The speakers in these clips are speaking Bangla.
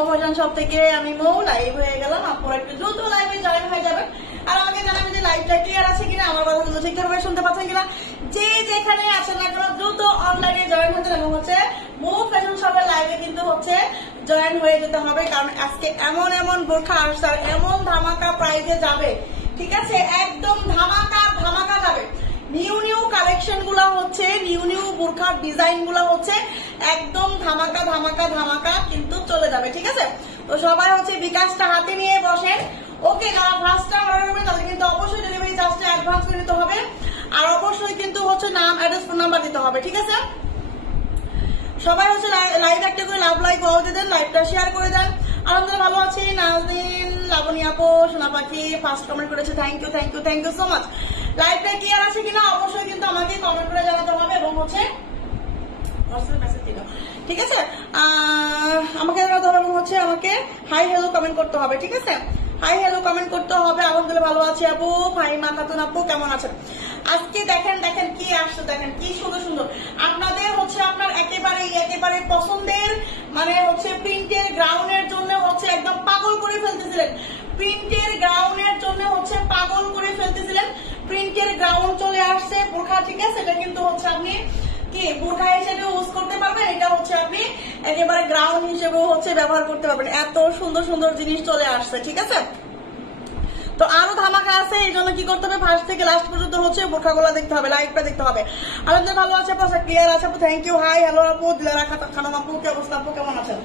মৌ ফ্যাশন শপ থেকে আমি মৌ লাইভ হয়ে গেলাম। আপনারা একটু দ্রুত লাইভে জয়েন হয়ে যাবেন আর আমাকে জানাবেন যে লাইভটা ক্লিয়ার আছে কিনা, আমার কথাগুলো ঠিকঠাক শুনতে পাচ্ছেন কিনা। যে যেখানে আছেন না কেন দ্রুত অনলাইনে জয়েন হতে এবং হচ্ছে মৌ ফ্যাশন শপের লাইভে কিন্তু হচ্ছে জয়েন হয়ে যেতে হবে, কারণ আজকে এমন এমন বোরখা আসছে আর এমন ধামাকা প্রাইজে যাবে, ঠিক আছে, একদম ধামাকা ধামাকা যাবে। নিউ নিউ কালেকশন গুলা হচ্ছে, নিউ নিউ বোরখার ডিজাইন গুলা হচ্ছে একদম ধামাকা ধামাকা ধামাকা কিন্তু চলে যাবে, ঠিক আছে। তো সবাই হচ্ছে বিকাশটা হাতে নিয়ে বসেন। ওকে, যারা ফার্স্ট টাইম অর্ডার করবেন তাদের কিন্তু অবশ্যই ডেলিভারি চার্জটা অ্যাডভান্স করে দিতে হবে আর অবশ্যই কিন্তু হচ্ছে নাম, অ্যাড্রেস, ফোন নাম্বার দিতে হবে, ঠিক আছে। সবাই হচ্ছে লাইভ একটা করে লাভ লাইক অল দিয়ে দেন, লাইভটা শেয়ার করে দেন। আলহামদুলিল্লাহ ভালো আছি। নাজনীন, লাবণী আপু, সোনা পাখি ফার্স্ট কমেন্ট করেছে, thank you thank you thank you so much. লাইভটা ক্লিয়ার আছে কিনা অবশ্যই কিন্তু আমাকে কমেন্ট করে জানাতে হবে এবং হচ্ছে মেসেজ দিতে, ঠিক আছে, আমাকে জানাতে হবে এবং হচ্ছে আমাকে হাই হ্যালো কমেন্ট করতে হবে, ঠিক আছে। হাই হ্যালো কমেন্ট করতে হবে। আলহামদুলিল্লাহ ভালো আছি আপু। ফাহিমা খাতুন আপু কেমন আছেন? আজকে দেখেন দেখেন কি আসছে, দেখেন কি সুন্দর সুন্দর আপনাদের হচ্ছে আপনার একেবারে পছন্দের মানে হচ্ছে প্রিন্টের গ্রাউন্ডের জন্য হচ্ছে একদম পাগল করে ফেলতেছিলেন, প্রিন্টের গ্রাউন্ডের জন্য হচ্ছে পাগল করে ফেলতেছিলেন। প্রিন্টের গ্রাউন্ড চলে আসছে বোরখা, ঠিক আছে। এটা কিন্তু হচ্ছে আপনি কি বোরখা হিসেবে ইউজ করতে পারবেন, এটা হচ্ছে আপনি একেবারে গ্রাউন্ড হিসেবেও হচ্ছে ব্যবহার করতে পারবেন। এত সুন্দর সুন্দর জিনিস চলে আসছে, ঠিক আছে। তো আরো ধামাকা আছে, এই জন্য কি করতে হবে, ফার্স্ট থেকে লাস্ট পর্যন্ত হচ্ছে বোরখাগুলো দেখতে হবে, লাইভটা দেখতে হবে। আলহামদুলিল্লাহ ভালো আছে আপু, ক্লিয়ার আছে আপু, থ্যাংক ইউ। হাই হ্যালো আপু, দিলারা খানম আপু, কি অবস্থা আপু, কেমন আছেন?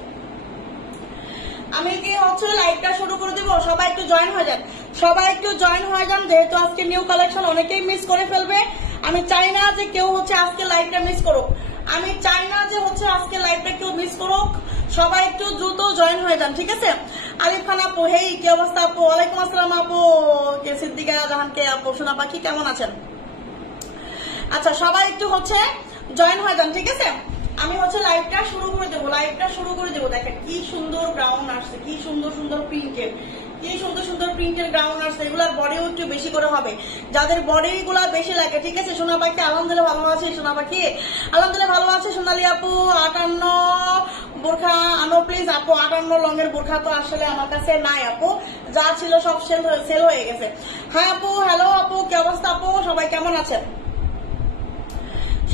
আমি কি হচ্ছে লাইভটা শুরু করে দেবো, সবাই একটু জয়েন হয়ে যান, সবাই একটু জয়েন হয়ে যান, যেহেতু আজকে নিউ কালেকশন অনেকেই মিস করে ফেলবে। আমি চাই না যে কেউ হচ্ছে আজকে লাইভটা মিস করুক, আমি চাই না যে হচ্ছে আজকে লাইভটা কেউ মিস করুক, সবাই একটু দ্রুত জয়েন হয়ে যান, ঠিক আছে। আরিফ খান আপু, হেই কি অবস্থা আপু, ওয়ালাইকুম আসসালাম আপু, কে সিদ্দিকা জাহান, কে আপু, সোনা পাখি কেমন আছেন? আচ্ছা সবাই একটু হচ্ছে জয়েন হয়ে যান, ঠিক আছে। আমি হচ্ছে লাইভটা শুরু করে দেবো, লাইভটা শুরু করে দেবো। দেখেন কি সুন্দর গ্রাউন্ড আসছে, কি সুন্দর সুন্দর প্রিন্টের, কি সুন্দর সুন্দর প্রিন্টের গ্রাউন্ড আসছে। এগুলার বডিও একটু বেশি করে হবে, যাদের বডি গুলা বেশি লাগে, ঠিক আছে। সোনা পাখি আলহামদুলিল্লাহ ভালো আছে, সোনা পাখি আলহামদুলিল্লাহ ভালো আছে। সোনালী আপু 58 বোরখা আনো প্লিজ আপু, 58 লঙের বোরখা তো আসলে আমার কাছে নাই আপু, যা ছিল সব সেল হয়ে গেছে। হ্যাঁ আপু, হ্যালো আপু, কি অবস্থা আপু, সবাই কেমন আছেন?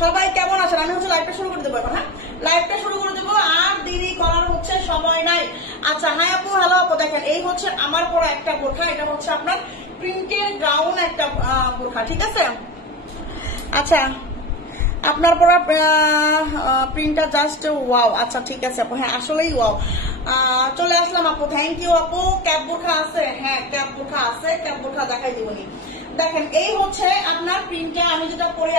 সবাই কেমন আছেন? আমি হচ্ছে লাইভটা শুরু করে দেবো এখন, হ্যাঁ লাইভটা শুরু করে দেবো, আর দেরি করার হচ্ছে সময় নাই। আচ্ছা হ্যাঁ আপু, হ্যালো আপু, দেখেন এই হচ্ছে আমার পরা একটা বোরখা, এটা হচ্ছে আপনার প্রিন্টের গ্রাউন্ড একটা বোরখা, ঠিক আছে। আচ্ছা আপনার পরা প্রিন্টটা জাস্ট ওয়াও। আচ্ছা ঠিক আছে আপু, হ্যাঁ আসলেই ওয়াও। চলে আসলাম আপু, থ্যাংক ইউ আপু। ক্যাপ বোরখা আছে? হ্যাঁ ক্যাপ বোরখা আছে, ক্যাপ বোরখা দেখাই দিবনি। দেখেন এই হচ্ছে আপনার প্রিন্টটা, আমি যেটা পরে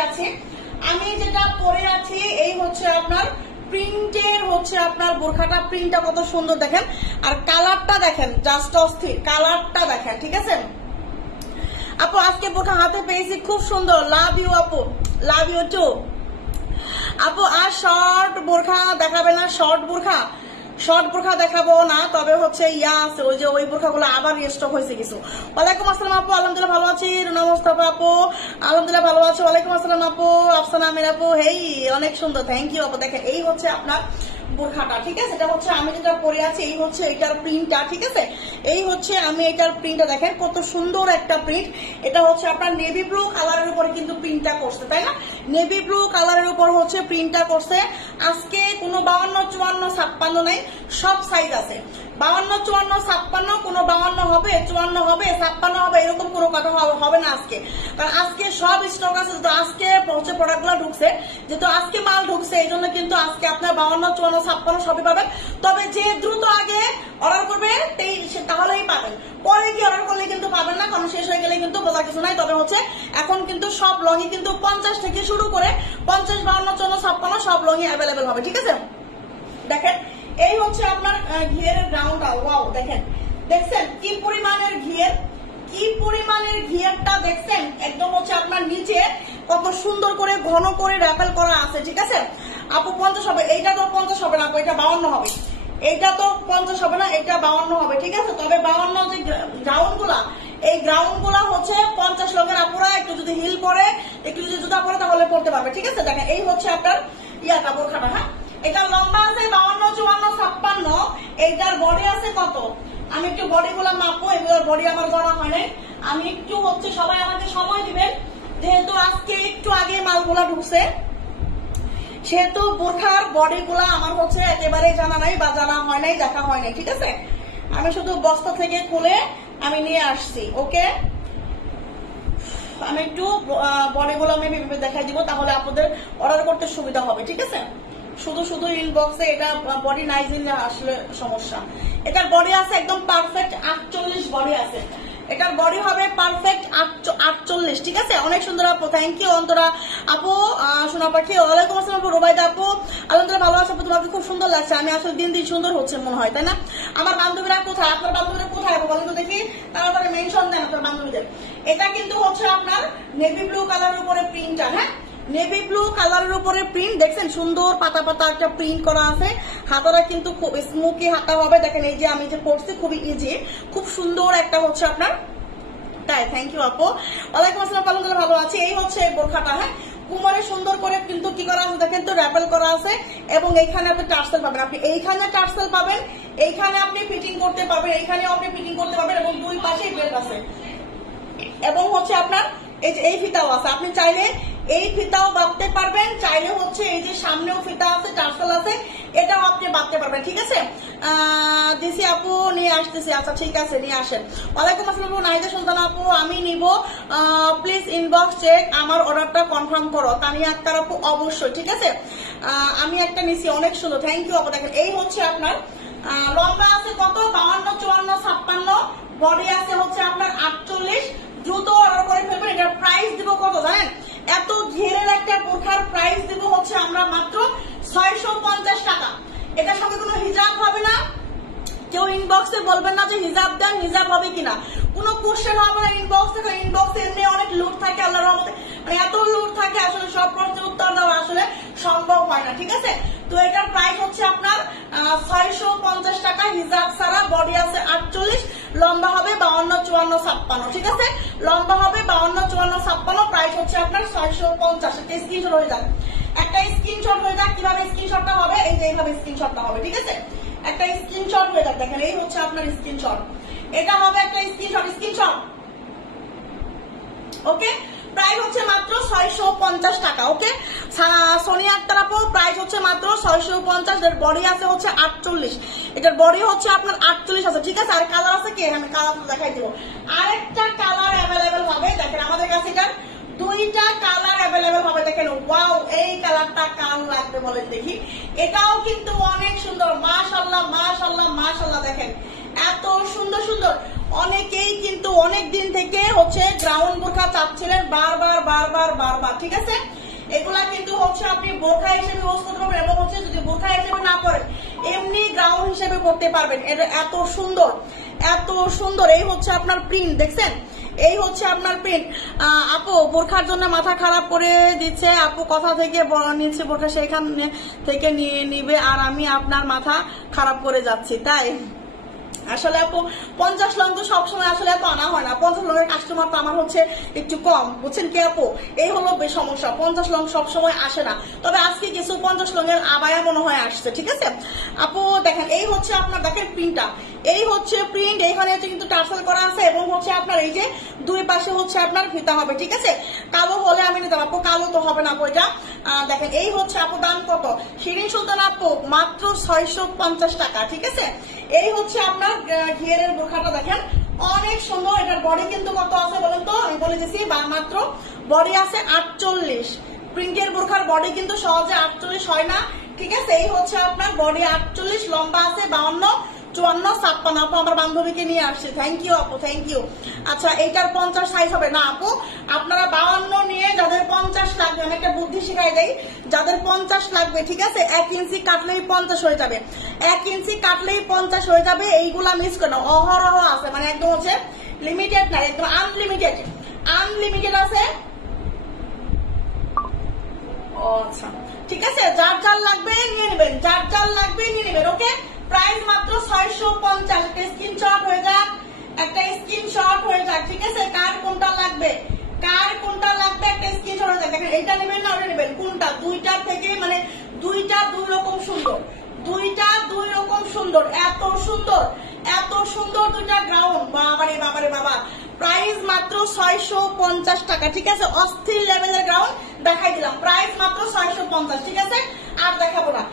আছি এই হচ্ছে আপনার প্রিন্টের হচ্ছে আপনার বোরখাটা, প্রিন্টটা কত সুন্দর দেখেন, আর কালারটা দেখেন জাস্ট অস্থির, কালারটা দেখেন, ঠিক আছে আপু। আজকে বোরখা হাতে পেয়েছি, খুব সুন্দর, লাভ ইউ আপু, লাভ ইউ টু আপু। আর শর্ট বোরখা দেখাবে না? শর্ট বোরখা দেখাবো না, তবে হচ্ছে ইয়া আছে ওই যে ওই বোরখাগুলো আবার স্টক হয়েছে কিছু। ওয়ালাইকুম আসসালাম আপু, আলহামদুলিল্লাহ ভালো আছি। রুনা মোস্তফা আপু আলহামদুলিল্লাহ ভালো আছে, ওয়ালাইকুম আসসালাম আপু। আফসানা আমির আপু, হেই অনেক সুন্দর, থ্যাংক ইউ আপু। দেখেন এই হচ্ছে আপনার বোরখাটা, ঠিক আছে। এটা হচ্ছে আমি যেটা পরে আছি, এই হচ্ছে এটার প্রিন্টটা, ঠিক আছে। এই হচ্ছে আমি এটার প্রিন্টটা, দেখেন কত সুন্দর একটা প্রিন্ট। এটা হচ্ছে আপনার নেভি ব্লু কালারের উপরে কিন্তু প্রিন্টটা করছে, তাই না? নেভি ব্লু কালারের উপর হচ্ছে প্রিন্টটা করছে। আজকে কোনো 52, 54, 56 নাই, সব সাইজ আছে। 52, 54, 56, কোনো 52 হবে, 54 হবে, 56 হবে, এরকম কোনো কথা হবে না আজকে, কারণ আজকে সব স্টক আছে। তো আজকে হচ্ছে প্রোডাক্টগুলো ঢুকছে, যেহেতু আজকে মাল ঢুকছে, এই জন্য কিন্তু আজকে আপনার 52, 54, 56 সবই পাবেন। তবে যে দ্রুত আগে অর্ডার করবে তাহলেই পাবেন, পরে কি অর্ডার করলে কিন্তু পাবেন না, কারণ শেষ হয়ে গেলে কিন্তু বলার কিছু নাই। তবে হচ্ছে এখন কিন্তু সব লংই কিন্তু 50 থেকে শুরু করে 50, 52, 54, 56 সব লংই অ্যাভেলেবেল হবে, ঠিক আছে। দেখেন এই হচ্ছে আপনার ঘিয়ের গ্রাউন্ডটা, ওয়াও দেখেন, দেখছেন কি পরিমাণের ঘিয়ের, কি পরিমাণের ঘিয়েরটা দেখছেন, একদম হচ্ছে আপনার নিচে কত সুন্দর করে ঘন করে র্যাপেল করা আছে, ঠিক আছে আপু। 50 হবে, এইটা তো 50 হবে না আপু, এটা 52 হবে। এইটা তো 50 হবে না, এটা 52 হবে, ঠিক আছে। তবে 52 যে গ্রাউন্ড গুলা, এই গ্রাউন্ড গুলা হচ্ছে 50 লোকের আপুরা একটু যদি হিল পরে, একটু যদি জুতা পরে তাহলে পড়তে পারবে, ঠিক আছে। দেখেন এই হচ্ছে আপনার ইয়াটা বোরখাটা, হ্যাঁ এটা লম্বা আছে 52, 54, 56, এইটার বডি আছে কত, আমি একটু বডি গুলা মাপবো, এগুলোর বডি আমার জানা হয় নাই। আমি একটু হচ্ছে সবাই আমাকে সময় দিবেন, যেহেতু আজকে একটু আগে মালগুলা ঢুকছে, সেহেতু বোরখার বডি গুলা আমার হচ্ছে একেবারে জানা নাই বা জানা হয় নাই, দেখা হয় নাই, ঠিক আছে। আমি শুধু বস্তা থেকে খুলে আমি নিয়ে আসছি। ওকে, আমি একটু বডি গুলো আমি দেখাই দিব, তাহলে আপনাদের অর্ডার করতে সুবিধা হবে, ঠিক আছে। শুধু শুধু ইনবক্সে এটা বডি নাই দিলে আসলে সমস্যা। এটার বডি আছে একদম পারফেক্ট 48 বডি আছে, এটার বডি হবে পারফেক্ট 48, ঠিক আছে। অনেক সুন্দর আপু, থ্যাংক ইউ অন্তরা আপু, সোনা পাখি, ওয়ালাইকুম আসসালাম আপু, রুবাইদা আপু, আলহামদুলিল্লাহ ভালো আছে আপু, তোমাকে খুব সুন্দর লাগছে। আমি আসলে দিন দিন সুন্দর হচ্ছে মনে হয়, তাই না? আমার বান্ধবীরা কোথায়, আপনার বান্ধবীরা কোথায় বলেন তো দেখি, তারপরে মেনশন দেন আপনার বান্ধবীদের। এটা কিন্তু হচ্ছে আপনার নেভি ব্লু কালারের উপরে প্রিন্টটা, হ্যাঁ নেভি ব্লু কালারের উপরে প্রিন্ট, দেখছেন সুন্দর পাতা পাতা একটা প্রিন্ট করা আছে। হাতাটা কিন্তু খুব স্মুকি হাতা হবে, দেখেন এই যে আমি যে পড়ছি খুবই ইজি, খুব সুন্দর একটা হচ্ছে আপনার। তাই থ্যাংক ইউ আপু, ওয়ালাইকুম আসসালাম, আলহামদুলিল্লাহ ভালো আছে। এই হচ্ছে বোরখাটা, হ্যাঁ কুমারে সুন্দর করে কিন্তু কি করা আছে দেখেন তো, র্যাপেল করা আছে, এবং এইখানে আপনি টার্সেল পাবেন, আপনি এইখানে টার্সেল পাবেন, এইখানে আপনি ফিটিং করতে পারবেন, এইখানেও আপনি ফিটিং করতে পারবেন, এবং দুই পাশেই বেল্ট আছে, এবং হচ্ছে আপনার এই যে এই ফিতাও আছে, আপনি চাইলে এই ফিতাও বাঁধতে পারবেন, চাইলে হচ্ছে এই যে সামনেও ফিতা আছে, টার্সেল আছে, এটাও আপনি বাঁধতে পারবেন, ঠিক আছে। দিসি আপু নিয়ে আসতেছি, আচ্ছা ঠিক আছে নিয়ে আসেন। ওয়ালাইকুম আসসালাম নাইজা সুলতানা আপু, আমি নিব, প্লিজ ইনবক্স চেক, আমার অর্ডারটা কনফার্ম করো। তানিয়া আক্তার আপু অবশ্যই, ঠিক আছে। আমি একটা নিছি, অনেক সুন্দর, থ্যাংক ইউ আপু। দেখেন এই হচ্ছে আপনার লম্বা আছে কত, 52, 54, 56, বডি আছে হচ্ছে আপনার 48, দ্রুত অর্ডার করে ফেলবেন। এটার প্রাইস দিব কত জানেন, এত ঘেরের একটা বোরখার প্রাইস দিব হচ্ছে আমরা মাত্র 650 টাকা। এটার সঙ্গে কোনো হিজাব হবে না, কেউ ইনবক্সে বলবেন না যে হিজাব দেন, হিজাব হবে কিনা, কোনো কোশ্চেন হবে না ইনবক্স থেকে। ইনবক্সে এমনি অনেক লুট থাকে, আল্লাহর রহমতে এত লুট থাকে, আসলে সব প্রশ্নের উত্তর দেওয়া আসলে সম্ভব হয় না, ঠিক আছে। তো এটার প্রাইস হচ্ছে আপনার 650 টাকা, হিজাব ছাড়া, বডি আছে 48, লম্বা হবে 52, 54, 56, ঠিক আছে। লম্বা হবে 52, 54, 56, প্রাইস হচ্ছে আপনার 650। একটা স্ক্রিনশট হয়ে যাক, একটা স্ক্রিনশট হয়ে যাক। কিভাবে স্ক্রিনশটটা হবে, এই যে এইভাবে স্ক্রিনশটটা হবে, ঠিক আছে। একটা স্ক্রিনশট হয়ে যাক, দেখেন এই হচ্ছে আপনার স্ক্রিনশট, এটা হবে একটা স্ক্রিনশট। ওকে, প্রাইস হচ্ছে মাত্র 650 টাকা। ওকে, সোনিয়া আক্তার আপু, প্রাইস হচ্ছে মাত্র 650, এর বডি আছে হচ্ছে 48, এটার বডি হচ্ছে আপনার 48 আছে, ঠিক আছে। আর কালার আছে কি, আমি কালার দেখাই দিব, আরেকটা কালার অ্যাভেলেবেল হবে, দেখেন আমাদের কাছে এটার দুইটা কালার অ্যাভেলেবেল হবে। দেখেন ওয়াও, এই কালারটা কার লাগবে বলেন দেখি, এটাও কিন্তু অনেক সুন্দর, মাশাআল্লাহ মাশাআল্লাহ মাশাআল্লাহ, দেখেন এত সুন্দর সুন্দর। অনেকেই কিন্তু অনেক দিন থেকে হচ্ছে গ্রাউন্ড বোরখা চাচ্ছিলেন, বারবার, ঠিক আছে। এগুলা কিন্তু হচ্ছে আপনি বোরখা হিসেবে ইউজ করতে পারবেন, এবং হচ্ছে যদি বোরখা হিসেবে না করেন এমনি গ্রাউন্ড হিসেবে করতে পারবেন। এটা এত সুন্দর, এত সুন্দর। এই হচ্ছে আপনার প্রিন্ট, দেখছেন এই হচ্ছে আপনার প্রিন্ট। আপু বোরখার জন্য মাথা খারাপ করে দিচ্ছে, আপু কথা থেকে নিচ্ছে বোরখা সেখান থেকে নিয়ে নিবে, আর আমি আপনার মাথা খারাপ করে যাচ্ছি, তাই আসলে আপু 50 লং তো সবসময় আসলে এত আনা হয় না, 50 লংয়ের কাস্টমার তো আমার হচ্ছে একটু কম, বুঝছেন কি আপু, এই হলো সমস্যা, 50 লং সবসময় আসে না। তবে আজকে কিছু 50 লংয়ের আবায়া মনে হয় আসছে, ঠিক আছে আপু। দেখেন এই হচ্ছে আপনার, দেখেন প্রিন্টটা, এই হচ্ছে প্রিন্ট, এইখানে কিন্তু টার্সেল করা আছে, এবং হচ্ছে আপনার এই যে দুই পাশে হচ্ছে আপনার ফিতা হবে, ঠিক আছে। কালো হলে আমি নিতাম আপু, কালো তো হবে না আপু এটা। দেখেন এই হচ্ছে আপু, দাম কত, শিরিন সুলতান আপু মাত্র 650 টাকা, ঠিক আছে। এই হচ্ছে আপনার ঘিয়ের বোরখাটা, দেখেন অনেক সুন্দর। এটার বডি কিন্তু কত আছে বলেন তো, আমি বলে দিচ্ছি, মাত্র বডি আছে 48। প্রিন্টের বোরখার বডি কিন্তু সহজে 48 হয় না, ঠিক আছে। এই হচ্ছে আপনার বডি 48, লম্বা আছে 52, 54, 56। আপু আমার বান্ধবীকে নিয়ে আসছে, থ্যাংক ইউ আপু, থ্যাংক ইউ। আচ্ছা এইটার 50 সাইজ হবে না আপু, আপনারা 52 নিয়ে যাদের 50 লাগবে, আমি একটা বুদ্ধি শিখাই দেই, যাদের 50 লাগবে, ঠিক আছে, 1 ইঞ্চি কাটলেই 50 হয়ে যাবে, 1 ইঞ্চি কাটলেই 50 হয়ে যাবে। এইগুলা মিস করে না, অহরহ আছে, মানে একদম হচ্ছে লিমিটেড না, একদম আনলিমিটেড আছে। আচ্ছা ঠিক আছে, যার যার লাগবে নিয়ে নেবেন, যার যার লাগবে নিয়ে নেবেন। ওকে, প্রাইস মাত্র 650। একটা স্ক্রিনশট হয়ে যাক, একটা স্ক্রিনশট হয়ে যাক, ঠিক আছে। কার কোনটা লাগবে, কার কোনটা লাগবে একটা স্ক্রিনশট হয়ে যাক। দেখেন এটা নেবেন না ওটা নেবেন, কোনটা, দুইটার থেকে মানে দুইটা দুই রকম সুন্দর, দুইটা দুই রকম সুন্দর, এত সুন্দর, এত সুন্দর দুটা গাউন, বাবারে বাবারে বাবা। প্রাইস মাত্র 650 টাকা, ঠিক আছে। অস্থির লেভেলের গাউন দেখাই দিলাম, প্রাইস মাত্র 650, ঠিক আছে। আর দেখাবো না,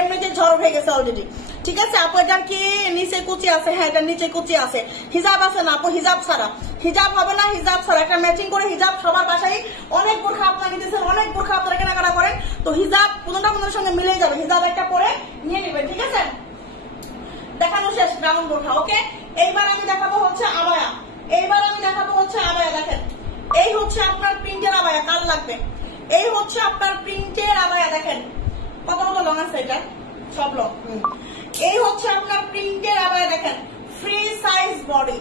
এমনিতে ঝড় হয়ে গেছে অলরেডি, ঠিক আছে। আপু এটার কি নিচে কুচি আছে? হ্যাঁ, এটার নিচে কুচি আছে। হিজাব আছে না আপু? হিজাব ছাড়া, হিজাব হবে না, হিজাব ছাড়া একটা ম্যাচিং করে হিজাব। সবার বাসায় অনেক বোরখা আপনারা নিতেছেন, অনেক বোরখা আপনারা কেনাকাটা করেন, তো হিজাব কোনটা কোনটার সঙ্গে মিলে যাবে, হিজাব একটা পরে নিয়ে নেবেন, ঠিক আছে। দেখানো শেষ গাউন বোরখা, ওকে। এইবার আমি দেখাবো হচ্ছে আবায়া, এইবার আমি দেখাবো হচ্ছে আবায়া। দেখেন, এই হচ্ছে আপনার প্রিন্টের আবায়া, কাল লাগবে। এই হচ্ছে আপনার প্রিন্টের আবায়া, দেখেন কতগুলো লং আছে, এটা সব লং। এই হচ্ছে আপনার প্রিন্টের আবায়া, দেখেন ফ্রি সাইজ বডি।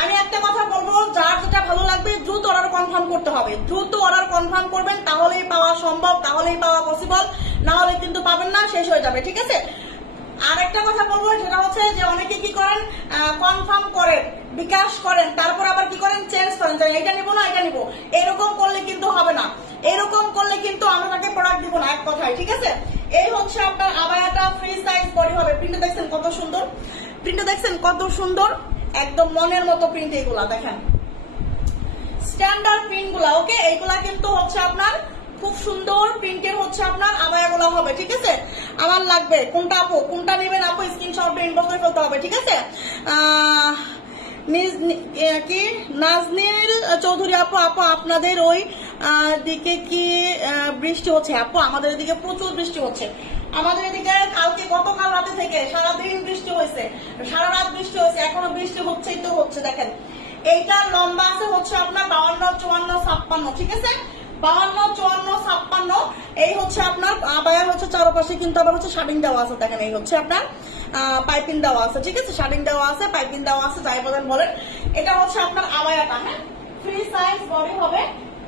আমি একটা কথা বলবো, যার যেটা ভালো লাগবে দ্রুত অর্ডার কনফার্ম করতে হবে, দ্রুত অর্ডার কনফার্ম করবেন, তাহলেই পাওয়া সম্ভব, তাহলেই পাওয়া পসিবল, না হলে কিন্তু পাবেন না, শেষ হয়ে যাবে, ঠিক আছে। আর একটা কথা বলবো, সেটা হচ্ছে যে অনেকে কি করেন, কনফার্ম করেন, বিকাশ করেন, তারপর আবার কি করেন, চেঞ্জ করেন, এটা নিবো না এটা নিবো, এরকম করলে কিন্তু হবে না, এরকম করলে কিন্তু আমরা তাকে প্রোডাক্ট দিব না, এক কথায়, ঠিক আছে। এই হচ্ছে আপনার আবায়াটা, ফ্রি সাইজ বডি হবে। প্রিন্ট দেখছেন কত সুন্দর, প্রিন্ট দেখছেন কত সুন্দর, একদম মনের মতো প্রিন্ট। এগুলা দেখেন স্ট্যান্ডার্ড প্রিন্ট গুলা, ওকে। এইগুলা কিন্তু হচ্ছে আপনার খুব সুন্দর প্রিন্টের হচ্ছে আপনার আবায়াগুলো হবে, ঠিক আছে। আমার লাগবে কোনটা আপু, কোনটা নেবেন আপু, স্ক্রিনশট ইনবক্স করে ফেলতে হবে, ঠিক আছে। কি নাজনীল চৌধুরী আপু, আপু আপনাদের ওই দিকে কি বৃষ্টি হচ্ছে? আপু আমাদের এদিকে প্রচুর বৃষ্টি হচ্ছে, আমাদের এদিকে কালকে গতকাল রাতে থেকে সারাদিন বৃষ্টি হয়েছে, সারা রাত বৃষ্টি হয়েছে, এখনো বৃষ্টি হচ্ছেই তো হচ্ছে। দেখেন এইটার লম্বা আছে হচ্ছে আপনার 52, 54, 56, ঠিক আছে। 52, 54, 56, এই হচ্ছে আপনার আবায়া হচ্ছে। চারপাশে কিন্তু আবার হচ্ছে শার্টিং দেওয়া আছে, দেখেন এই হচ্ছে আপনার পাইপিং দেওয়া আছে, ঠিক আছে। শার্টিং দেওয়া আছে, পাইপিং দেওয়া আছে, যাই বলেন বলেন। এটা হচ্ছে আপনার আবায়াটা, হ্যাঁ ফ্রি সাইজ বডি হবে।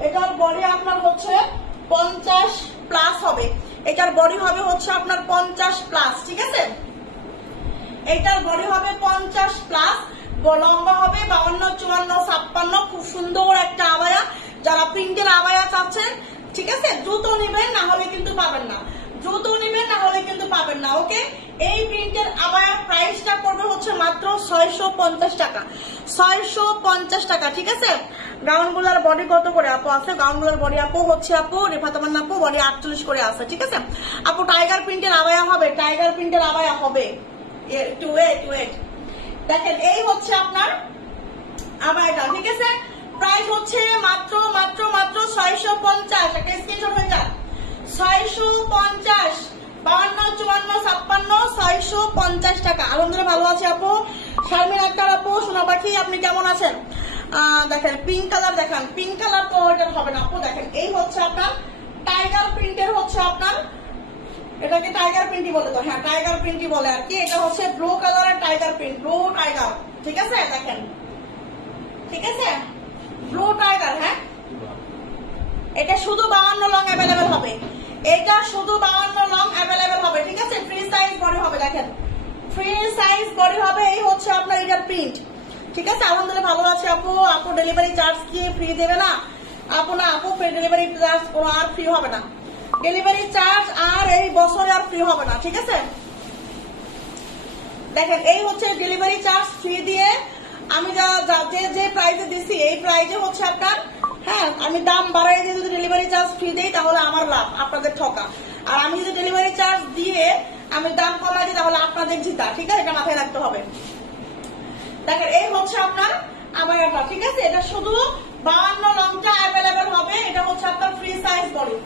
এটার বডি আপনার হচ্ছে 50 প্লাস হবে, এটার বডি হবে হচ্ছে আপনার 50 প্লাস, ঠিক আছে। এটার বডি হবে 50 প্লাস, লম্বা হবে 52, 54, 56। খুব সুন্দর একটা আবায়া, যারা প্রিন্টের আবায়া চাচ্ছেন, ঠিক আছে, দ্রুত নেবেন, না হলে কিন্তু পাবেন না, দ্রুত নেবেন, না হলে কিন্তু পাবেন না, ওকে। এই প্রিন্টের আবায়া প্রাইসটা পড়বে হচ্ছে মাত্র 650 টাকা, 650 টাকা, ঠিক আছে। গাউনগুলার বডি কত করে আপু আছে? গাউনগুলার বডি আপু হচ্ছে আপু রেফাতামান আপু বডি 48 করে আছে, ঠিক আছে। আপু টাইগার প্রিন্টের আবায়া হবে, টাইগার প্রিন্টের আবায়া হবে, একটু ওয়েট। দেখেন এই হচ্ছে আপনার আবায়াটা, ঠিক আছে। প্রাইস হচ্ছে মাত্র মাত্র মাত্র 650, একটা স্ক্রিনশট হয়ে যাক, 650, 52, 54, 56, 650 টাকা। আলহামদুলিল্লাহ ভালো আছে আপু। শারমিন আক্তার আপু, সোনা পাখি আপনি কেমন আছেন? দেখেন পিঙ্ক কালার, দেখেন পিঙ্ক কালার তো এটা হবে না আপু। দেখেন এই হচ্ছে আপনার টাইগার প্রিন্টের হচ্ছে আপনার, এটাকে টাইগার প্রিন্টই বলে তো, হ্যাঁ টাইগার প্রিন্টই বলে আর কি। এটা হচ্ছে ব্লু কালারের টাইগার প্রিন্ট, ব্লু টাইগার, ঠিক আছে। দেখেন ঠিক আছে, ব্লু টাইগার, হ্যাঁ এটা শুধু 52 লং অ্যাভেলেবেল হবে, এটা শুধু 52 লং অ্যাভেলেবেল হবে, ঠিক আছে। ফ্রি সাইজ বডি হবে, দেখেন ফ্রি সাইজ বডি হবে। এই হচ্ছে আপনার এটার প্রিন্ট, ঠিক আছে। আলহামদুলিল্লাহ ভালো আছে আপু। আপু ডেলিভারি চার্জ কি ফ্রি দেবে না আপু? না আপু, ডেলিভারি চার্জ কোনো আর ফ্রি হবে না, ডেলিভারি চার্জ আর এই বছরে আর ফ্রি হবে না, ঠিক আছে। দেখেন এই হচ্ছে ডেলিভারি চার্জ ফ্রি দিয়ে আমি যে প্রাইসে দিচ্ছি, এই প্রাইসে হচ্ছে আপনার, হ্যাঁ আমি দাম বাড়াই দিয়ে যদি ডেলিভারি চার্জ ফ্রি দেই তাহলে আমার লাভ, আপনাদের ঠকা। আর আমি যদি ডেলিভারি চার্জ দিয়ে আমি দাম কমাই দিই তাহলে আপনাদের জিতা, ঠিক আছে, এটা মাথায় রাখতে হবে। দেখেন এই হচ্ছে আপনার আমার এটা, ঠিক আছে। এটা শুধু 52 লংটা অ্যাভেলেবেল হবে। এটা হচ্ছে আপনার free size body,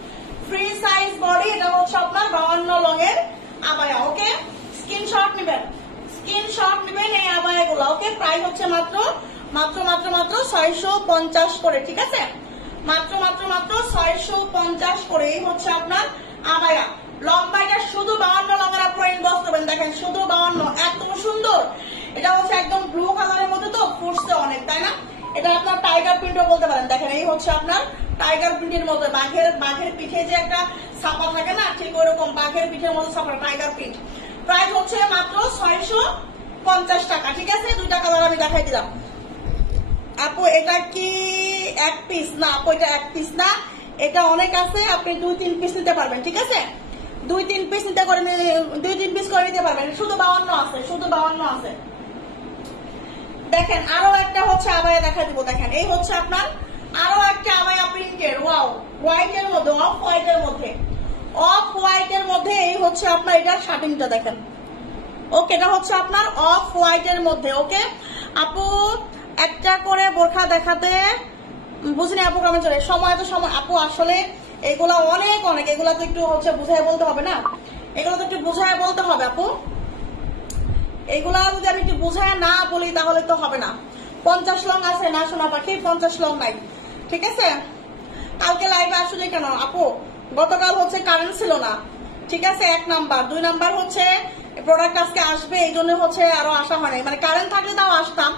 free size body. এটা হচ্ছে আপনার 52 লং এর আবায়া, ওকে। স্ক্রিনশট নেবেন, স্ক্রিনশট নেবেন এই আবায়া গুলো, ওকে। প্রাইস হচ্ছে মাত্র মাত্র মাত্র মাত্র 650 করে, ঠিক আছে। মাত্র মাত্র মাত্র 650 করে। এই হচ্ছে আপনার আবায়া। লম্বাটা শুধু 52 লং এর আপনারা ইনবক্স করবেন। দেখেন শুধু 52, এত সুন্দর। এটা হচ্ছে একদম ব্লু কালারের মধ্যে, তো ফুটছে অনেক, তাই না। এটা আপনার টাইগার প্রিন্টও বলতে পারেন। দেখেন এই হচ্ছে আপনার টাইগার প্রিন্টের মতো, বাঘের পিঠে যে একটা ছাপা থাকে না, ঠিক ওইরকম বাঘের পিঠের মতো ছাপা টাইগার প্রিন্ট। প্রাইস হচ্ছে মাত্র 650 টাকা, ঠিক আছে। দুইটা কালার আমি দেখাই দিলাম আপু। এটা কি এক পিস? না আপু, এটা এক পিস না, এটা অনেক আছে, আপনি 2-3 পিস নিতে পারবেন, ঠিক আছে। 2-3 পিস নিতে করে 2-3 পিস করে নিতে পারবেন। শুধু 52 আছে, শুধু 52 আছে। দেখেন আরো একটা হচ্ছে আবায়া দেখা দিব। দেখেন এই হচ্ছে আপনার আরো একটা আবায়া প্রিন্টের, ওয়াও, হোয়াইটের মধ্যে, অফ হোয়াইটের মধ্যে, অফ হোয়াইটের মধ্যে। এই হচ্ছে আপনার এটার শার্টিংটা দেখেন। ওকে, এটা হচ্ছে আপনার অফ হোয়াইটের মধ্যে। ওকে আপু, একটা করে বোরখা দেখাতে বুঝিনি আপু কেমন চলে সময়, তো সময় আপু আসলে এগুলা অনেক অনেক, এগুলা তো একটু হচ্ছে বুঝাই বলতে হবে না, এগুলো তো একটু বুঝাই বলতে হবে আপু। এগুলা যদি আমি একটু বুঝায় না বলি তাহলে তো হবে না। 50 লং আছে না সোনা পাখি, 50 লং নাই, ঠিক আছে। কালকে লাইভে আসলে কেন আপু, গতকাল হচ্ছে কারেন্ট ছিল না, ঠিক আছে, 1 নাম্বার। 2 নাম্বার হচ্ছে প্রোডাক্ট আজকে আসবে, এই জন্য হচ্ছে আরো আসা হয় নাই। মানে কারেন্ট থাকলে তাও আসতাম,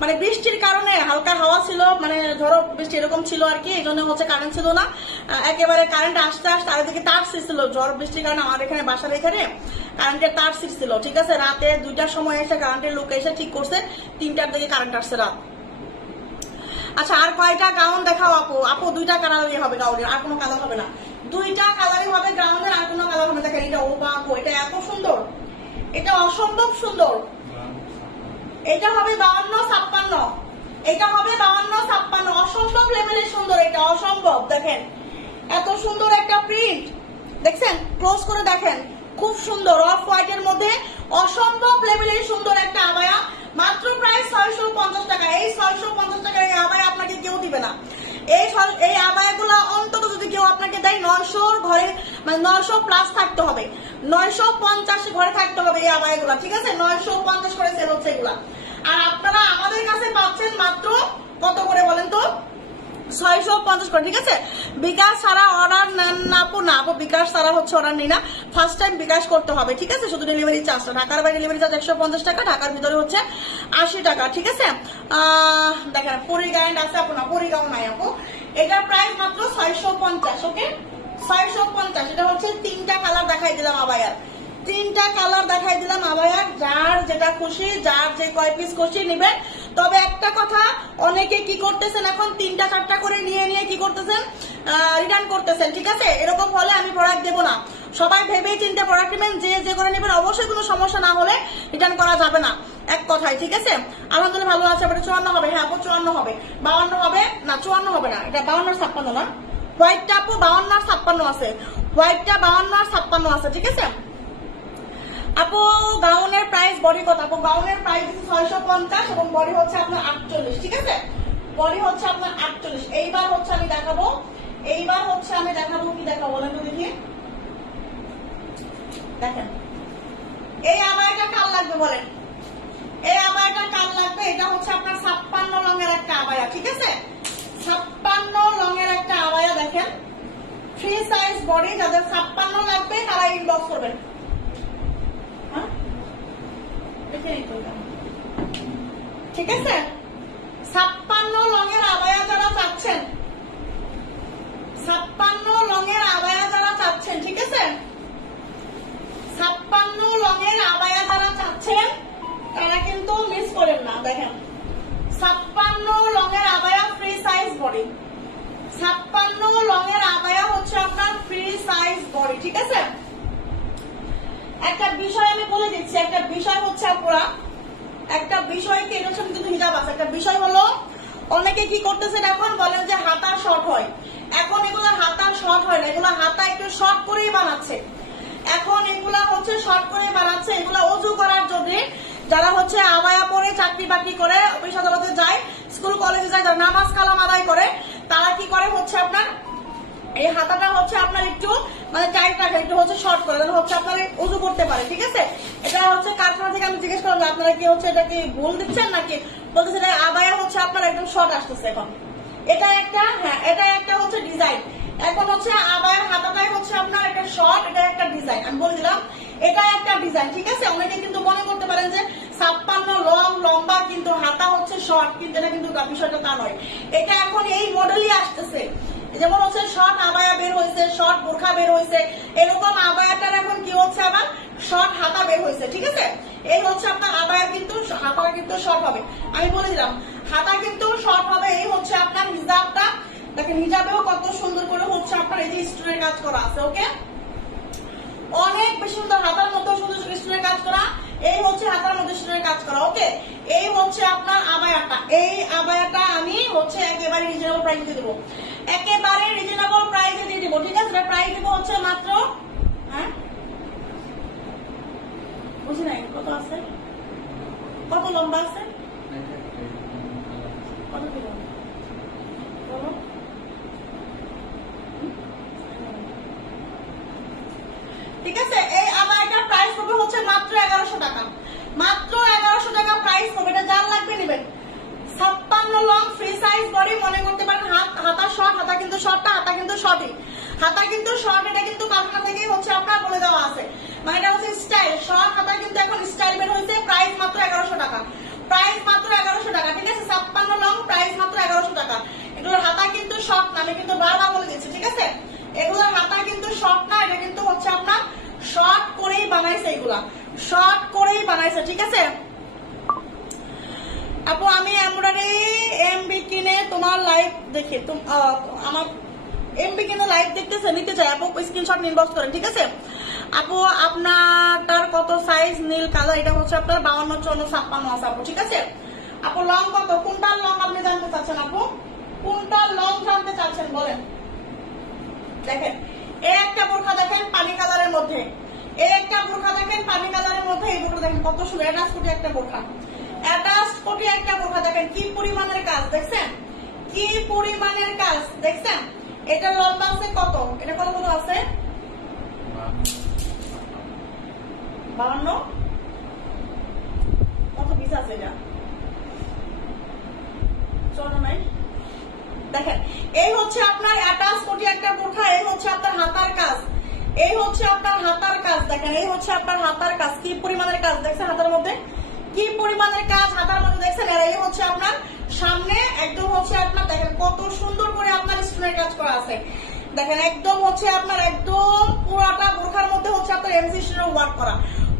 মানে বৃষ্টির কারণে হালকা হাওয়া ছিল, মানে ঝড়ো বৃষ্টি এরকম ছিল আর কি, এই জন্য হচ্ছে কারেন্ট ছিল না। একেবারে কারেন্ট আসতে আসতে আরেকদিকে তার ছিল, ঝড় বৃষ্টির কারণে আমার এখানে বাসার এখানে কারেন্টের তার ছিল, ঠিক আছে। রাতে 2টার সময় এসে কারেন্টের লোক এসে ঠিক করছে, 3টার দিকে কারেন্ট আসছে রাত। আচ্ছা আর কয়টা গাউন দেখাও আপু? আপু 2টা কালারই হবে গাউনের, আর কোনো কালার হবে না। 2টা কালারই হবে গাউনের, আর কোনো কালার হবে না। দেখেন এটা, ও বাপু এটা এত সুন্দর, এটা অসম্ভব সুন্দর। এটা হবে 52-56, এটা হবে 52-56, অসম্ভব লেভেলের সুন্দর, এটা অসম্ভব। দেখেন এত সুন্দর একটা প্রিন্ট, দেখছেন, ক্লোজ করে দেখেন, খুব সুন্দর, অফ হোয়াইটের মধ্যে অসম্ভব লেভেলের সুন্দর একটা আবায়া, মাত্র প্রায় 650 টাকা। এই 650 টাকার এই আবায়া আপনাকে কেউ দিবে না। এই আবায়াগুলো অন্তত যদি কেউ আপনাকে দেয় 900 ঘরে, মানে 900 প্লাস থাকতে হবে, 950 ঘরে থাকতে হবে এই আবায়াগুলো, ঠিক আছে। 950 করে সেল হচ্ছে এগুলা। আর আপনারা আমাদের কাছে পাচ্ছেন মাত্র কত করে বলেন তো? 650 করে, ঠিক আছে। বিকাশ ছাড়া অর্ডার নেন না আপু? না আপু, বিকাশ ছাড়া হচ্ছে অর্ডার নেই না, ফার্স্ট টাইম বিকাশ করতে হবে, ঠিক আছে। শুধু ডেলিভারি চার্জটা, ঢাকার বাইরে ডেলিভারি চার্জ 150 টাকা, ঢাকার ভিতরে হচ্ছে 80 টাকা, ঠিক আছে। দেখেন পরি গাউন আছে আপু? না, পরি গাউন নাই আপু। এটার প্রাইস মাত্র 650। ওকে 650। এটা হচ্ছে 3টা কালার দেখাই দিলাম আবায়ার, 3টা কালার দেখাই দিলাম আবায়ার। যার যেটা খুশি, যার যে কয় পিস খুশি নেবেন। তবে একটা কথা, অনেকে কি করতেছেন এখন 3টা 4টা করে নিয়ে নিয়ে কি করতেছেন, রিটার্ন করতেছেন, ঠিক আছে। এরকম হলে আমি প্রোডাক্ট দেবো না। সবাই ভেবেই চিন্তা প্রোডাক্ট নেবেন, যে করে নেবেন, অবশ্যই কোনো সমস্যা না হলে রিটার্ন করা যাবে না, এক কথায়, ঠিক আছে। আলহামদুলিল্লাহ ভালো আছে। আবার 54 হবে, হ্যাঁ আপু 54 হবে, 52 হবে না, 54 হবে না, এটা 52-56 না, হোয়াইটটা আপু 52-56 আছে, হোয়াইটটা 52-56 আছে, ঠিক আছে। আপু গাউনের প্রাইস, বডি কত আপু? গাউনের প্রাইস 650 এবং বডি হচ্ছে আপনার 48, ঠিক আছে। বডি হচ্ছে আপনার 48। এইবার হচ্ছে আমি দেখাবো কি দেখাবো বলেন তো দেখি। দেখেন এই আবায়াটা কাল লাগবে বলেন, এই আবায়াটা কাল লাগবে। এটা হচ্ছে আপনার 56 লঙের একটা আবায়া, ঠিক আছে। 56 লঙের একটা আবায়া, দেখেন ফ্রি সাইজ বডি। যাদের 56 লাগবে তারা ইনবক্স করবেন, ঠিক আছে। 56 লঙের আবায়া যারা চাচ্ছেন, 56 লঙের আবায়া যারা চাচ্ছেন, ঠিক আছে, 56 লঙের আবায়া যারা চাচ্ছেন তারা কিন্তু মিস করেন না। দেখেন 56 লঙের আবায়া ফ্রি সাইজ বডি, 56 লঙের আবায়া হচ্ছে আপনার ফ্রি সাইজ বডি, ঠিক আছে। একটা বিষয় আমি বলে দিচ্ছি, একটা বিষয় হচ্ছে আপনারা, একটা বিষয় কি, এটার সাথে কিন্তু হিজাব আছে। একটা বিষয় হলো, অনেকে কি করতেছেন এখন, বলেন যে হাতা শর্ট হয়। এখন এগুলো হাতা শর্ট হয় না, এগুলো হাতা একটু শর্ট করেই বানাচ্ছে। এখন এগুলা হচ্ছে শর্ট করে বানাচ্ছে, এগুলা অজু করার জন্য, যারা হচ্ছে আবায়া পরে চাকরি বাকরি করে, অফিস আদালতে যায়, স্কুল কলেজে যায়, যারা নামাজ কালাম আদায় করে, তারা কি করে হচ্ছে আপনার এই হাতাটা হচ্ছে আপনার একটু মানে টাইট রাখে, একটু হচ্ছে শর্ট করে, তাহলে হচ্ছে আপনার উজু করতে পারে, ঠিক আছে। এটা হচ্ছে কারখানা থেকে আমি জিজ্ঞেস করলাম, আপনারা কি হচ্ছে এটা কি ভুল দিচ্ছেন নাকি, বলতেছে আবায়া হচ্ছে আপনার একদম শর্ট আসতেছে এখন। এটা একটা, হ্যাঁ এটা একটা হচ্ছে ডিজাইন। এখন হচ্ছে আবায়ার হাতাটাই হচ্ছে আপনার একটা শর্ট, এটা একটা ডিজাইন, আমি বলে দিলাম এটা একটা ডিজাইন, ঠিক আছে। অনেকে কিন্তু মনে করতে পারেন যে 56 লম্বা কিন্তু হাতা হচ্ছে শর্ট, কিন্তু এটা কিন্তু বিষয়টা তা নয়। এটা এখন এই মডেলই আসতেছে, যেমন হচ্ছে শর্ট আবায়া বের হয়েছে, শর্ট বোরখা বের হয়েছে, এরকম আবায়াটার এখন কি হচ্ছে আবার শর্ট হাতা বের হয়েছে, ঠিক আছে। এই হচ্ছে আপনার আবায়া, কিন্তু হাতা কিন্তু শর্ট হবে, আমি বলে দিলাম হাতা কিন্তু শর্ট হবে। এই হচ্ছে আপনার হিজাবটা, দেখেন হিজাবেও কত সুন্দর করে হচ্ছে আপনার এই যে স্টোনের কাজ করা আছে। ওকে অনেক বেশি সুন্দর, হাতার মধ্যে সুন্দর স্টোনের কাজ করা। এই হচ্ছে হাতার মধ্যে স্টোনের কাজ করা। ওকে, এই হচ্ছে আপনার আবায়াটা। এই আবায়াটা আমি হচ্ছে একেবারে রিজনেবল প্রাইসে দেবো, একেবারে রিজনেবল প্রাইসে দিয়ে দিব। ঠিক আছে, প্রাইস দিব হচ্ছে মাত্র, হ্যাঁ বুঝি নাই কত আছে, কত লম্বা আছে, কত কিলো বলো। ঠিক আছে, এই আবায়াটার প্রাইস হবে হচ্ছে মাত্র 1100 টাকা, মাত্র 1100 টাকা প্রাইস হবে। এটা যার লাগবে নেবেন। 56 লং ফ্রি সাইজ বডি, মনে করতে পারেন হাতা শর্ট, হাতা কিন্তু শর্টটা, হাতা কিন্তু শর্টই, হাতা কিন্তু শর্ট। এটা কিন্তু কারখানা থেকেই হচ্ছে আপনার বলে দেওয়া আছে, মানে এটা হচ্ছে স্টাইল শর্ট হাতা, কিন্তু এখন স্টাইল বের হয়েছে। প্রাইস মাত্র 1100 টাকা, প্রাইস মাত্র 1100 টাকা। ঠিক আছে, 56 লং, প্রাইস মাত্র 1100 টাকা। এগুলোর হাতা কিন্তু শর্ট না, আমি কিন্তু বারবার বলে দিচ্ছি। ঠিক আছে, এগুলোর হাতা কিন্তু শর্ট না, এটা কিন্তু হচ্ছে আপনার শর্ট করেই বানাইছে, এগুলা শর্ট করেই বানাইছে। ঠিক আছে আপু, আমি এমব্রয়ডারি এমবি কিনে তোমার লাইভ দেখে আমার এমবি কিনে লাইভ দেখতেছে, নিতে চাই আপু, স্ক্রিনশট ইনবক্স করেন। ঠিক আছে আপু, আপনার কত সাইজ নীল কালার? এটা হচ্ছে আপনার 52, 54, 56 আছে আপু। ঠিক আছে আপু, লং কত, কোনটার লং আপনি জানতে চাচ্ছেন আপু, কোনটার লং জানতে চাচ্ছেন বলেন। দেখেন এই একটা বোরখা দেখেন পানি কালারের মধ্যে, এই একটা বোরখা দেখেন পানি কালারের মধ্যে, এই বোরখা দেখেন কত সুন্দর, অ্যাটাচ কোটি একটা বোরখা, অ্যাটাচ কোটি একটা বোরখা। দেখেন কি পরিমাণের কাজ, দেখছেন কি পরিমাণের কাজ, দেখছেন। এটা লম্বা আছে কত, এটা কত কত আছে, 52, কত পিস আছে এটা, 54। দেখেন এই হচ্ছে আপনার অ্যাটাচ কোটি একটা বোরখা, এই হচ্ছে আপনার হাতার কাজ, এই হচ্ছে আপনার হাতার কাজ। দেখেন এই হচ্ছে আপনার হাতার কাজ, কি পরিমাণের কাজ দেখছেন হাতার মধ্যে, কি পরিমাণের কাজ হাতার মধ্যে দেখছেন। আর এই হচ্ছে আপনার সামনে একদম হচ্ছে আপনার, দেখেন কত সুন্দর করে আপনার স্টোনের কাজ করা আছে। দেখেন একদম হচ্ছে আপনার একদম পুরাটা বোরখার মধ্যে হচ্ছে আপনার এমসি স্টোনের ওয়ার্ক করা,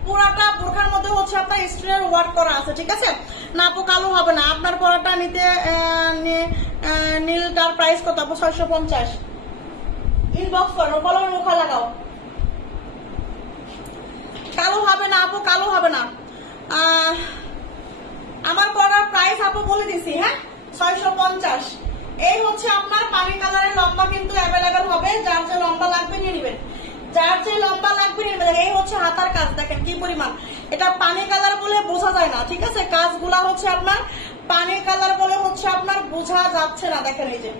পুরাটা বোরখার মধ্যে হচ্ছে আপনার স্টোনের ওয়ার্ক করা আছে। ঠিক আছে না আপু, কালো হবে না। আপনার পরাটা নিতে নীলটার প্রাইস কত আপু? 650। ইনবক্স করো, কলমের মুখা লাগাও। কালো হবে না আপু, কালো হবে না। আমার পরার প্রাইস আপু বলে দিছি, হ্যাঁ 650। এই হচ্ছে আপনার পানি কালারের লম্বা কিন্তু অ্যাভেলেবেল হবে, যার যে লম্বা লাগবে নিয়ে নেবেন, যার যে লম্বা লাগবে নিয়ে নেবেন। এই হচ্ছে হাতার কাজ, দেখেন কি পরিমাণ, এটা পানি কালার বলে বোঝা যায় না। ঠিক আছে, কাজগুলা হচ্ছে আপনার পানি কালার বলে হচ্ছে আপনার বোঝা যাচ্ছে না। দেখেন এই যে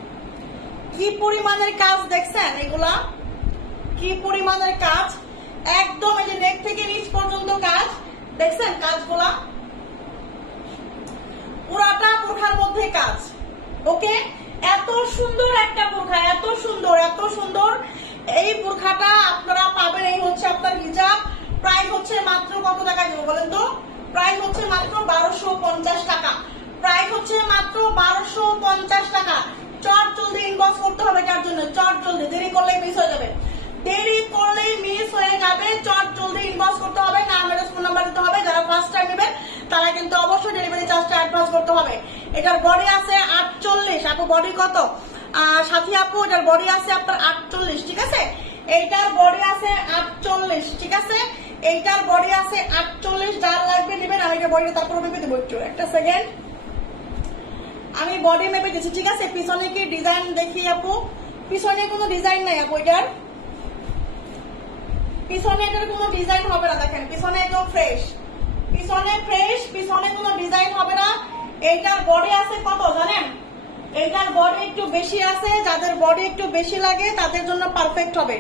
কি পরিমাণের কাজ, দেখছেন এগুলা কি পরিমাণের কাজ, একদম এই যে নেক থেকে নিচ পর্যন্ত কাজ, দেখছেন কাজগুলা পুরাটা বোরখার মধ্যে কাজ। ওকে, এত সুন্দর একটা বোরখা, এত সুন্দর, এত সুন্দর। এই বোরখাটা আপনারা পাবেন, এই হচ্ছে আপনার হিজাব। প্রাইস হচ্ছে মাত্র কত টাকা দিব বলেন তো? প্রাইস হচ্ছে মাত্র 1250 টাকা, প্রাইস হচ্ছে মাত্র 1250 টাকা। চট জলদি ইনবক্স করতে হবে, তার জন্য চট জলদি, দেরি করলেই মিস হয়ে যাবে, দেরি করলেই মিস হয়ে যাবে। চট জলদি ইনবক্স করতে হবে, নাম এড্রেস ফোন নাম্বার দিতে হবে। যারা ফার্স্ট টাইম নেবেন তারা কিন্তু অবশ্যই ডেলিভারি চার্জটা অ্যাডভান্স করতে হবে। এটার বডি আছে 48 আপু, বডি কত সাথী আপু? এটার বডি আছে আপনার 48। ঠিক আছে, এইটার বডি আছে 48। ঠিক আছে, এইটার বডি আছে 48। যার লাগবে নেবেন। আমি এটা বডি তারপর মেপে দেবো, একটু একটা সেকেন্ড, আমি বডি মেপে দিচ্ছি। ঠিক আছে, পিছনে কি ডিজাইন দেখি আপু? পিছনে কোনো ডিজাইন নাই আপু, এটার পিছনে এটার কোনো ডিজাইন হবে না। দেখেন পিছনে একদম ফ্রেশ, পিছনে ফ্রেশ, পিছনে কোনো ডিজাইন হবে না। এইটার বডি আছে কত জানেন? এইটার বডি একটু বেশি আছে, যাদের বডি একটু বেশি লাগে তাদের জন্য পারফেক্ট হবে,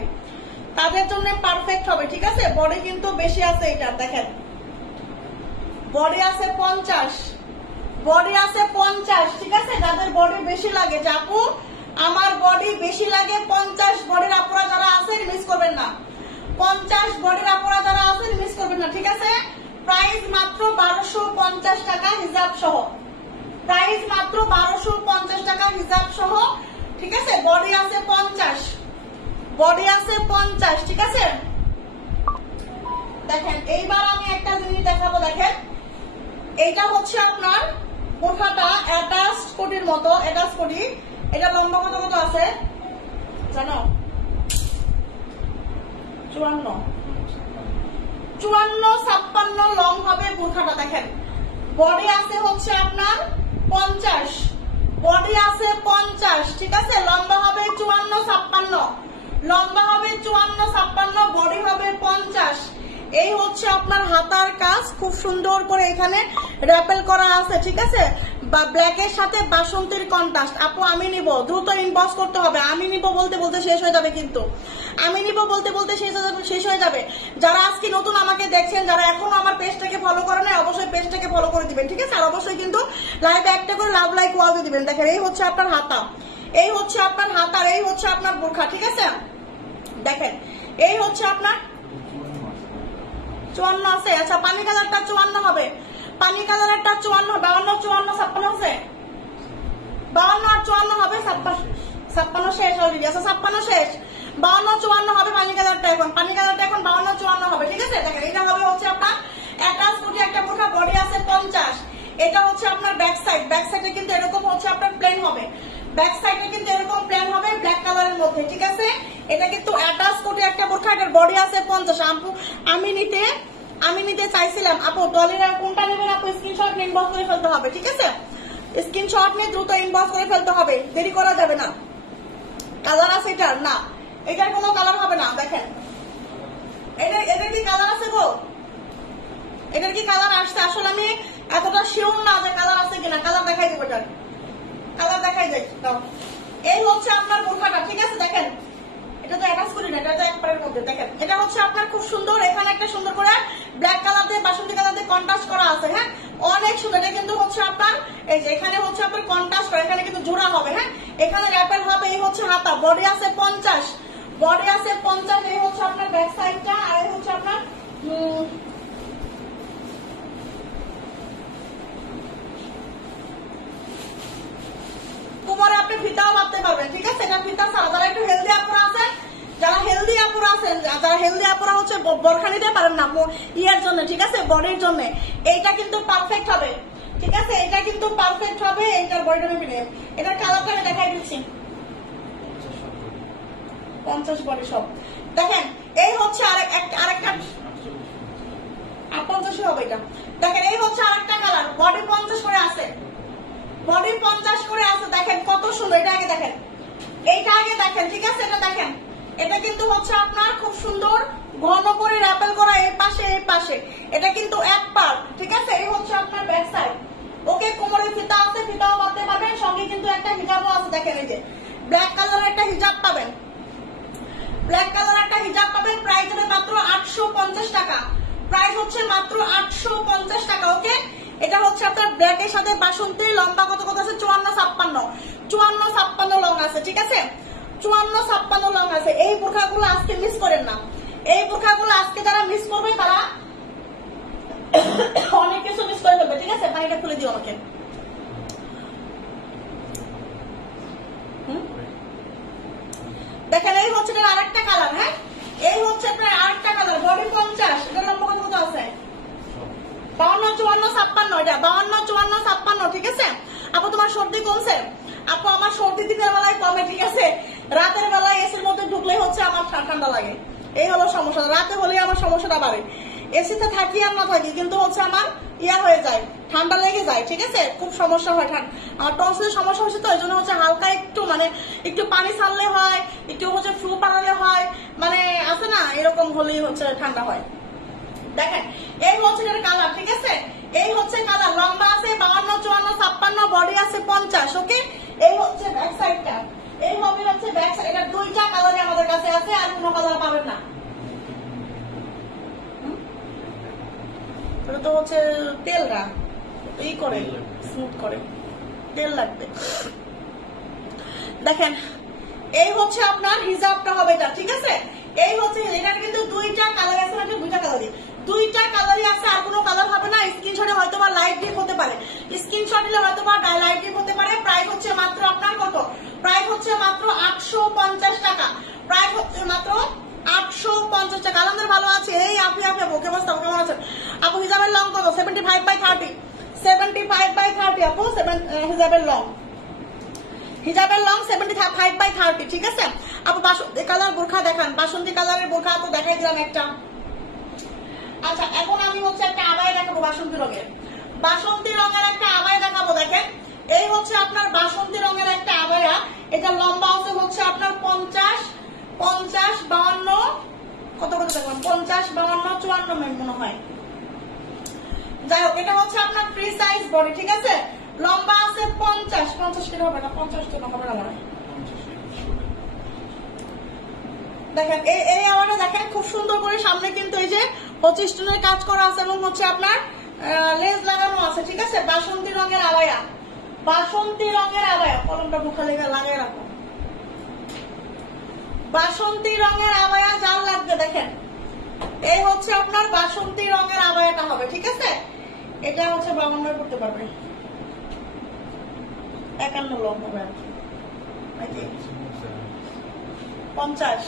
তাদের জন্য পারফেক্ট হবে। ঠিক আছে, বডি কিন্তু বেশি আছে এটার। দেখেন বডি আছে 50, বডি আছে 50। ঠিক আছে, যাদের বডি বেশি লাগে, আপু আমার বডি বেশি লাগে 50 বডির আপুরা যারা আছেন মিস করবেন না, 50 বডির আপুরা যারা আছেন মিস করবেন না। ঠিক আছে, প্রাইস মাত্র 1250 টাকা হিসাব সহ, প্রাইস মাত্র 1250 টাকা হিসাব সহ। ঠিক আছে, বডি আছে 50, বডি আছে 50। ঠিক আছে, দেখেন এইবার আমি একটা জিনিস দেখাবো। দেখেন এইটা হচ্ছে আপনার বোরখাটা অ্যাটাচ কোটির মতো, অ্যাটাচ কোটি। এটা লম্বা কত কত আছে জানো? 54, 54-56 লং হবে বোরখাটা। দেখেন বডি আছে হচ্ছে আপনার 50, বডি আছে 50, ঠিক আছে। লম্বা হবে 54-56, লম্বা হবে 54-56, বডি হবে 50। এই হচ্ছে আপনার হাতার কাজ, খুব সুন্দর করে এখানে র্যাপেল করা আছে, ঠিক আছে। বা ব্ল্যাকের সাথে বাসন্তীর কন্ট্রাস্ট। আপু আমি নিব, দ্রুত ইনবক্স করতে হবে। আমি নিব বলতে বলতে শেষ হয়ে যাবে, কিন্তু আমি নিব বলতে বলতে শেষ হয়ে যাবে। যারা আজকে নতুন আমাকে দেখছেন, যারা এখনো আমার পেজটাকে ফলো করেন নাই, অবশ্যই পেজটাকে ফলো করে দিবেন, ঠিক আছে। আর অবশ্যই কিন্তু লাইভে একটা করে লাভ লাইক ওয়াও দিয়ে দিবেন। দেখেন এই হচ্ছে আপনার হাতা, এই হচ্ছে আপনার হাতার, এই হচ্ছে আপনার বোরখা, ঠিক আছে। দেখেন এই হচ্ছে আপনার 54 আছে। আচ্ছা পানি কালারটা 54 হবে, পানি কালারটা 54, 52, 54, 56 আছে, 52 আর 54 হবে, 56 শেষ অলরেডি। আচ্ছা 56 শেষ, 52, 54 হবে পানি কালারটা। এখন পানি কালারটা এখন 52, 54 হবে, ঠিক আছে। দেখেন এটা হবে হচ্ছে আপনার অ্যাটাচ কুটি একটা বোরখা, বডি আছে 50। এটা হচ্ছে আপনার ব্যাক সাইড, ব্যাক সাইডে কিন্তু এরকম হচ্ছে আপনার প্লেন হবে, ব্যাক সাইডে কিন্তু এরকম প্লেন হবে ব্ল্যাক কালারের মধ্যে, ঠিক আছে। এটা কিন্তু অ্যাটাচ কুটি একটা বোরখা, এটার বডি আছে 50। আপু আমি নিতে চাইছিলাম, আপু ডলির কোনটা নেবেন আপু স্ক্রিনশট নিয়ে ইনবক্স করে ফেলতে হবে, ঠিক আছে। স্ক্রিনশট নিয়ে দ্রুত ইনবক্স করে ফেলতে হবে, দেরি করা যাবে না। কালার আছে এটার? না, এটার কোনো কালার হবে না। দেখেন এটার কি কালার আছে গো? এটার কি কালার আসছে? আসলে আমি এতটা শিওর না যে কালার আছে কিনা। কালার দেখাই দেবো, এটার কালার দেখাই যাই। এই হচ্ছে আপনার বোরখাটা, ঠিক আছে। দেখেন এটা তো অ্যাটাচ করি না, এটা তো একবারের মধ্যে। দেখেন এটা হচ্ছে আপনার খুব সুন্দর, এখানে একটা সুন্দর করে ব্ল্যাক কালার দিয়ে বাসন্তী কালার দিয়ে কন্ট্রাস্ট করা আছে, হ্যাঁ অনেক সুন্দর। এটা কিন্তু হচ্ছে আপনার এই যে এখানে হচ্ছে আপনার কন্ট্রাস্ট করা, এখানে কিন্তু জোড়া হবে, হ্যাঁ এখানে র্যাপেল হবে। এই হচ্ছে হাতা, বডি আছে 50, বডি আছে 50। এই হচ্ছে আপনার ব্যাক সাইডটা, আর এই হচ্ছে আপনার কোমরে আপনি ফিতাও বাঁধতে পারবেন, ঠিক আছে। এটা ফিতা ছাড়া। যারা একটু হেলদি আপুরা আছেন, যারা হেলদি আপুরা আছেন, যারা হেলদি আপুরা হচ্ছে বোরখা নিতে পারেন না ইয়ের জন্য, ঠিক আছে, বডির জন্য, এইটা কিন্তু পারফেক্ট হবে, ঠিক আছে। এটা কিন্তু পারফেক্ট হবে, এইটার বডিটা মিলে। এটার কালারটা আমি দেখাই দিচ্ছি, 50 বডি সব। দেখেন এই হচ্ছে আরেকটা 50 হবে এটা। দেখেন এই হচ্ছে আরেকটা কালার, বডি 50 করে আছে, বডি 50 করে আছে। দেখেন কত সুন্দর। এটা আগে দেখেন, এইটা আগে দেখেন, ঠিক আছে। এটা দেখেন, এটা কিন্তু হচ্ছে আপনার খুব সুন্দর ঘন করে র্যাপেল করা, এই পাশে এই পাশে। এটা কিন্তু এক পার্ট, ঠিক আছে। এই হচ্ছে আপনার ব্যাক সাইড। ওকে কোমরে ফিতা আছে, ফিতাও বাঁধতে পারবেন, সঙ্গে কিন্তু একটা হিজাবও আছে। দেখেন এই যে ব্ল্যাক কালারের একটা হিজাব পাবেন, ব্ল্যাক কালার একটা হিজাব পাবেন। প্রাইস হবে মাত্র 850 টাকা, প্রাইস হচ্ছে মাত্র 850 টাকা। ওকে এটা হচ্ছে আপনার ব্ল্যাকের সাথে বাসন্তী। লম্বা কত আছে? 54-56, 54-56 লং আছে, ঠিক আছে। 54-56 লং আছে। এই বোরখাগুলো আজকে মিস করেন না, এই বোরখাগুলো আজকে যারা মিস করবে তারা অনেক কিছু মিস করে ফেলবে, ঠিক আছে। পানিটা খুলে দিও আমাকে। দেখেন এই হচ্ছে আরেকটা কালার, হ্যাঁ এই হচ্ছে আপনার আরেকটা কালার, বডি 50। এটা লম্বা কত আছে? 52-54-56, এটা 52-54-56, ঠিক আছে। আপু তোমার সর্দি কমছে? আপু আমার সর্দি দিনের বেলায় কমে, ঠিক আছে। রাতের বেলায় এসির মধ্যে ঢুকলে হচ্ছে আমার ঠান্ডা লাগে, এই হলো সমস্যা। রাতে হলে আমার সমস্যাটা বাড়ে, এসিতে থাকি আর না থাকি, কিন্তু হচ্ছে আমার ইয়া হয়ে যায়, ঠান্ডা লেগে যায়, ঠিক আছে। খুব সমস্যা হয়, আমার টনসিলের সমস্যা হচ্ছে, তো এই জন্য হচ্ছে হালকা একটু মানে একটু পানি ছাড়লে হয়, একটু হচ্ছে ফ্লু পালালে হয়, মানে আছে না, এরকম হলেই হচ্ছে ঠান্ডা হয়। দেখেন এই হচ্ছে এর কালার, ঠিক আছে। এই হচ্ছে কালার, লম্বা আছে 52-54-56, বডি আছে 50। ওকে এই হচ্ছে ব্যাক সাইডটা, এই হবে হচ্ছে ব্যাক সাইড। এটা দুইটা কালারে আমাদের কাছে আছে, আর কোনো কালার পাবেন না। এটা তো হচ্ছে তেলরা এই করে স্মুথ করে, তেল লাগবে। দেখেন এই হচ্ছে আপনার হিজাবটা হবে এটা, ঠিক আছে। এই হচ্ছে এটার কিন্তু দুইটা কালার আছে, দুইটা কালারই আছে, আর কোনো কালার হবে না। স্ক্রিনশটে হয়তো বা লাইট ডিপ হতে পারে, স্ক্রিনশট দিলে হয়তো বা লাইট ডিপ হতে পারে। প্রাইস হচ্ছে মাত্র আপনার কত? প্রাইস হচ্ছে মাত্র 850 টাকা, প্রাইস হচ্ছে মাত্র 850 টাকা। আমাদের ভালো আছে এই আপু ওকে বস্তা কেমন আছেন আপু? হিজাবের লং কত? 75/30, 75/30 আপু। হিজাবের লং, হিজাবের লং 75/30, ঠিক আছে আপু। বাসন্তী কালার বোরখা দেখান, বাসন্তী কালারের বোরখা আপু দেখাই দিলাম একটা। আচ্ছা এখন আমি হচ্ছে একটা আবায়া দেখাবো বাসন্তী রঙের, বাসন্তী রঙের একটা আবায়া দেখাবো। দেখেন এই হচ্ছে আপনার বাসন্তী রঙের একটা আবায়া, এটা লম্বা হচ্ছে আপনার 50, 52, কত কত দেখলাম 50, 52, 54 মনে হয়। যাই হোক এটা হচ্ছে আপনার ফ্রি সাইজ বডি, ঠিক আছে। লম্বা আছে 50 কিলো হবে না, 50 তো হবে না মনে হয়। দেখেন এই আবারটা দেখেন খুব সুন্দর করে সামনে কিন্তু এই যে 25 টনের কাজ করা আছে এবং হচ্ছে আপনার লেস লাগানো আছে, ঠিক আছে। বাসন্তী রঙের আবায়া, বাসন্তী রঙের আবায়া, কলমটা মুখে লেগে লাগিয়ে রাখো। বাসন্তী রঙের আবায়া যার লাগবে দেখেন এই হচ্ছে আপনার বাসন্তী রঙের আবায়াটা হবে, ঠিক আছে। এটা হচ্ছে 52 করতে পারবে, 51 লং হবে 50,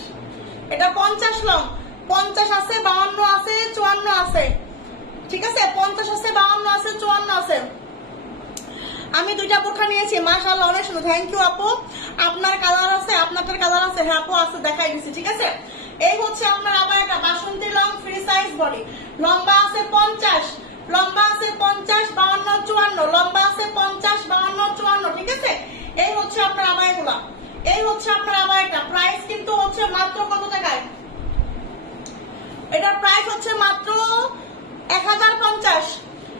এটা 50 লং, 50 আছে, 52 আছে, 54 আছে, ঠিক আছে। 50 আছে, 52 আছে, 54 আছে। আমি দুইটা বোরখা নিয়েছি, মাশাআল্লাহ অনেক সুন্দর। থ্যাংক ইউ আপু। আপনার কালার আছে, আপনাদের কালার আছে? হ্যাঁ আপু আছে, দেখাই দিচ্ছি, ঠিক আছে। এই হচ্ছে আপনার আবার একটা বাসন্তী লং ফ্রি সাইজ বডি, লম্বা আছে 50, লম্বা আছে 50, 52, 54, লম্বা আছে 50, 52, 54, ঠিক আছে। এই হচ্ছে আপনার আবায়াগুলা, এই হচ্ছে আপনার আবায়াটা। প্রাইস কিন্তু হচ্ছে মাত্র কত টাকায়? এটার প্রাইস হচ্ছে মাত্র 1050,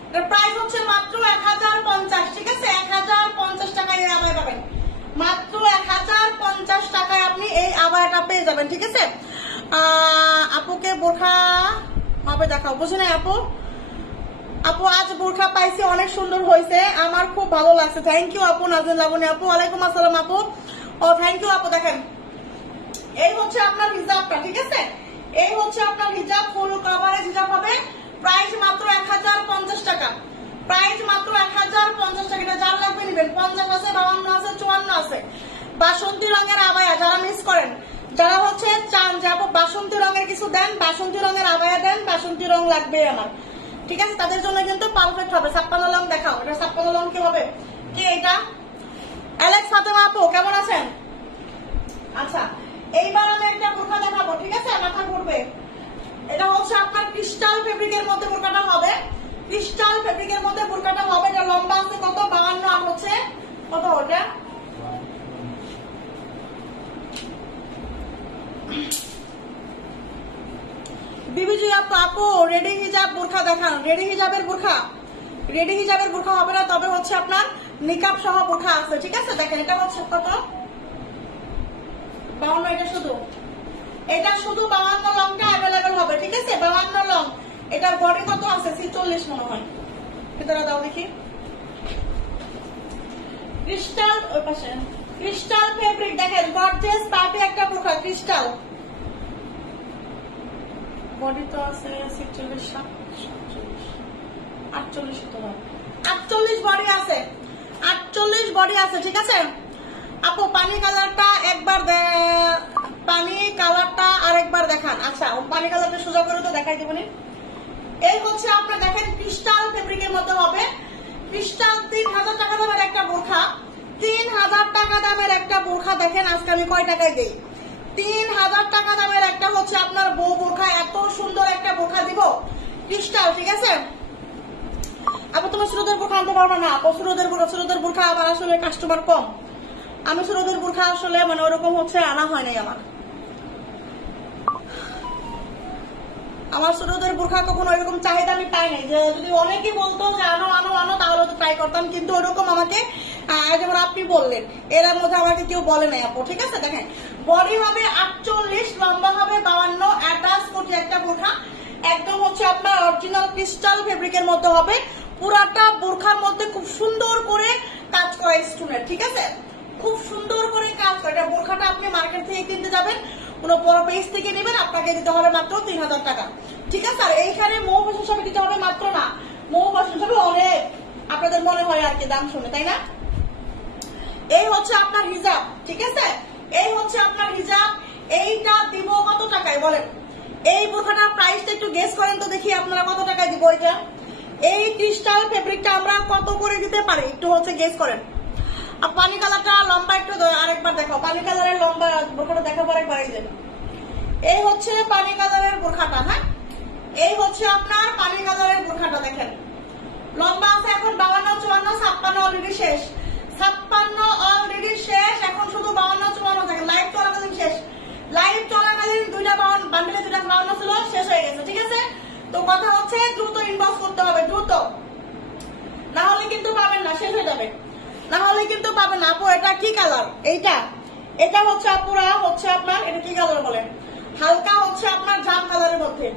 এটার প্রাইস হচ্ছে মাত্র 1050, ঠিক আছে। 1050 টাকায় এই আবায়া পাবেন, মাত্র 1050 টাকায় আপনি এই আবায়াটা পেয়ে যাবেন, ঠিক আছে। আপুকে বোরখা হবে দেখাও, বুঝে নাই আপু? আপু আজ বোরখা পাইছি, অনেক সুন্দর হয়েছে, আমার খুব ভালো লাগছে। থ্যাংক ইউ আপু। নাজনীন লাবণী আপু, ওয়ালাইকুম আসসালাম আপু। ও থ্যাংক ইউ আপু। দেখেন এই হচ্ছে আপনার হিজাবটা, ঠিক আছে। এই হচ্ছে আপনার হিজাব, ফুল কভারেজ হিজাব হবে। প্রাইস মাত্র 1050 টাকা, প্রাইস মাত্র 1050 টাকা। এটা যার লাগবে নিবেন, 50 আছে, 52 আছে, 54 আছে। বাসন্তী রঙের আবায়া যারা মিস করেন, যারা হচ্ছে চান যে আপু বাসন্তী রঙের কিছু দেন, বাসন্তী রঙের আবায়া দেন, বাসন্তী রং লাগবে আমার, ঠিক আছে, তাদের জন্য কিন্তু পারফেক্ট হবে। 56 লং দেখাও, এটা 56 লং কি হবে? কি এটা? অ্যালেক্স ফাতেমা আপু কেমন আছেন? আচ্ছা এইবার আমি একটা বোরখা দেখাবো, ঠিক আছে, মাথা ঘুরবে। এটা হচ্ছে আপনার ক্রিস্টাল ফেব্রিকের মধ্যে বোরখাটা হবে, ক্রিস্টাল ফেব্রিকের মধ্যে বোরখাটা হবে। এটা লম্বা আছে কত? 52, আর হচ্ছে কত ওটা? বিবিজি আপু রেডি হিজাব বোরখা দেখান, রেডি হিজাবের বোরখা, রেডি হিজাবের বোরখা হবে না, তবে হচ্ছে আপনার নিকাব সহ বোরখা আছে, ঠিক আছে। দেখেন এটা হচ্ছে কত? 52, এটা শুধু, এটা শুধু 52 লংটা অ্যাভেলেবেল হবে, ঠিক আছে। 52 লং, এটার বডি কত আছে? 46 মনে হয়। ভিতরে দাও দেখি। ক্রিস্টাল ওই পাশে, ক্রিস্টাল ফেব্রিক দেখেন, গর্জিয়াস পার্টি একটা বোরখা, ক্রিস্টাল। বডি তো আছে 46, 48 তো 48 বডি আছে, 48 বডি আছে, ঠিক আছে। আপু পানি কালারটা একবার পানি কালারটা আরেকবার দেখান। আচ্ছা পানি কালারটা সোজা করে তো দেখাই দেবনি। এই হচ্ছে আপনার দেখেন ক্রিস্টাল ফেব্রিকের মধ্যে হবে, ক্রিস্টাল। 3000 টাকা দামের একটা বোরখা, 3000 টাকা দামের একটা বোরখা। দেখেন আজকে আমি কয় টাকায় দিই? 3000 টাকা দামের একটা হচ্ছে আপনার বউ বোরখা, এত সুন্দর একটা বোরখা দিব, ক্রিস্টাল, ঠিক আছে। আপু তুমি সুরদের বোরখা আনতে পারবে না? আপু সুরদের বোরখা আবার আসলে কাস্টমার কম, আমি সুরদের বোরখা আসলে মানে ওরকম হচ্ছে আনা হয় নাই আমার সুরদের বোরখা কখনো ওইরকম চাহিদা আমি পাই নাই। যে যদি অনেকেই বলতো যে আনো আনো আনো তাহলে তো ট্রাই করতাম, কিন্তু ওরকম আমাকে যেমন আপনি বললেন এর মধ্যে আমাকে কেউ বলে নাই আপু, ঠিক আছে। দেখেন বডি হবে 48, লম্বা হবে 52, অ্যাটাচ করছে একটা বোরখা, একদম হচ্ছে আপনার অরিজিনাল ক্রিস্টাল ফেব্রিকের মধ্যে হবে। পুরাটা বোরখার মধ্যে খুব সুন্দর করে কাজ করা স্টোনের, ঠিক আছে, খুব সুন্দর করে কাজ করে। এটা বোরখাটা আপনি মার্কেট থেকে কিনতে যাবেন, কোনো বড় পেজ থেকে নেবেন, আপনাকে দিতে হবে মাত্র 3000 টাকা, ঠিক আছে। আর এইখানে মৌ ভাষণ হিসাবে দিতে হবে মাত্র না, মৌ ভাষণ হিসাবে অনেক আপনাদের মনে হয় আর কি দাম শুনে, তাই না? এই হচ্ছে আপনার হিজাব, ঠিক আছে, এই হচ্ছে আপনার হিজাব। এইটা দিব কত টাকায় বলেন? এই বোরখাটার প্রাইসটা একটু গেস করেন তো দেখি আপনারা কত টাকায় দিব এটা। এই ক্রিস্টাল ফেব্রিকটা আমরা কত করে দিতে পারি একটু হচ্ছে গেস করেন। আর পানি কালারটা লম্বা একটু আরেকবার দেখো, পানি কালারের লম্বা বোরখাটা দেখাবো আরেকবার। এই হচ্ছে পানি কালারের বোরখাটা, হ্যাঁ এই হচ্ছে আপনার পানি কালারের বোরখাটা দেখেন, লম্বা আছে এখন 52, 54, 56 অলরেডি শেষ, 56 অলরেডি শেষ, এখন শুধু 52, 54 থাকে। লাইভ চলাকালীন শেষ, লাইভ চলাকালীন দুইটা বান্ডেলে দুইটা 52 ছিল, শেষ হয়ে গেছে। ঠিক আছে, তো কথা হচ্ছে দ্রুত ইনবক্স করতে হবে, দ্রুত, না হলে কিন্তু পাবেন না, শেষ হয়ে যাবে, না হলে কিন্তু পাবেন না। আপু এটা কি কালার? এইটা, এটা হচ্ছে আপুরা হচ্ছে আপনার, এটা কি কালার বলেন? হালকা হচ্ছে আপনার জাম কালারের মধ্যে,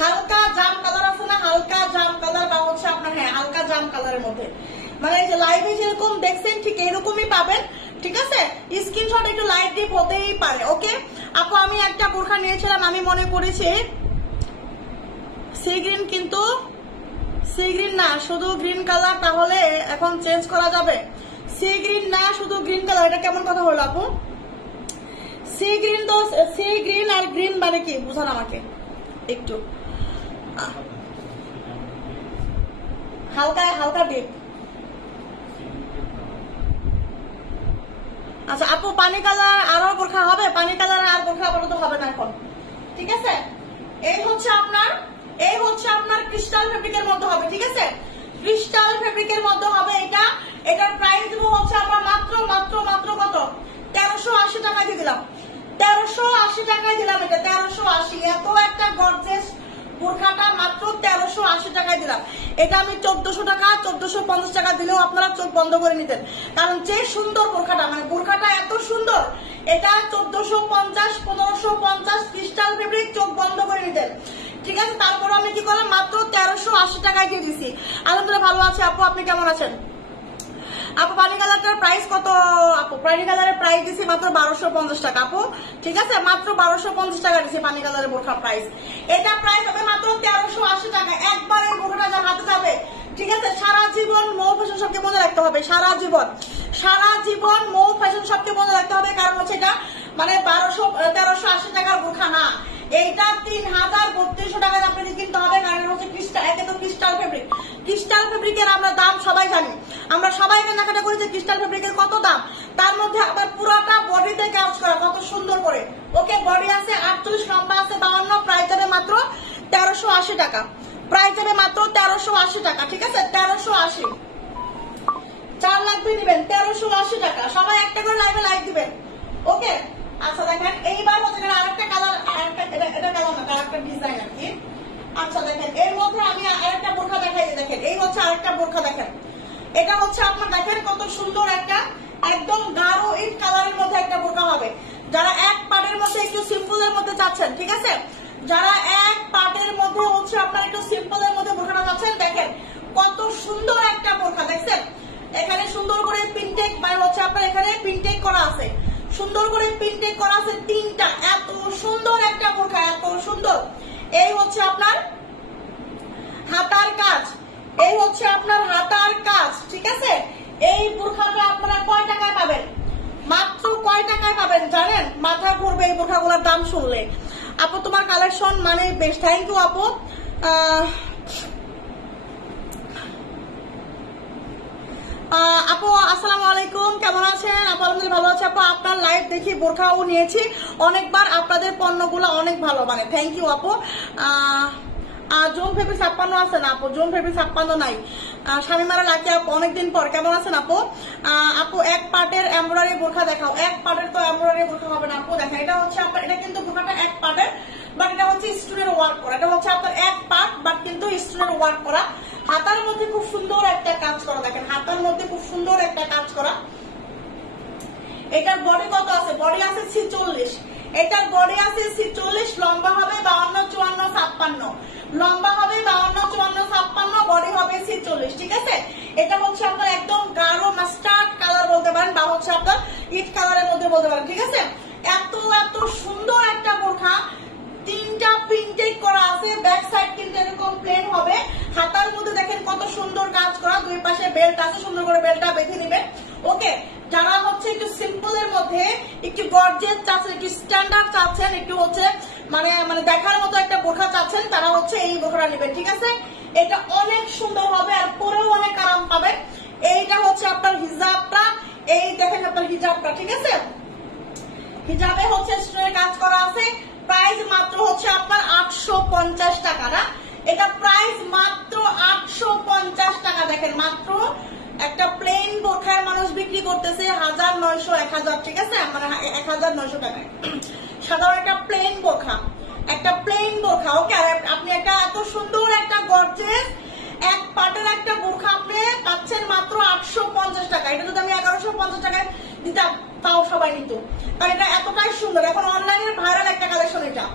হালকা জাম কালার আছে না, হালকা জাম কালার বা হচ্ছে আপনার, হ্যাঁ হালকা জাম কালারের মধ্যে, মানে এই যে লাইভে যেরকম দেখছেন ঠিক এরকমই পাবেন। ঠিক আছে, স্ক্রিনশট একটু লাইট ডিপ হতেই পারে। ওকে আপু, আমি একটা বোরখা নিয়েছিলাম, আমি মনে করেছি সি গ্রিন, কিন্তু সি গ্রিন না, শুধু গ্রিন কালার, তাহলে এখন চেঞ্জ করা যাবে? সি গ্রিন না, শুধু গ্রিন কালার, এটা কেমন কথা হলো আপু? সি গ্রিন তো, সি গ্রিন আর গ্রিন মানে কি বুঝান আমাকে একটু, হালকা হালকা ডিপ। আচ্ছা আপু, পানি কালার আরো বোরখা হবে? পানি কালার আর বোরখা আপাতত হবে না এখন। ঠিক আছে, এই হচ্ছে আপনার, এই হচ্ছে আপনার ক্রিস্টাল ফেব্রিকের মধ্যে হবে। ঠিক আছে, ক্রিস্টাল ফেব্রিকের মধ্যে হবে এটা। এটার প্রাইস দিব হচ্ছে আপনার মাত্র মাত্র মাত্র কত? 1380 টাকায় দিয়ে দিলাম, 1380 টাকায় দিলাম এটা, 1380। এত একটা গর্জিয়াস বোরখাটা মাত্র 1380 টাকায় দিলাম। এটা আমি 1400 টাকা, 1450 টাকা দিলেও আপনারা চোখ বন্ধ করে নিতেন, কারণ যে সুন্দর বোরখাটা, মানে বোরখাটা এত সুন্দর, এটা 1450, 1550 ক্রিস্টাল ফেব্রিক, চোখ বন্ধ করে নিতেন। ঠিক আছে, তারপর আমি কি করলাম, মাত্র 1380 টাকায় দিয়ে দিছি। আলহামদুলিল্লাহ ভালো আছে আপু, আপনি কেমন আছেন? আপু পানি কালারটার প্রাইস কত? আপু পানি কালারের প্রাইস দিছি মাত্র 1250 টাকা আপু। ঠিক আছে, মাত্র 1250 টাকা দিছি পানি কালারের বোরখার প্রাইস। এটা প্রাইস হবে মাত্র 1380 টাকা। একবার এই বোরখাটা যা হাতে যাবে, ঠিক আছে, সারা জীবন মৌ ফ্যাশন শপকে মনে রাখতে হবে, সারা জীবন, সারা জীবন মৌ ফ্যাশন শপকে মনে রাখতে হবে। কারণ হচ্ছে এটা মানে 1380 টাকার বোরখা না, এইটা 3000-3200 টাকায় আপনাদের কিনতে হবে। কারণ হচ্ছে ক্রিস্টাল, একে তো ক্রিস্টাল ফেব্রিক, ক্রিস্টাল ফেব্রিকের আমরা দাম সবাই জানি, আমরা সবাই কেনাকাটা করি যে ক্রিস্টাল ফেব্রিকের কত দাম। তার মধ্যে আবার পুরোটা বডিতে কাজ করা কত সুন্দর করে। ওকে, বডি আছে 48, লম্বা আছে 52, প্রাইস যাবে মাত্র 1380 টাকা, প্রাইস যাবে মাত্র 1380 টাকা। ঠিক আছে, 1380, 4 লাগবে দিবেন 1380 টাকা। সবাই একটা করে লাইভে লাইক দিবেন। ওকে, আচ্ছা দেখেন এইবার হচ্ছে আরেকটা কালার, এটা কালার না, আরেকটা ডিজাইন আর কি। আচ্ছা দেখেন এর মধ্যে আমি আরেকটা বোরখা দেখাই, দেখেন এই হচ্ছে আরেকটা বোরখা, দেখেন এটা হচ্ছে আপনার, দেখেন কত সুন্দর একটা একদম গাঢ় ইট কালারের মধ্যে একটা বোরখা হবে। যারা এক পাটের মধ্যে একটু সিম্পলের মধ্যে চাচ্ছেন, ঠিক আছে, যারা এক পাটের মধ্যে হচ্ছে আপনার একটু সিম্পলের মধ্যে বোরখাটা চাচ্ছেন, দেখেন কত সুন্দর একটা বোরখা। দেখছেন এখানে সুন্দর করে পিনটেক, মানে হচ্ছে আপনার এখানে পিনটেক করা আছে, সুন্দর করে পিনটেক করা আছে তিনটা। এত সুন্দর একটা বোরখা, এত সুন্দর। এই হচ্ছে আপনার হাতার কাজ, এই হচ্ছে আপনার হাতার কাজ। ঠিক আছে, এই বোরখাটা আপনারা কয় টাকায় পাবেন? মাত্র কয় টাকায় পাবেন জানেন? মাথা ঘুরবে এই বোরখাগুলোর দাম শুনলে। আপু তোমার কালেকশন মানে বেশ, থ্যাংক ইউ আপু। আপু আসসালামু আলাইকুম, কেমন আছেন? আপু আলহামদুলিল্লাহ ভালো আছে আপু। আপনার লাইভ দেখি বোরখাও নিয়েছি অনেকবার, আপনাদের পণ্যগুলো অনেক ভালো, মানে থ্যাংক ইউ আপু। জোন ফেব্রিক 56 আছে না আপু? জোন ফেব্রিক 56 নাই। স্বামীমারা লাকি আপু, অনেকদিন পর, কেমন আছেন আপু? আপু এক পার্টের এমব্রয়ডারি বোরখা দেখাও। এক পার্টের তো এমব্রয়ডারি বোরখা হবে না আপু। দেখেন এটা হচ্ছে আপনার, এটা কিন্তু বোরখাটা এক পার্টের, বাট এটা হচ্ছে স্টোনের ওয়ার্ক করা। এটা হচ্ছে আপনার এক পার্ট, বাট কিন্তু স্টোনের ওয়ার্ক করা। হাতার মধ্যে খুব সুন্দর একটা কাজ করা, দেখেন হাতার মধ্যে খুব সুন্দর একটা কাজ করা। এটার বডি কত আছে? বডি আছে 46, এটার বডি আছে 46, লম্বা হবে 52, 54, 56, লম্বা হবে 52, 54, 56, বডি হবে 46। ঠিক আছে, এটা হচ্ছে আপনার একদম গাঢ় মাস্টার্ড কালার বলতে পারেন, বা হচ্ছে আপনার ইট কালারের মধ্যে বলতে পারেন। ঠিক আছে, এত এত সুন্দর একটা বোরখা, তিনটা প্রিন্টেড করা আছে, ব্যাক সাইড কিন্তু এরকম প্লেন হবে। হাতার মধ্যে দেখেন কত সুন্দর কাজ করা, দুই পাশে বেল্ট আছে, সুন্দর করে বেল্টটা বেঁধে নিবে। ওকে, যারা হচ্ছে একটু সিম্পলের মধ্যে একটু গর্জিয়াস চাচ্ছেন, একটু স্ট্যান্ডার্ড চাচ্ছেন, একটু হচ্ছে মানে মানে দেখার মতো একটা বোরখা চাচ্ছেন, তারা হচ্ছে এই বোরখাটা নেবেন। ঠিক আছে, এটা অনেক সুন্দর হবে আর পরেও অনেক আরাম পাবেন। এইটা হচ্ছে আপনার হিজাবটা, এই দেখেন আপনার হিজাবটা। ঠিক আছে, হিজাবে হচ্ছে স্টোনের কাজ করা আছে। প্রাইস মাত্র হচ্ছে আপনার 850 টাকা না, এটা প্রাইস মাত্র 850 টাকা। দেখেন মাত্র একটা প্লেন বোরখার মানুষ বিক্রি করতেছে 1900 1000, ঠিক আছে, মানে 1900 টাকায় সাধারণ একটা প্লেন বোরখা, একটা প্লেন বোরখা। ওকে, আর আপনি একটা এত সুন্দর একটা গর্জিয়াস এক পাটের একটা বোরখা আপনি পাচ্ছেন মাত্র 850 টাকা। এটা যদি আমি 1150 টাকায় দিতাম তাও সবাই নিত, কারণ এটা এতটাই সুন্দর। এখন অনলাইনে ভাইরাল একটা কালেকশন, এটা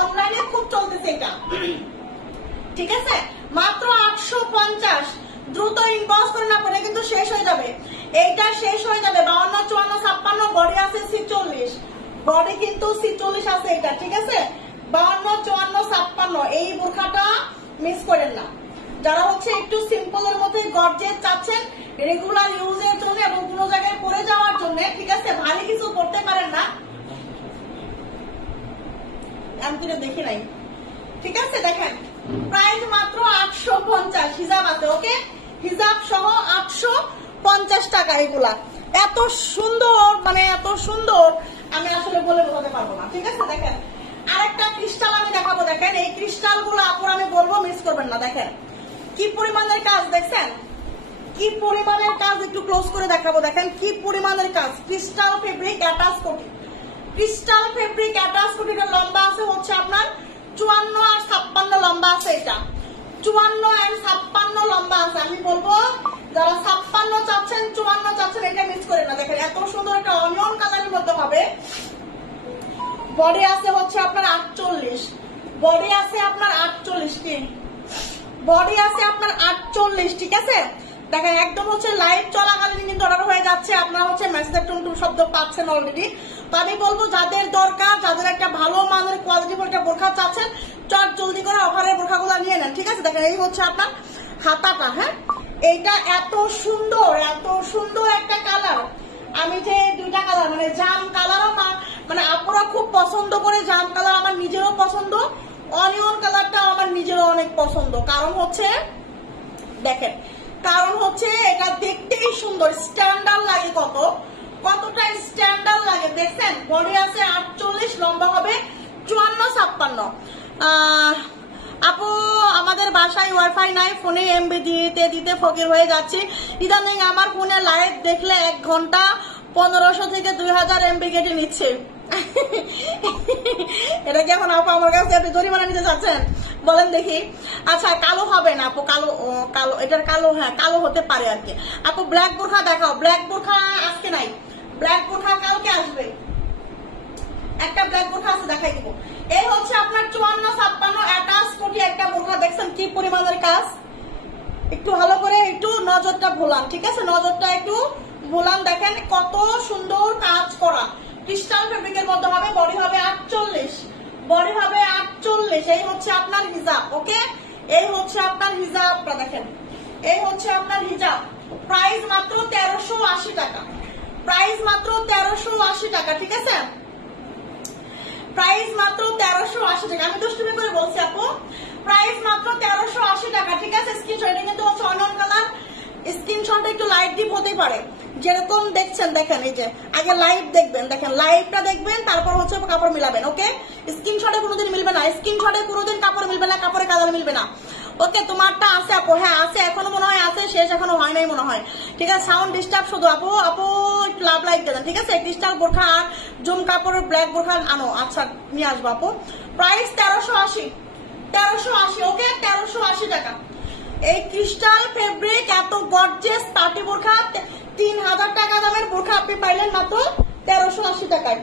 অনলাইনে খুব চলতেছে এটা, ঠিক আছে, মাত্র 850। দ্রুত ইনবক্স করে না পড়ে কিন্তু শেষ হয়ে যাবে, এইটা শেষ হয়ে যাবে। 52 54 56 বডি আছে 46, বডি কিন্তু 46 আছে এটা, ঠিক আছে। 52 54 56 এই বোরখাটা মিস করেন না। যারা হচ্ছে একটু সিম্পলের মধ্যে গর্জিয়াস চাচ্ছেন রেগুলার ইউজের জন্য এবং কোনো জায়গায় পরে যাওয়ার জন্য, ঠিক আছে, ভারী কিছু করতে পারেন না, আমি তো দেখি নাই, ঠিক আছে। দেখেন প্রাইস মাত্র 850, হিজাব আছে, ওকে, হিজাব সহ 850 টাকা। এগুলা এত সুন্দর, মানে এত সুন্দর আমি আসলে বলে বোঝাতে পারবো না, ঠিক আছে। দেখেন আরেকটা ক্রিস্টাল আমি দেখাবো। দেখেন এই ক্রিস্টাল গুলো আপুর আমি বলবো মিস করবেন না। দেখেন কি পরিমাণের কাজ, দেখছেন কি পরিমাণের কাজ, একটু ক্লোজ করে দেখাবো। দেখেন কি পরিমাণের কাজ, ক্রিস্টাল ফেব্রিক অ্যাটাচ কোটি, ক্রিস্টাল ফেব্রিক অ্যাটাচ কোটিটা লম্বা আছে হচ্ছে আপনার 54 আর 56 লম্বা আছে, এটা 54 আর 56 লম্বা আছে। আমি বলবো যারা 56 চাচ্ছেন 54 চাচ্ছেন এটা মিস করে না। দেখেন এত সুন্দর একটা অনিয়ন কালারের মতো হবে। বডি আছে হচ্ছে আপনার 48, বডি আছে আপনার 48, কি বডি আছে আপনার 48, ঠিক আছে। দেখেন একদম হচ্ছে লাইভ চলাকালীন কিন্তু অর্ডার হয়ে যাচ্ছে, আপনারা হচ্ছে মেসেজের টুনটুন শব্দ পাচ্ছেন অলরেডি। তো আমি বলবো যাদের দরকার, যাদের একটা ভালো মানের কোয়ালিটি একটা বোরখা চাচ্ছেন, চট জলদি করে অফারের বোরখাগুলো নিয়ে নেন, ঠিক আছে। দেখেন এই হচ্ছে আপনার হাতাটা, হ্যাঁ, এইটা এত সুন্দর একটা কালার। আমি যে দুইটা কালার মানে জাম কালারও মানে আপুরা খুব পছন্দ করে, জাম কালার আমার নিজেরও পছন্দ, অনিয়ন কালারটা আমার নিজেরও অনেক পছন্দ। কারণ হচ্ছে দেখেন, কারণ হচ্ছে এটা দেখতেই সুন্দর, স্ট্যান্ডার্ড লাগে, কতটা স্ট্যান্ডার্ড লাগে দেখছেন। বডি আছে 48, লম্বা হবে 54 56। আপু আমাদের বাসায় ওয়াইফাই নাই, ফোনে এমবি দিতে দিতে ফকির হয়ে যাচ্ছি। ইদানিং আমার ফোনে লাইভ দেখলে 1 ঘন্টা 1500 থেকে 2000 এমবি কেটে নিচ্ছে। এটা কি এখন আপু আমার কাছে আপনি জরিমানা নিতে চাচ্ছেন? বলেন দেখি। আচ্ছা কালো হবে না আপু, কালো কালো এটার কালো, হ্যাঁ কালো হতে পারে আর কি। আপু ব্ল্যাক বোরখা দেখাও। ব্ল্যাক বোরখা আজকে নাই, ব্ল্যাক বোরখা কালকে আসবে। একটা ব্ল্যাক বোরখা আছে, দেখাই দিব। এই হচ্ছে আপনার 54 56 অ্যাটাচ কোটি একটা বোরখা। দেখছেন কি পরিমাণের কাজ, একটু ভালো করে একটু নজরটা ভোলান, ঠিক আছে, নজরটা একটু ভোলান। দেখেন কত সুন্দর কাজ করা, ক্রিস্টাল ফেব্রিকের মধ্যে হবে। বডি হবে 48, বডি হবে 48। এই হচ্ছে আপনার হিজাব, ওকে, এই হচ্ছে আপনার হিজাবটা। দেখেন এই হচ্ছে আপনার হিজাব। প্রাইস মাত্র 1380 টাকা, প্রাইস মাত্র 1380 টাকা, ঠিক আছে, প্রাইস মাত্র 1380 টাকা। আমি দুষ্টুমি করে বলছি আপু, প্রাইস মাত্র 1380 টাকা, ঠিক আছে। স্ক্রিনশট, এটা কিন্তু হচ্ছে অনিয়ন কালার, স্ক্রিনশটটা একটু লাইট ডিপ হতেই পারে, যেরকম দেখছেন। দেখেন এই যে আগে লাইভ দেখবেন, দেখেন লাইভটা দেখবেন, তারপর হচ্ছে কাপড় মিলাবেন, ওকে। স্ক্রিনশটে কোনোদিন মিলবে না, স্ক্রিনশটে কোনোদিন কাপড় মিলবে না, কাপড়ে কালার মিলবে না, ওকে। তোমারটা আছে আপু, হ্যাঁ আছে, এখনো মনে হয় আছে, শেষ এখনো হয় নাই মনে হয়, ঠিক আছে। সাউন্ড ডিস্টার্ব শুধু আপু, আপু একটু লাভ লাইক দেন, ঠিক আছে। ক্রিস্টাল বোরখা আর জুম কাপড়ের ব্ল্যাক বোরখা আনো, আচ্ছা নিয়ে আসবো আপু। প্রাইস 1380, 1380, ওকে, 1380 টাকা। এই ক্রিস্টাল ফেব্রিক এত গর্জিয়াস পার্টি বোরখা 3000 টাকা দামের বোরখা আপনি পাইলেন মাত্র 1380 টাকায়।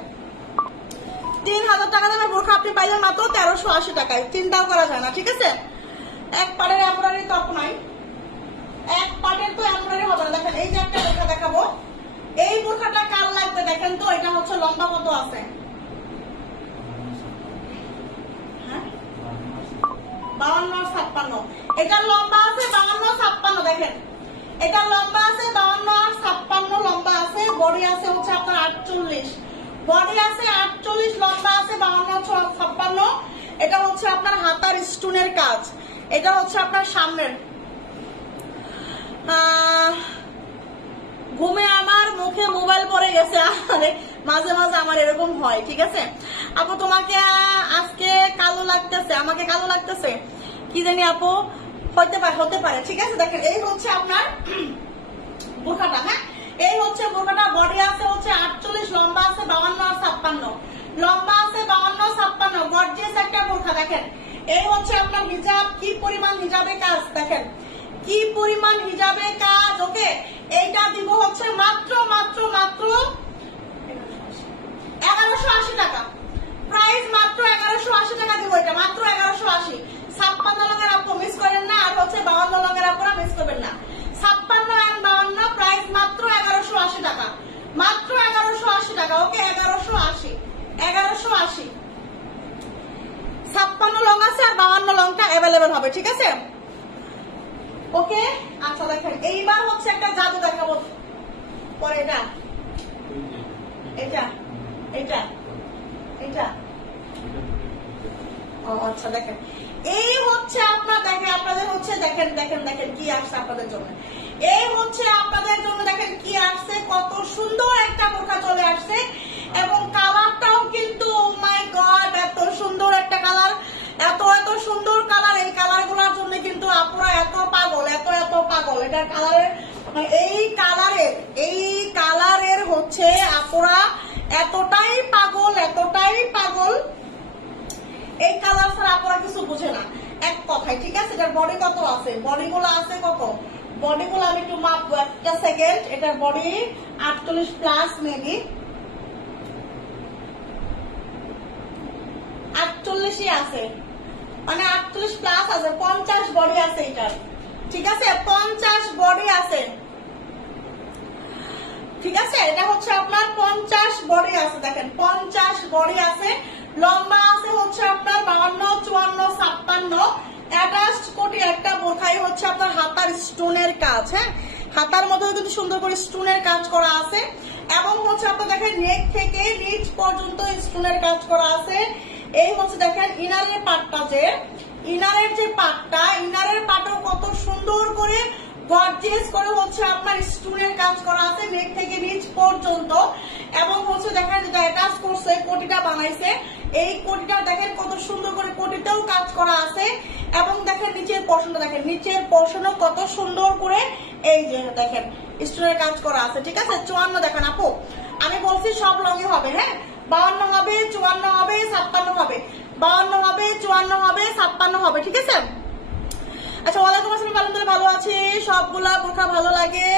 3000 টাকা দামের বোরখা আপনি পাইলেন মাত্র 1380 টাকায়, চিন্তাও করা যায় না, ঠিক আছে। এক পাটের এমব্রয়ডারি টপ নাই, এক পাটের তো এমব্রয়ডারি হবে না। দেখেন এই যে একটা বোরখা দেখাবো, এই বোরখাটা কাল লাগবে দেখেন তো, এটা হচ্ছে লম্বা কত আছে, 52 আর 56। এটা লম্বা আছে 52 56, দেখেন এটা লম্বা আছে 52 আর 56 লম্বা আছে। বডি আছে হচ্ছে আপনার 48, বডি আছে 48, লম্বা আছে 52 56। এটা হচ্ছে আপনার হাতার স্টোনের কাজ, এটা হচ্ছে আপনার সামনের। ঘুমে আমার মুখে মোবাইল পড়ে গেছে, আরে মাঝে মাঝে আমার এরকম হয়, ঠিক আছে। আপু তোমাকে আজকে কালো লাগতেছে, আমাকে কালো লাগতেছে, কি জানি আপু, হতে পারে ঠিক আছে। দেখেন এই হচ্ছে আপনার বোরখাটা, হ্যাঁ এই হচ্ছে বোরখাটা। বডি আছে হচ্ছে 48, লম্বা আছে 52 আর 56, লম্বা আছে 52 56, গর্জিয়াস একটা বোরখা। দেখেন এই হচ্ছে আপনার হিজাব, কি পরিমাণ হিজাবে কাজ, দেখেন কি পরিমাণ হিজাবে কাজ। ওকে, এইটা দিব হচ্ছে মাত্র 1180 টাকা, প্রাইস মাত্র 1180 টাকা দিব, এটা মাত্র 1180। 56 লঙ্গের আপু মিস করেন না, আর হচ্ছে 52 লঙ্গের আপুরা মিস করবেন না। 56 আর 52 প্রাইস মাত্র 1180 টাকা, মাত্র 1180 টাকা। ওকে 1180, 1180। 56 লং আছে আর 52 লংটা অ্যাভেলেবেল হবে, ঠিক আছে। ওকে আচ্ছা দেখেন এইবার হচ্ছে একটা জাদু দেখাবো পরে। এটা এটা এটা এটা ও আচ্ছা দেখেন এই হচ্ছে আপনার, দেখেন আপনাদের হচ্ছে দেখেন দেখেন দেখেন কি আসছে আপনাদের জন্য। এই হচ্ছে আপনাদের জন্য, দেখেন কি আসছে, কত সুন্দর একটা বোরখা চলে আসছে এবং কালারটাও কিন্তু ও মাই গড এত সুন্দর একটা কালার, এত সুন্দর কালার। এই কালার গুলার জন্য কিন্তু আপুরা এত পাগল, এত পাগল। এটার কালারের এই কালারের হচ্ছে আপুরা এতটাই পাগল, এতটাই পাগল। এই কালার ছাড়া আপুরা কিছু বুঝে না এক কথায়, ঠিক আছে। এটার বডি কত আছে, বডিগুলো আছে কত, বডিগুলো আমি একটু মাপবো একটা সেকেন্ড। এটার বডি 48 প্লাস, মেবি 48ই আছে, মানে 48 প্লাস আছে, 50 বডি আছে এটার, ঠিক আছে 50 বডি আছে, ঠিক আছে। এটা হচ্ছে আপনার 50 বডি আছে, দেখেন 50 বডি আছে। লম্বা আছে হচ্ছে আপনার 52, 54, 56। অ্যাটাচড কোটি একটা বোরখাই হচ্ছে আপনার হাতার স্টোনের কাজ, হ্যাঁ হাতার মধ্যে কিন্তু সুন্দর করে স্টোনের কাজ করা আছে এবং হচ্ছে আপনার দেখেন নেক থেকে নিচ পর্যন্ত স্টোনের কাজ করা আছে। এই হচ্ছে দেখেন ইনারের পাটটা, যে ইনারের যে পাটটা, ইনারের পাটও কত সুন্দর করে গর্জিয়াস করে হচ্ছে আপনার স্টোনের কাজ করা আছে নেক থেকে নিচ পর্যন্ত। এবং হচ্ছে দেখেন যেটা অ্যাটাচ করছে, কোটিটা বানাইছে, এই কোটিটা দেখেন কত সুন্দর করে কোটিতেও কাজ করা আছে। এবং দেখেন নিচের পোর্শনটা, দেখেন নিচের পোর্শনও কত সুন্দর করে এই যে দেখেন স্টোনের কাজ করা আছে, ঠিক আছে। 54 দেখেন আপু, আমি বলছি সব রঙে হবে, হ্যাঁ 52 হবে, 54 হবে, 56 হবে, 52 হবে, 54 হবে, 56 হবে, ঠিক আছে। আচ্ছা ওয়ালাইকুম আসসালাম, আলহামদুলিল্লাহ ভালো আছি। সবগুলা বোরখা ভালো লাগে,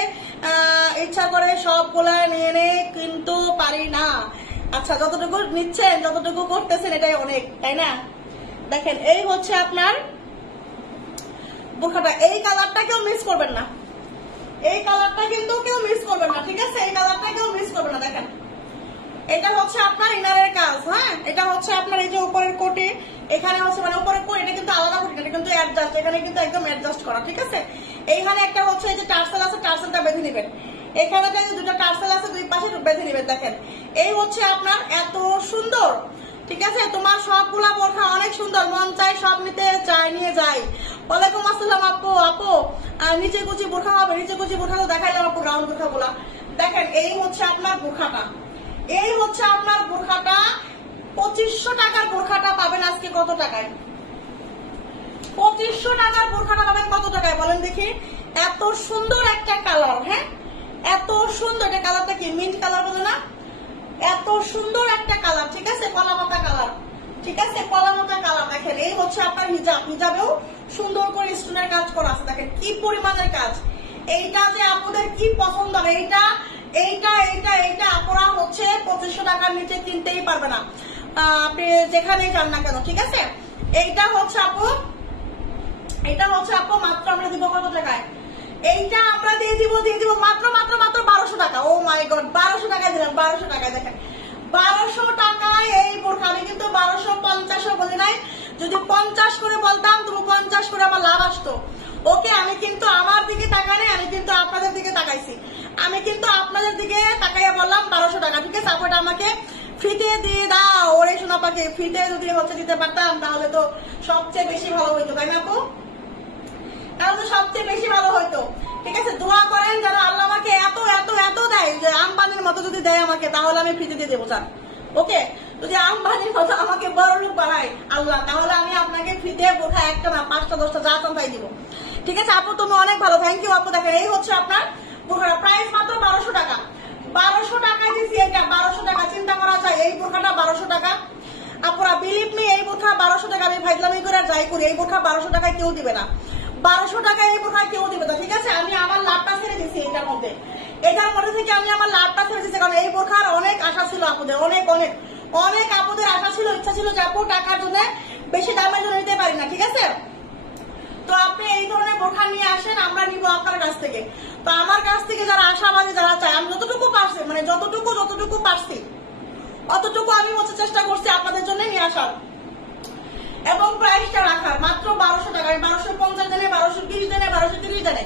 ইচ্ছা করে সবগুলা নিয়ে নে কিন্তু পারি না। আচ্ছা যতটুকু নিচ্ছেন, যতটুকু করতেছেন এটাই অনেক, তাই না। দেখেন এই হচ্ছে আপনার বোরখাটা, এই কালারটা কেউ মিস করবেন না, এই কালারটা কিন্তু কেউ মিস করবেন না, ঠিক আছে। এই কালারটা কেউ মিস করবেন না। দেখেন এটা হচ্ছে আপনার ইনারের কাজ, হ্যাঁ এটা হচ্ছে আপনার এই যে উপরের কোটি, এখানে হচ্ছে মানে উপরের কোট, এটা কিন্তু আলাদা কোটি, এটা কিন্তু অ্যাডজাস্ট, এখানে কিন্তু একদম অ্যাডজাস্ট করা, ঠিক আছে। এইখানে একটা হচ্ছে এই যে টার্সেল আছে, টার্সেলটা বেঁধে নেবেন, এখানে দুটো টার্সেল আছে দুই পাশে বেঁধে নেবেন। দেখেন এই হচ্ছে আপনার এত সুন্দর, ঠিক আছে। তোমার সবগুলা বোরখা অনেক সুন্দর, মন চাই সব নিতে চাই, নিয়ে যাই। ওয়ালাইকুম আসসালাম আপু, আপু নিচে কুচি বোরখা হবে, নিচে কুচি বোরখা তো দেখাইলাম আপু, রাউন্ড বোরখা গুলা। দেখেন এই হচ্ছে আপনার বোরখাটা, এই হচ্ছে আপনার বোরখাটা 2500 টাকার বোরখাটা পাবেন আজকে কত টাকায়, 2500 টাকার বোরখাটা পাবেন কত টাকায় বলেন দেখি। এত সুন্দর একটা কালার, হ্যাঁ এত সুন্দর, এটা কালারটা কি মিন্ট কালার বলে না, এত সুন্দর একটা কালার, ঠিক আছে কলা পাতা কালার, ঠিক আছে কলা পাতা কালার। দেখেন এই হচ্ছে আপনার হিজাব, হিজাবেও সুন্দর করে স্টোনের কাজ করা আছে, দেখেন কি পরিমাণের কাজ। এইটা যে আপনাদের কি পছন্দ হবে, এইটা এইটা এইটা এইটা আপনারা হচ্ছে 2500 টাকার নিচে কিনতেই পারবে না, আপনি যেখানেই যান না কেন, ঠিক আছে। এইটা হচ্ছে আপু, এটা হচ্ছে আপু মাত্র আমরা দিব কত টাকায়, এইটা আমরা দিয়ে দিব মাত্র মাত্র মাত্র 1200 টাকা। ও মাই গড 1200 টাকায় দিলাম, 1200 টাকায়। দেখেন 1200 টাকায় এই বোরখা, আমি কিন্তু 1250 বলি নাই, যদি 50 করে বলতাম তবু 50 করে আমার লাভ আসতো। ওকে আমি কিন্তু আমার দিকে তাকাই, আমি কিন্তু আপনাদের দিকে তাকাইছি, আমি কিন্তু আপনাদের দিকে তাকাইয়া বললাম 1200 টাকা, ঠিক আছে। আপনারা আমাকে ফ্রিতে দিয়ে দাও, ওরে শোনা পাকে ফ্রিতে যদি হচ্ছে দিতে পারতাম তাহলে তো সবচেয়ে বেশি ভালো হইতো, তাই না আপু, তাহলে সবচেয়ে বেশি ভালো হইতো, ঠিক আছে। দোয়া করেন যেন আল্লাহ আমাকে এত এত এত দেয়, যে আমপানির মতো যদি দেয় আমাকে, তাহলে আমি ফ্রিতে দিয়ে দেবো স্যার। ওকে যদি আম্বানির মতো আমাকে বড় লোক বানায় আল্লাহ, তাহলে আমি আপনাকে ফ্রিতে বোরখা একটা না 5টা 10টা যা চান তাই দিব। ঠিক আছে আপু, তুমি অনেক ভালো, থ্যাংক ইউ আপু। দেখেন এই হচ্ছে আপনার বোরখাটা, প্রাইস মাত্র 1200 টাকা। 1200 টাকায় দিচ্ছি এটা, 1200 টাকা। চিন্তা করা যায় এই বোরখাটা 1200 টাকা। আপনারা বিলিভ মি, এই বোরখা 1200 টাকা আমি ফাইজলামি করে যাই করি, এই বোরখা 1200 টাকায় কেউ দিবে না। 1200 টাকায় এই বোরখা কেউ দিবে না। ঠিক আছে, আমি আমার লাভটা ছেড়ে দিচ্ছি এটার মধ্যে থেকে আমি আমার লাভটা ছেড়ে দিচ্ছি, কারণ এই বোরখার অনেক আশা ছিল আপুদের, অনেক অনেক অনেক আপুদের আশা ছিল, ইচ্ছা ছিল যে আপু টাকার জন্য বেশি দামের জন্য নিতে পারি না। ঠিক আছে, তো আপনি এই ধরনের বোরখা নিয়ে আসেন, আমরা নিব আপনার কাছ থেকে। তো আমার কাছ থেকে যারা আশাবাদী, যারা চায়, আমি যতটুকু পারছি, মানে যতটুকু পারছি অতটুকু আমি হচ্ছে চেষ্টা করছি আপনাদের জন্য নিয়ে আসার এবং প্রাইসটা রাখার। মাত্র 1200 টাকা, 1250 দেনে, 1220 দেনে, 1230 দেনে।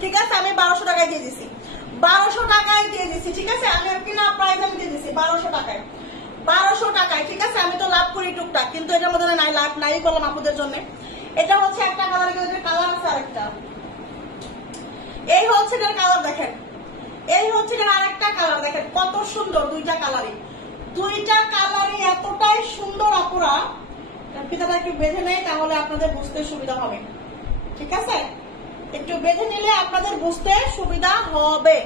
ঠিক আছে, আমি 1200 টাকায় দিয়ে দিছি, 1200 টাকায় দিয়ে দিছি। ঠিক আছে, আমি কিনা প্রাইস আমি দিয়ে দিছি 1200 টাকায়, 1200 টাকায়। ঠিক আছে, আমি তো লাভ করি টুকটাক, কিন্তু এটার মধ্যে নাই লাভ নাই করলাম আপনাদের জন্য। এটা হচ্ছে একটা কালার, কালার আছে আরেকটা, এই হচ্ছে এটার কালার দেখেন, এই হচ্ছে এটার আরেকটা কালার দেখেন, কত সুন্দর দুইটা কালারই এতটাই সুন্দর আপুরা। পিতাটা একটু বেঁধে নেই, তাহলে আপনাদের বুঝতে সুবিধা হবে। ঠিক আছে, একটু বেঁধে নিলে আপনাদের বুঝতে সুবিধা হবে।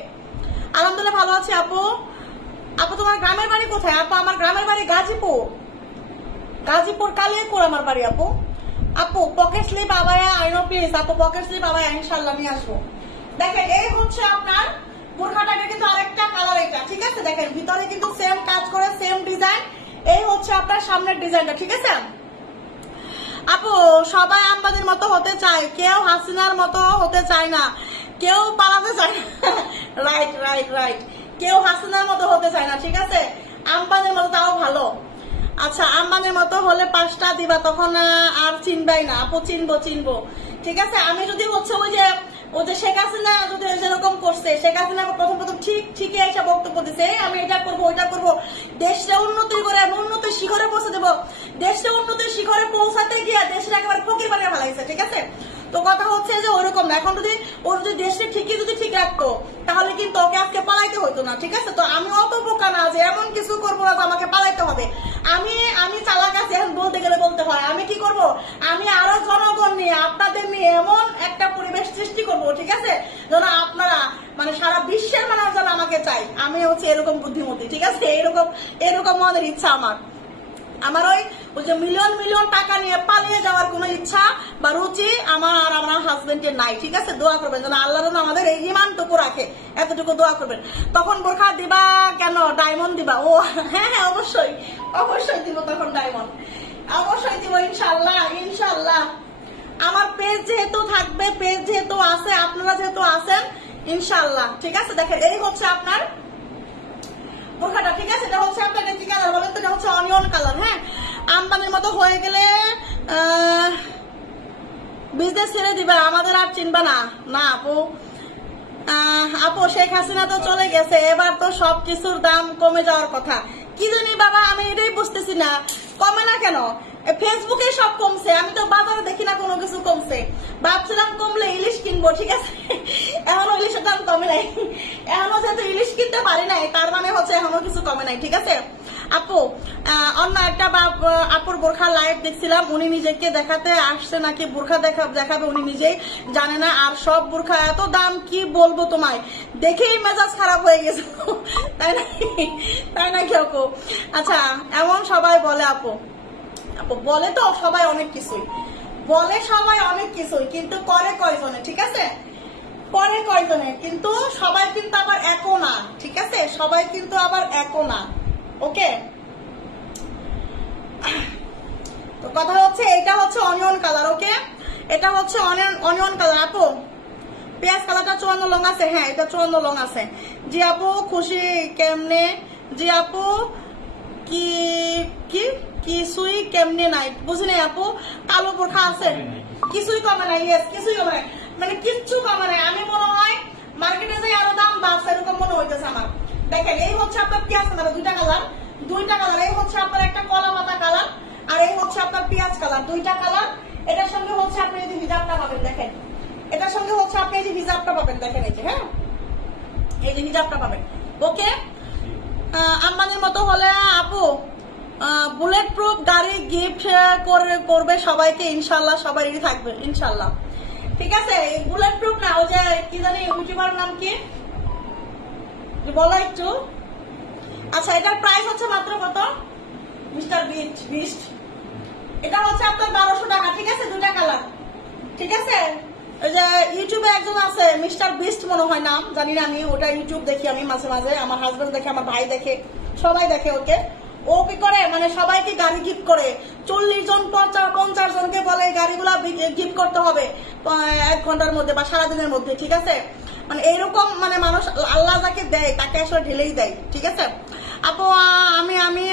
আলহামদুলিল্লাহ ভালো আছে আপু। আপু তোমার গ্রামের বাড়ি কোথায়? আপু আমার গ্রামের বাড়ি গাজীপুর কালিয়াকুর আমার বাড়ি। আপু আপু pocket slip abaya Aino please, আপু পকেট স্লিপ আবায়া ইনশাল্লাহ নিয়ে আসবো। দেখেন এই হচ্ছে আপনার বোরখাটাকে, কিন্তু আরেকটা কালার এটা। ঠিক আছে, দেখেন ভিতরে কিন্তু সেম কাজ করে, সেম ডিজাইন। এই হচ্ছে আপনার সামনের ডিজাইনটা। ঠিক আছে আপু, সবাই আম্বানির মতো হতে চায়, কেউ হাসিনার মতো হতে চায় না, কেউ পালাতে চায় না। রাইট রাইট রাইট, কেউ হাসিনার মতো হতে চায় না। ঠিক আছে, আম্বানির মতো তাও ভালো। আচ্ছা, আম্বানির মতো হলে 5টা দিবা, তখন আর চিনবাই না। আপু চিনবো। ঠিক আছে, আমি যদি হচ্ছে ওই যে শেখ হাসিনা যদি যেরকম করছে, শেখ হাসিনা প্রথম ঠিকই একটা বক্তব্য দিচ্ছে, আমি এটা করবো ওইটা করবো, দেশটা উন্নতি করে উন্নতির শিখরে পৌঁছে দেবো, দেশটা উন্নতির শিখরে পৌঁছাতে গিয়ে দেশটা একেবারে ফকির বানিয়ে ফেলাইছে। ঠিক আছে, তো কথা হচ্ছে যে ওইরকম না। এখন যদি ওর যদি দেশটা যদি ঠিক রাখতো, তাহলে কিন্তু ওকে আজকে পালাইতে হইতো না। ঠিক আছে, তো আমি অত বোকা না যে এমন কিছু করবো না যে আমাকে পালাইতে হবে। আমি চালাক আছি, এখন বলতে গেলে বলতে হয়। আমি কি করব, আমি আরো জনগণ নিয়ে, আপনাদের নিয়ে এমন একটা পরিবেশ সৃষ্টি করব, ঠিক আছে, যেন আপনারা মানে সারা বিশ্বের মানুষ যেন আমাকে চাই। আমি হচ্ছে এরকম বুদ্ধিমতী। ঠিক আছে, এরকম মনের ইচ্ছা আমার ওই যে মিলিয়ন টাকা নিয়ে পালিয়ে যাওয়ার কোন ইচ্ছা বা রুচি আমার আর আমার হাজবেন্ডের নাই। ঠিক আছে, দোয়া করবেন যেন আল্লাহ যেন আমাদের এই ইমানটুকু রাখে, এতটুকু দোয়া করবেন। তখন বোরখা দিবা কেন, ডায়মন্ড দিবা? ও হ্যাঁ, অবশ্যই দিব, তখন ডায়মন্ড অবশ্যই দিব ইনশাল্লাহ। আমার পেজ যেহেতু থাকবে, পেজ যেহেতু আছে, আপনারা যেহেতু আছেন, ইনশাল্লাহ। ঠিক আছে, দেখেন এই হচ্ছে আপনার বোরখাটা। ঠিক আছে, এটা হচ্ছে আপনার কি কালার বলেন তো? এটা হচ্ছে অনিয়ন কালার। হ্যাঁ, আম্বানির মতো হয়ে গেলে বিজনেস ছেড়ে দিবা, আমাদের আর চিনবা না। না আপু শেখ হাসিনা তো চলে গেছে, এবার তো সবকিছুর দাম কমে যাওয়ার কথা। কি জানি বাবা, আমি এটাই বুঝতেছি না, কমে না কেন? ফেসবুকে সব কমছে, আমি তো বাজারে দেখি না কোনো কিছু কমছে। ভাবছিলাম কমলে ইলিশ কিনবো। ঠিক আছে, এখনো ইলিশের দাম কমে নাই, এখনো যেহেতু ইলিশ কিনতে পারি নাই, তার মানে হচ্ছে এখনো কিছু কমে নাই। ঠিক আছে আপু, অন্য একটা আপুর বোরখা লাইভ দেখছিলাম, উনি নিজেকে দেখাতে আসছে নাকি বোরখা দেখাবে উনি নিজেই জানে না। আর সব বোরখা এত দাম, কি বলবো তোমায়, দেখেই মেজাজ খারাপ হয়ে গেছে। তাই নাকি আপু? আচ্ছা, এমন সবাই বলে আপু বলে তো সবাই অনেক কিছুই কিন্তু করে কয়জনে? ঠিক আছে, করে কয়জনে, কিন্তু সবাই কিন্তু আবার একও না। ঠিক আছে, সবাই কিন্তু আবার একও না। ওকে, তো কথা হচ্ছে এটা হচ্ছে অনিয়ন কালার। ওকে, এটা হচ্ছে অনিয়ন কালার। আপু পেঁয়াজ কালারটা 54 লং আছে। হ্যাঁ, এটা 54 লং আছে। জি আপু, খুশি কেমনে? জি আপু, কিছুই কেমনে নাই, বুঝি নাই আপু। কালো বোরখা আছে, কিছুই কমে নাই। কিছুই কমে নাই, মানে কিচ্ছু কমে নাই। আমি মনে হয় মার্কেটে যে আরো দাম বাড়ছে এরকম মনে হইতেছে আমার। দেখেন এই হচ্ছে আপনার পেঁয়াজ কালার, দুইটা কালার। এই হচ্ছে আপনার একটা কলা পাতা কালার, আর এই হচ্ছে আপনার পেঁয়াজ কালার, দুইটা কালার। এটার সঙ্গে হচ্ছে আপনি এই যে হিজাবটা পাবেন। দেখেন এটার সঙ্গে হচ্ছে আপনি এই যে হিজাবটা পাবেন। দেখেন এই যে, হ্যাঁ, এই যে হিজাবটা পাবেন। ওকে, আম্বানির মতো হলে আপু বুলেট প্রুফ গাড়ি গিফট করবে সবাইকে ইনশাল্লাহ, সবাই রেডি থাকবে ইনশাল্লাহ। ঠিক আছে, বুলেট প্রুফ না, ওই যে কি জানি ইউটিউবার নাম কি বলো একটু। আচ্ছা, এটার প্রাইস হচ্ছে মাত্র কত মিস্টার বিস্ট, এটা হচ্ছে আপনার 1200 টাকা। ঠিক আছে, 2টা কালার। ঠিক আছে, ওই যে ইউটিউবে একজন আছে মিস্টার বিস্ট মনে হয় নাম, জানি না আমি, ওটা ইউটিউব দেখি আমি মাঝে মাঝে, আমার হাজবেন্ড দেখে, আমার ভাই দেখে, সবাই দেখে ওকে। ও কি করে মানে সবাইকে গাড়ি গিফট করে, 40 জন 50 জনকে বলে এই গাড়িগুলা গিফট করতে হবে 1 ঘন্টার মধ্যে বা সারাদিনের মধ্যে। ঠিক আছে, মানে এইরকম মানে মানুষ আল্লাহ যাকে দেয় তাকে আসলে ঢেলেই দেয়। ঠিক আছে আপু, আমি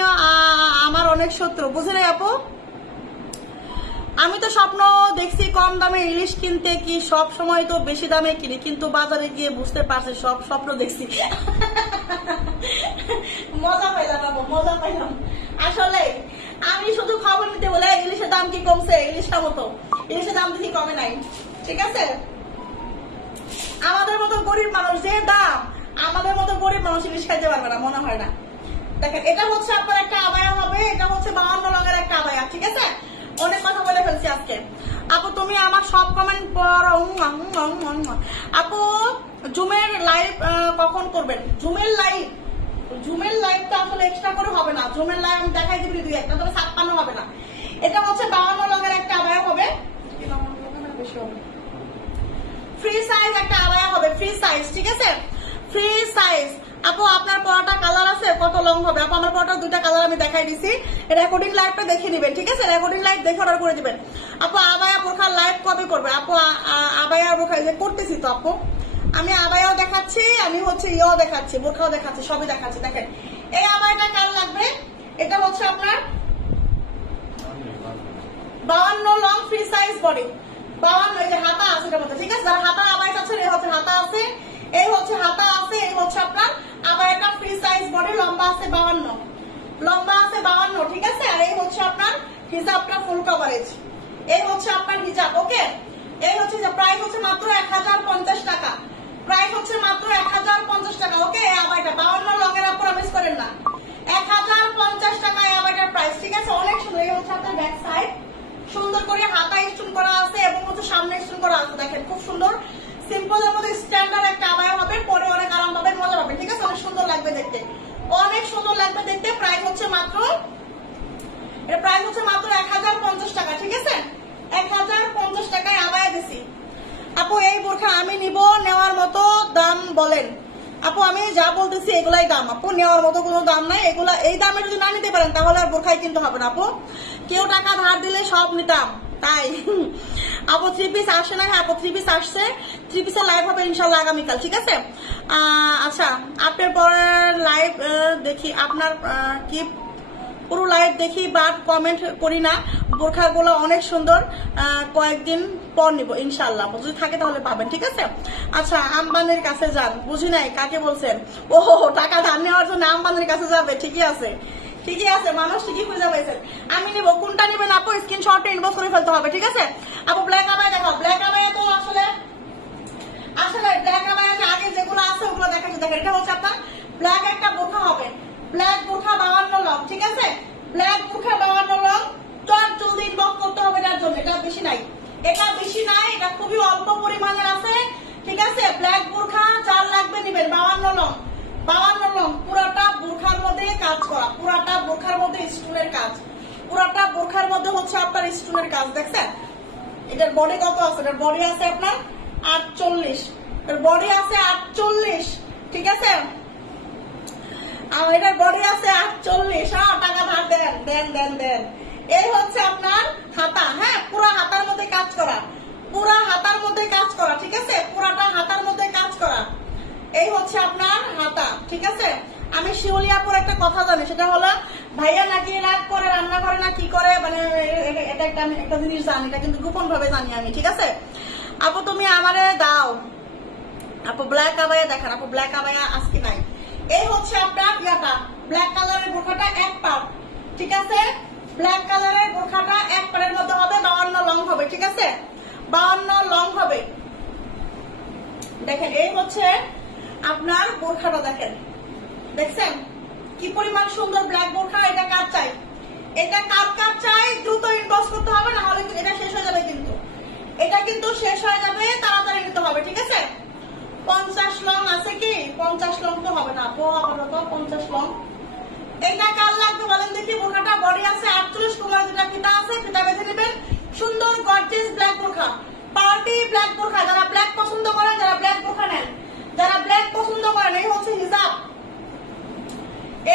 আমার অনেক শত্রু, বুঝে নাই আপু। আমি তো স্বপ্ন দেখছি কম দামে ইলিশ কিনতে, কি সব সময় তো বেশি দামে কিনি, কিন্তু বাজারে গিয়ে বুঝতে পারছি সব স্বপ্ন দেখছি। মজা পাইলাম বাবু, মজা পাইলাম। আসলে আমি শুধু খবর নিতে বলে ইলিশের দাম কি কমছে, ইলিশটা মতো ইলিশের দাম দেখি কমে নাই। ঠিক আছে, আমাদের মতো গরিব মানুষ যে দাম, আমাদের মতো গরিব মানুষ ইলিশ খাইতে পারবে না, মনে হয় না। দেখেন, এটা হচ্ছে আপনার একটা আবায়া হবে, এটা হচ্ছে 52 রঙের একটা আবায়া। ঠিক আছে, অনেক কথা বলে ফেলছি আজকে। আপু তুমি আমার সব কমেন্ট পড়ো। আপু জুমের লাইভ কখন করবেন? জুমের লাইভ তো আসলে এক্সট্রা করে হবে না। জুমের লাইভ আমি দেখাই দিবি 2-1, তবে 56 হবে না। এটা হচ্ছে 52 রঙের একটা আবায়া হবে, ফ্রি সাইজ একটা আবায়া হবে, ফ্রি সাইজ। ঠিক আছে, ফ্রি সাইজ। আপু আপনার পড়াটা কালার আছে, কত লং হবে? আপু আমার পড়াটা 2টা কালার আমি দেখাই দিছি, রেকর্ডিং লাইভটা দেখে নিবেন। ঠিক আছে, রেকর্ডিং লাইভ দেখে অর্ডার করে দিবেন। আপু আবায়া বোরখার লাইভ কবে করবে? আপু আবায়া বোরখা যে করতেছি তো আপু, আমি আবায়াও দেখাচ্ছি, আমি হচ্ছে ইয়েও দেখাচ্ছি, বোরখাও দেখাচ্ছি, সবই দেখাচ্ছি। দেখেন, এই আবায়াটা কার লাগবে? এটা হচ্ছে আপনার 52 লং ফ্রি সাইজ বডি, 52 এই যে হাতা আছে এটার মধ্যে। ঠিক আছে, যারা হাতা আবায়া আছে, এই হচ্ছে হাতা আছে, এই হচ্ছে হাতা আছে, এই হচ্ছে আপনার আবার একটা ফ্রি সাইজ বডি, লম্বা আছে 52, লম্বা আছে 52। ঠিক আছে, আর এই হচ্ছে আপনার হিজাবটা ফুল কভারেজ, এই হচ্ছে আপনার হিজাব। ওকে, এই হচ্ছে যে প্রাইস হচ্ছে মাত্র 1050 টাকা, প্রাইস হচ্ছে মাত্র 1050 টাকা। ওকে, আবারটা 52 লঙের উপর মিস করেন না, 1050 টাকা আবারটার প্রাইস। ঠিক আছে, অনেক সুন্দর। এই হচ্ছে আপনার ব্যাক সাইড, সুন্দর করে হাতা স্টোন করা আছে এবং হচ্ছে সামনে স্টোন করা আছে। দেখেন খুব সুন্দর, সিম্পল এর মধ্যে স্ট্যান্ডার্ড একটা আবায়া হবে, পরে অনেক আরাম পাবেন, মজা পাবেন। ঠিক আছে, অনেক সুন্দর লাগবে দেখতে, অনেক সুন্দর লাগবে দেখতে। প্রাইস হচ্ছে মাত্র, এর প্রাইস হচ্ছে মাত্র 1050 টাকা। ঠিক আছে, 1050 টাকায় আবায়া দিছি। আপু এই বোরখা আমি নিব, নেওয়ার মতো দাম বলেন? আপু আমি যা বলতেছি এগুলাই দাম, আপু নেওয়ার মতো কোনো দাম নাই। এগুলা এই দামে যদি না নিতে পারেন তাহলে আর বোরখাই কিনতে হবে না। আপু কেউ টাকা ধার দিলে সব নিতাম তাই। আপু 3 পিস আসে না? হ্যাঁ আপু 3 পিস আসছে, 3 পিসের লাইভ হবে ইনশাল্লাহ আগামীকাল। ঠিক আছে, আচ্ছা আপনার পরের লাইভ দেখি, আপনার কি পুরো লাইভ দেখি বাট কমেন্ট করি না। বোরখাগুলো অনেক সুন্দর, কয়েকদিন পর নিব ইনশাল্লাহ, যদি থাকে তাহলে পাবেন। ঠিক আছে, আচ্ছা আম্বানির কাছে যান, বুঝি নাই কাকে বলছেন? ও টাকা ধার নেওয়ার জন্য আম্বানির কাছে যাবে? ঠিকই আছে, ঠিকই আছে, মানুষ ঠিকই খুঁজে পাইছেন। আমি নিব, কোনটা নিবেন আপু স্ক্রিনশট ইনবক্স করে ফেলতে হবে। ঠিক আছে আপু, ব্ল্যাক আবায়া দেখাও। ব্ল্যাক আবায়া তো আসলে ব্ল্যাক আবায়া আগে যেগুলো আছে ওগুলো দেখাচ্ছি। দেখেন, এটা হচ্ছে আপনার ব্ল্যাক একটা বোরখা হবে, ব্ল্যাক বোরখা 52 লং। ঠিক আছে, ব্ল্যাক বোরখা 52 লং, জলদি ইনবক্স করতে হবে এটার জন্য। এটা বেশি নাই, এটা বেশি নাই, এটা খুবই অল্প পরিমাণের আছে। ঠিক আছে, ব্ল্যাক বোরখা যার লাগবে নিবেন, 52 লং, 52 লং। পুরাটা বোরখার মধ্যে কাজ করা, পুরাটা বোরখার মধ্যে স্টোনের কাজ, পুরাটা বোরখার মধ্যে হচ্ছে আপনার স্টোনের কাজ। দেখছেন এটার বডি কত আছে? এটার বডি আছে আপনার 48, এর বডি আছে 48। ঠিক আছে, এটার বডি আছে 48। টাকা ধার দেন দেন দেন দেন। এই হচ্ছে আপনার হাতা, হ্যাঁ পুরা হাতার মধ্যে কাজ করা, পুরা হাতার মধ্যে কাজ করা। ঠিক আছে, পুরাটা হাতার মধ্যে কাজ করা, এই হচ্ছে আপনার হাতা। ঠিক আছে, আমি শিউলিয়াপুর একটা কথা জানি, সেটা হলো ভাইয়া নাকি রাগ করে, রান্না করে না কি করে, মানে এটা একটা জিনিস জানি, এটা কিন্তু গোপন ভাবে জানি আমি। ঠিক আছে আপু তুমি আমারে দাও। আপু ব্ল্যাক আবায়া দেখান, আপু ব্ল্যাক আবায়া আজকে নাই। এই হচ্ছে আপনার ইয়াটা, ব্ল্যাক কালারের বোরখাটা 1 পার। ঠিক আছে, ব্ল্যাক কালারের বোরখাটা 1 পারের মধ্যে হবে, 52 লং হবে। ঠিক আছে, 52 লং হবে। দেখেন এই হচ্ছে আপনার বোরখাটা, দেখেন দেখছেন কি পরিমাণ সুন্দর ব্ল্যাক বোরখা। এটা কার চাই? এটা কার কার চাই দ্রুত ইনবক্স করতে হবে, না হলে এটা শেষ হয়ে যাবে। কিন্তু এটা কিন্তু শেষ হয়ে যাবে, তাড়াতাড়ি নিতে হবে, ঠিক আছে? 50 লং আছে কি? 50 লং তো হবে না আপু, আপাতত 50 লং। এটা কার লাগবে বলেন দেখি? বোরখাটা বডি আছে 48, তোমার যেটা ফিতা আছে ফিতা বেঁধে নেবেন। সুন্দর গর্জিয়াস ব্ল্যাক বোরখা, পার্টি ব্ল্যাক বোরখা। যারা ব্ল্যাক পছন্দ করেন, যারা ব্ল্যাক বোরখা নেন, যারা ব্ল্যাক পছন্দ করেন, এই হচ্ছে হিজাব,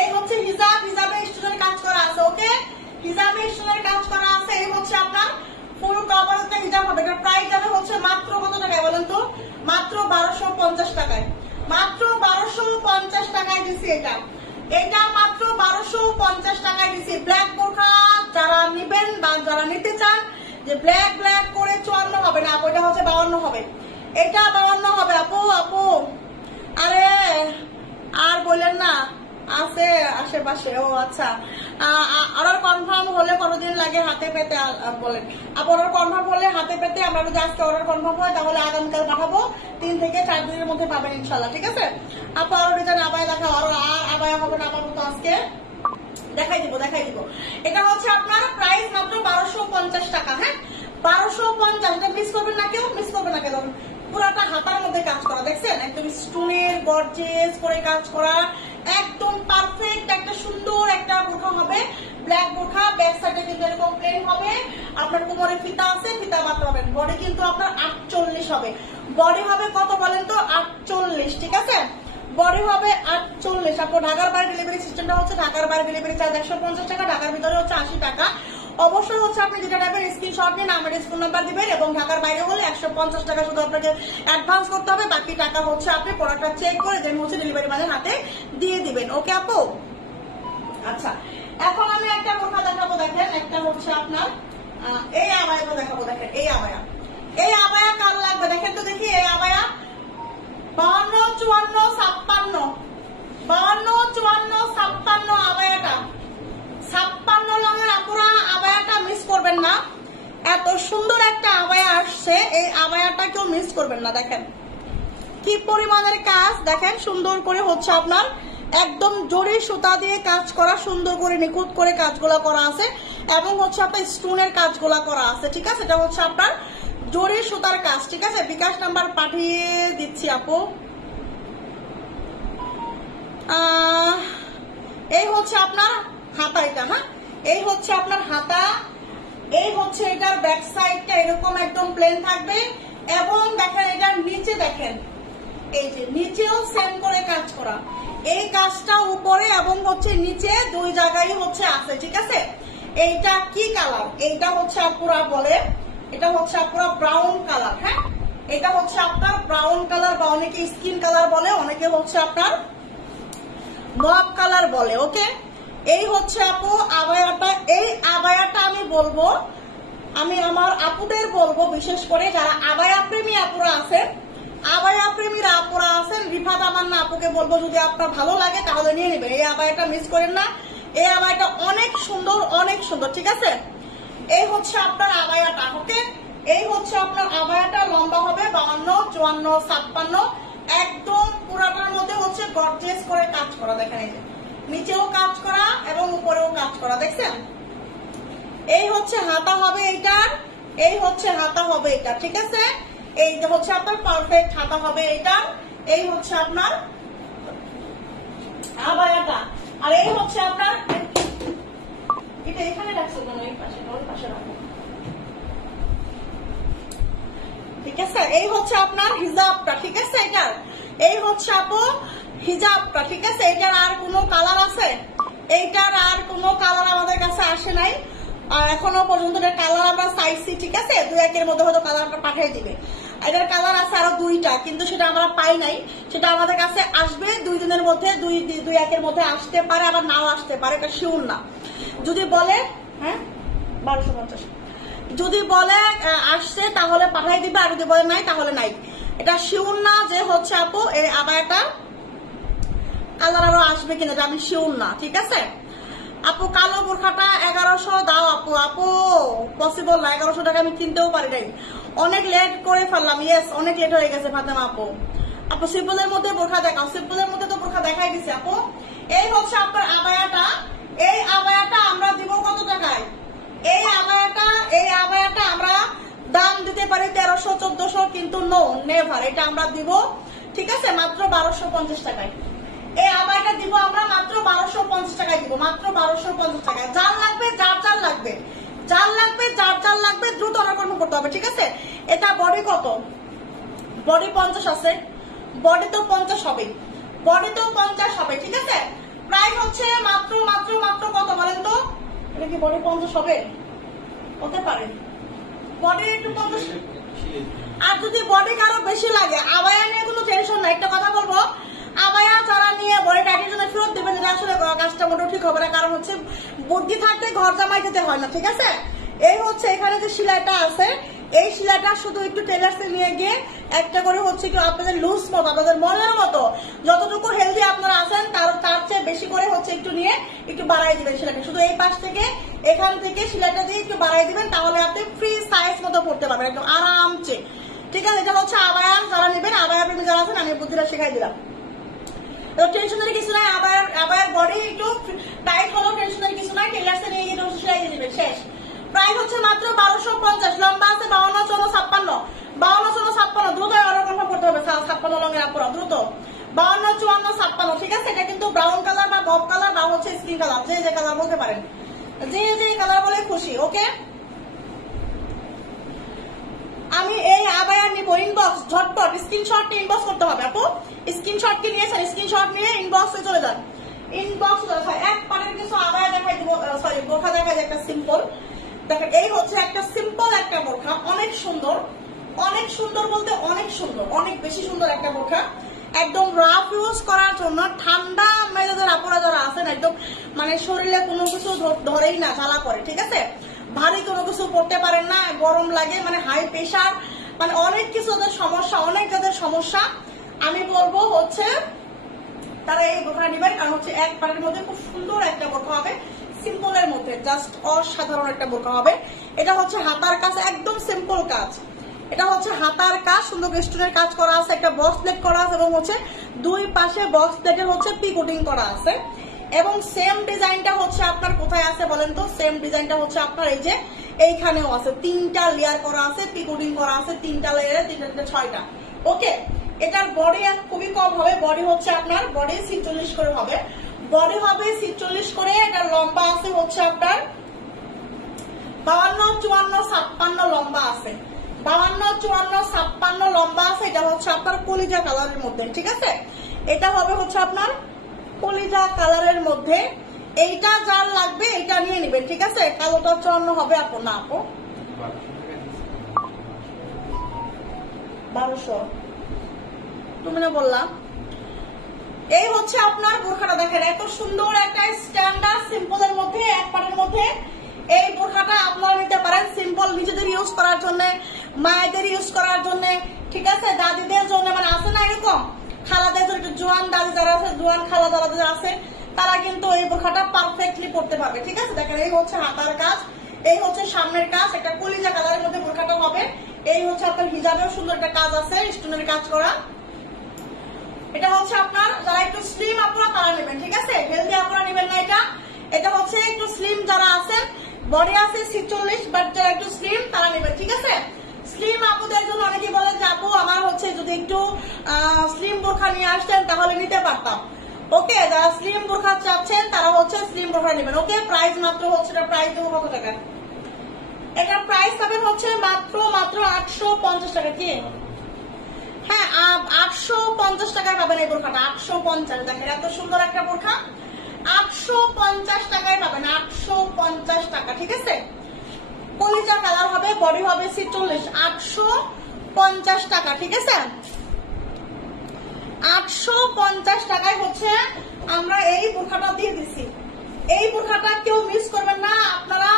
এই হচ্ছে হিজাব। হিজাবে স্টোনের কাজ করা আছে, ওকে? হিজাবে স্টোনের কাজ করা আছে। এই হচ্ছে আপনার ফুল কভারতে হিজাব হবে। এটা প্রাইস যাবে হচ্ছে মাত্র কত টাকায় বলেন তো? মাত্র 1250 টাকায়। মাত্র 1250 টাকায় দিছি এটা। এটা মাত্র 1250 টাকায় দিছি। ব্ল্যাক বোরখা যারা নিবেন বা যারা নিতে চান, যে ব্ল্যাক ব্ল্যাক করে 54 হবে না আপু, এটা হচ্ছে 52 হবে। এটা 52 হবে আপু। আপু আরে আর বললেন না আছে আশেপাশে? ও আচ্ছা, অর্ডার কনফার্ম হলে কতদিন লাগে হাতে পেতে বলেন আপু? অর্ডার কনফার্ম হলে হাতে পেতে আমরা যদি আজকে অর্ডার কনফার্ম হয় তাহলে আগামীকাল পাঠাবো, 3 থেকে 4 দিনের মধ্যে পাবেন ইনশাল্লাহ, ঠিক আছে? আপু আরো ডিজাইন আবায়া দেখাও। আর আবায়া হবে না আপাতত, আজকে দেখাই দিব, দেখাই দিব। এটা হচ্ছে আপনার প্রাইস মাত্র 1250 টাকা। হ্যাঁ 1250, এটা মিস করবেন না কেউ, মিস করবেন না কেউ। পুরাটা হাতার মধ্যে কাজ করা, দেখছেন? একদম স্টোনের গর্জিয়াস করে কাজ করা, একদম পারফেক্ট একটা সুন্দর একটা বোরখা হবে। ব্ল্যাক বোরখা, ব্যাক সাইডে কিন্তু এরকম প্লেন হবে। আপনার কোমরে ফিতা আছে, ফিতা বাঁধতে পাবেন। বডি কিন্তু আপনার 48 হবে। বডি হবে কত বলেন তো? 48, ঠিক আছে? বডি হবে 48। আপনার ঢাকার বাইরে ডেলিভারি সিস্টেমটা হচ্ছে, ঢাকার বাইরে ডেলিভারি চার্জ 150 টাকা, ঢাকার ভিতরে হচ্ছে 80 টাকা। অবশ্যই হচ্ছে আপনি যেটা নেবেন স্ক্রিনশট নিন, আমার স্ক্রিন নাম্বার দিবেন, এবং ঢাকার বাইরে হলে 150 টাকা শুধু আপনাকে অ্যাডভান্স করতে হবে। বাকি টাকা হচ্ছে আপনি প্রোডাক্টটা চেক করে দেন হচ্ছে ডেলিভারি ম্যানের হাতে দিয়ে দিবেন, ওকে আপু? আচ্ছা, এখন আমি একটা বোরখা দেখাবো, দেখেন। একটা হচ্ছে আপনার এই আবায়াটা দেখাবো, দেখেন। এই আবায়া, এই আবায়া কার লাগবে দেখেন তো দেখি। এই আবায়া 52, 54, 56, 52, 54, 56 আবায়াটা, 56 লঙের আপুরা আবায়াটা মিস করবেন না। এত সুন্দর একটা আবায়া আসছে, এই আবায়াটা কেউ মিস করবেন না। দেখেন কি পরিমাণের কাজ, দেখেন সুন্দর করে হচ্ছে আপনার একদম জরি সুতা দিয়ে কাজ করা, সুন্দর করে নিখুঁত করে কাজগুলা করা আছে, এবং হচ্ছে আপনার স্টোনের কাজগুলা করা আছে, ঠিক আছে? এটা হচ্ছে আপনার জরি সুতার কাজ, ঠিক আছে? বিকাশ নাম্বার পাঠিয়ে দিচ্ছি আপু। এই হচ্ছে আপনার হাতা, এটা হ্যাঁ এই হচ্ছে আপনার হাতা। এই হচ্ছে এটার ব্যাক সাইডটা এরকম একদম প্লেন থাকবে, এবং দেখেন এটার নিচে দেখেন, এই যে নিচেও সেম করে কাজ করা। এই কাজটা উপরে এবং হচ্ছে নিচে দুই জায়গায় হচ্ছে আছে, ঠিক আছে? এইটা কি কালার? এইটা হচ্ছে আপুরা বলে, এটা হচ্ছে আপুরা ব্রাউন কালার। হ্যাঁ এটা হচ্ছে আপনার ব্রাউন কালার, বা অনেকে স্কিন কালার বলে, অনেকে হচ্ছে আপনার মব কালার বলে, ওকে? এই হচ্ছে আপু আবায়াটা। এই আবায়াটা আমি বলবো, আমি আমার আপুদের বলবো, বিশেষ করে যারা আবায়া প্রেমী আপুরা আছেন, আবায়া প্রেমীরা আপুরা আছেন, রিফাত আমান্না আপুকে বলবো যদি আপনার ভালো লাগে তাহলে নিয়ে নেবেন। এই আবায়াটা মিস করেন না, এই আবায়াটা অনেক সুন্দর, অনেক সুন্দর, ঠিক আছে? এই হচ্ছে আপনার আবায়াটা, ওকে? এই হচ্ছে আপনার আবায়াটা। লম্বা হবে 52, 54, 56, একদম পুরাটার মধ্যে হচ্ছে গর্জিয়াস করে কাজ করা। দেখেন এই যে নিচেও কাজ করা এবং উপরেও কাজ করা, দেখছেন? এই হচ্ছে হাতা হবে এইটার, এই হচ্ছে হাতা হবে এটা, ঠিক আছে? এই যে হচ্ছে আপনার পারফেক্ট হাতা হবে এটা। এই হচ্ছে আপনার আবায়াটা, আর এই হচ্ছে আপনার এটা এখানে রাখছো কেন? এই পাশে, ওই পাশে রাখো, ঠিক আছে? এই হচ্ছে আপনার হিজাবটা, ঠিক আছে? এটার এই হচ্ছে আপু হিজাবটা, ঠিক আছে? এটার আর কোনো কালার আছে? এইটার আর কোনো কালার আমাদের কাছে আসে নাই এখনো পর্যন্ত। কালার আমরা চাইছি, ঠিক আছে? 2-1 মধ্যে হয়তো কালারটা পাঠিয়ে দিবে। এটার কালার আছে আরো 2টা, কিন্তু সেটা আমরা পাই নাই। সেটা আমাদের কাছে আসবে 2 দিনের মধ্যে, 2-1 মধ্যে আসতে পারে, আবার নাও আসতে পারে, এটা শিওর না। যদি বলে হ্যাঁ 1250, যদি বলে আসছে তাহলে পাঠাই দিবে, আর যদি বলে নাই তাহলে নাই। এটা শিওর না যে হচ্ছে আপু এই আবায়াটা কালার আরো আসবে কিনা, আমি শিওর না, ঠিক আছে? আপু কালো বোরখাটা 1100 দাও আপু। আপু পসিবল না, 1100 টাকা আমি কিনতেও পারি নাই, অনেক লেট করে ফেললাম। ইয়েস, অনেক লেট হয়ে গেছে ফাতেমা আপু। আপু সিম্পলের মধ্যে বোরখা দেখাও। সিম্পলের মধ্যে তো বোরখা দেখাই দিছি আপু। এই হচ্ছে আপনার আবায়াটা, এই আবায়াটা আমরা দিব কত টাকায়? এই আবায়াটা আমরা দাম দিতে পারি 1300-1400, কিন্তু নো নেভার, এটা আমরা দিব ঠিক আছে মাত্র 1250 টাকায়। এই আবায়াটা দিব আমরা মাত্র 1250 টাকায় দিব, মাত্র 1250 টাকায়। যার লাগবে যার লাগবে দ্রুত অর্ডার করতে হবে, ঠিক আছে। এটা বডি কত? বডি 50 আছে, বডি তো 50 হবে, ঠিক আছে। প্রাইস হচ্ছে মাত্র কত বলেন তো? এটা কি বডি 50 হবে? হতে পারে বডি একটু 50। আর যদি বডি কারো বেশি লাগে, আবায়া নিয়ে কোনো টেনশন নাই। একটা কথা বলবো, আবায়া যারা নিয়ে বডি টাইটের জন্য ফেরত দেবেন, যেটা আসলে কাজটা মোটেও ঠিক হবে না, কারণ হচ্ছে বুদ্ধি থাকতে ঘর জামাই দিতে হয় না, ঠিক আছে। এই হচ্ছে এখানে যে সেলাইটা আছে, এই সেলাইটা শুধু একটু টেলার্সে নিয়ে গিয়ে একটা করে হচ্ছে কি আপনাদের লুজ মতো, আপনাদের মনের মতো যতটুকু হেলদি আপনারা আছেন তার চেয়ে বেশি করে হচ্ছে একটু নিয়ে একটু বাড়াই দিবেন সেলাইটা। শুধু এই পাশ থেকে এখান থেকে সেলাইটা দিয়ে একটু বাড়াই দিবেন, তাহলে আপনি ফ্রি সাইজ মতো পড়তে পারবেন একদম আরামসে, ঠিক আছে। এটা হচ্ছে আবায়া যারা নেবেন, আবায়া প্রেমী যারা আছেন, আমি বুদ্ধিটা শেখাই দিলাম। তো টেনশনের কিছু নাই, আবায়ার বডি একটু টাইট হলেও টেনশনের কিছু নাই, টেলার্সে নিয়ে গিয়ে সেলাই দিয়ে দিবেন, শেষ। প্রাইস হচ্ছে মাত্র 1250, লম্বা আছে 52, 54, 52, 56, দ্রুত অর্ডার কনফার্ম করতে হবে। 56 লঙ্গের আপুরা দ্রুত, 52, 54, 56, ঠিক আছে। এটা কিন্তু ব্রাউন কালার বা বব কালার বা হচ্ছে স্কিন কালার, যে কালার বলতে পারেন, যে কালার বলে খুশি, ওকে। আমি এই আবায়া নিব, ইনবক্স ঝটপট স্ক্রিনশট ইনবক্স করতে হবে আপু। স্ক্রিনশট কি নিয়েছেন? স্ক্রিনশট নিয়ে ইনবক্সে চলে যান, ইনবক্স এক পারের কিছু আবায়া দেখাই দিব, সরি বোরখা দেখাই একটা সিম্পল। দেখেন এই হচ্ছে একটা সিম্পল একটা বোরখা, অনেক সুন্দর বলতে অনেক সুন্দর, অনেক বেশি সুন্দর একটা বোরখা, একদম রাফ ইউজ করার জন্য। ঠান্ডা মেজাজের আপুরা যারা আছেন, একদম মানে শরীরে কোনো কিছু ধরেই না, জ্বালা করে, ঠিক আছে। ভারী কোনো কিছু পড়তে পারেন না, গরম লাগে, মানে হাই প্রেশার, মানে অনেক কিছু যাদের সমস্যা, আমি বলবো হচ্ছে তারা এই বোরখা নেবেন। কারণ হচ্ছে এক পারের মধ্যে খুব সুন্দর একটা বোরখা হবে, সিম্পলের মধ্যে জাস্ট অসাধারণ একটা বোরখা হবে। এটা হচ্ছে হাতার কাজ, একদম সিম্পল কাজ। এটা হচ্ছে হাতার কাজ, সুন্দর স্টোনের কাজ করা আছে, একটা বক্স প্লেট করা আছে, এবং হচ্ছে দুই পাশে বক্স প্লেটের হচ্ছে পিকোটিং করা আছে। এবং সেম ডিজাইনটা হচ্ছে আপনার কোথায় আছে বলেন তো? সেম ডিজাইনটা হচ্ছে আপনার এই যে এইখানেও আছে, 3টা লেয়ার করা আছে, পিকোটিং করা আছে, 3টা লেয়ারে 6টা, ওকে। এটার বডি খুবই কম হবে, বডি হচ্ছে আপনার বডি 46 করে হবে, বডি হবে 46 করে। এটার লম্বা আছে হচ্ছে আপনার 52, 54, 56 লম্বা আছে, 52, 54, 56 লম্বা আছে। এটা হচ্ছে আপনার কলিজা কালারের মধ্যে, ঠিক আছে। এটা হবে হচ্ছে আপনার কলিজা কালারের মধ্যে। এইটা যার লাগবে এটা নিয়ে নেবেন, ঠিক আছে। কালোটা 54 হবে আপু, না আপু 1200 তুমি না বললাম। এই হচ্ছে আপনার বোরখাটা, দেখেন এত সুন্দর একটা স্ট্যান্ডার্ড সিম্পলের মধ্যে, এক পাটের মধ্যে এই বোরখাটা আপনারা নিতে পারেন। সিম্পল নিজেদের ইউজ করার জন্য, মায়েদের ইউজ করার জন্য, ঠিক আছে, দাদিদের জন্য, মানে আছে না এরকম খালাদের জন্য, জোয়ান দাদি যারা আছে, জোয়ান খালা যারা আছে, তারা কিন্তু এই বোরখাটা পারফেক্টলি পড়তে পারবে, ঠিক আছে। দেখেন এই হচ্ছে হাতার কাজ, এই হচ্ছে সামনের কাজ, একটা কলিজা কালারের মধ্যে বোরখাটা হবে। এই হচ্ছে আপনার হিজাবেও সুন্দর একটা কাজ আছে, স্টোনের কাজ করা। এটা হচ্ছে আপনার যারা একটু স্লিম আপনারা তারা নেবেন, ঠিক আছে, হেলদি আপনারা নেবেন না। এটা হচ্ছে একটু স্লিম যারা আছেন, বডি আছে 46, বাট যারা একটু স্লিম তারা নেবেন, ঠিক আছে। স্লিম আপুদের জন্য অনেকে বলেন যে আপু আমার হচ্ছে যদি একটু স্লিম বোরখা নিয়ে আসতেন তাহলে নিতে পারতাম, ওকে। যারা স্লিম বোরখা চাচ্ছেন তারা হচ্ছে স্লিম বোরখা নেবেন, ওকে। প্রাইস মাত্র হচ্ছে, এটা প্রাইস দেবো কত টাকা? এটার প্রাইস পাবেন হচ্ছে মাত্র 850 টাকা, কি? হ্যাঁ 850 টাকায় পাবেন এই বোরখাটা, 850। দেখেন এত সুন্দর একটা বোরখা, 850 টাকায় পাবেন, 850 টাকা, ঠিক আছে। কলিজা কালার হবে, বডি হবে 46, 850 টাকা, ঠিক আছে। 850 টাকায় হচ্ছে আমরা এই বোরখাটা দিয়ে দিচ্ছি। এই বোরখাটা কেউ মিস করবেন না আপনারা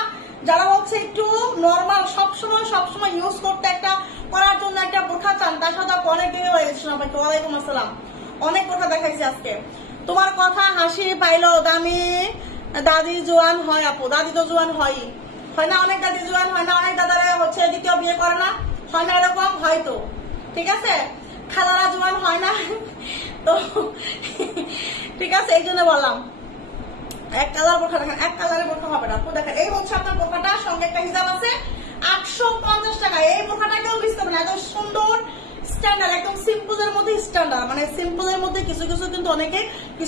যারা হচ্ছে একটু নর্মাল সবসময় ইউজ করতে একটা করার জন্য একটা বোরখা চান। তার সাথে অনেক দেরি হয়ে গেছিল আমাকে, ওয়ালাইকুম আসসালাম, অনেক বোরখা দেখাইছি আজকে। তোমার কথা হাসি পাইলো, দামি দাদি জোয়ান হয় আপু, দাদি তো জোয়ান হয় না, অনেক দাদি জোয়ান হয় না, অনেক দাদারা হচ্ছে দ্বিতীয় বিয়ে করে না, হয় না এরকম হয়তো, ঠিক আছে। খালারা জোয়ান হয় না তো ঠিক আছে, এই জন্য বললাম। এক কালার বোরখা দেখেন, এক কালারের বোরখা হবে না আপু। দেখেন এই হচ্ছে আপনার বোরখাটা, সঙ্গে একটা হিজাব আছে, 850 টাকা। এই বোরখাটা কেউ বুঝতে পারে না, এত সুন্দর স্ট্যান্ডার্ড, একদম সিম্পলের মধ্যে স্ট্যান্ডার্ড, মানে সিম্পলের মধ্যে কিছু কিছু কিন্তু অনেকে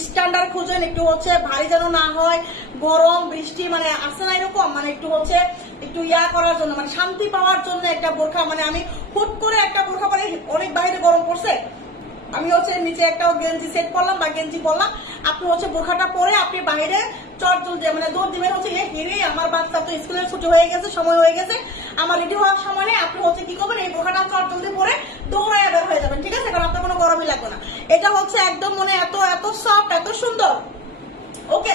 স্ট্যান্ডার্ড খুঁজেন, একটু হচ্ছে ভারী যেন না হয়, গরম বৃষ্টি মানে আসে না এরকম, মানে একটু হচ্ছে একটু ইয়া করার জন্য, মানে শান্তি পাওয়ার জন্য একটা বোরখা। মানে আমি হুট করে একটা বোরখা পরে, অনেক বাইরে গরম পড়ছে, আমি হচ্ছে নিচে একটা গেঞ্জি সেট করলাম বা গেঞ্জি পরলাম, আপনি হচ্ছে বোরখাটা পরে আপনি বাইরে চট জলদি মানে দৌড় দিবেন হচ্ছে হিরে, আমার বাচ্চা তো স্কুলের ছুটি হয়ে গেছে, সময় হয়ে গেছে, আমার রেডি হওয়ার সময় নেই, আপনি হচ্ছে কি করবেন, এই বোরখাটা চট জলদি পরে দৌড়ে বের হয়ে যাবেন, ঠিক আছে, কারণ আপনার কোনো গরমই লাগবে না। এটা হচ্ছে একদম মানে এত এত সফট, এত সুন্দর, ওকে,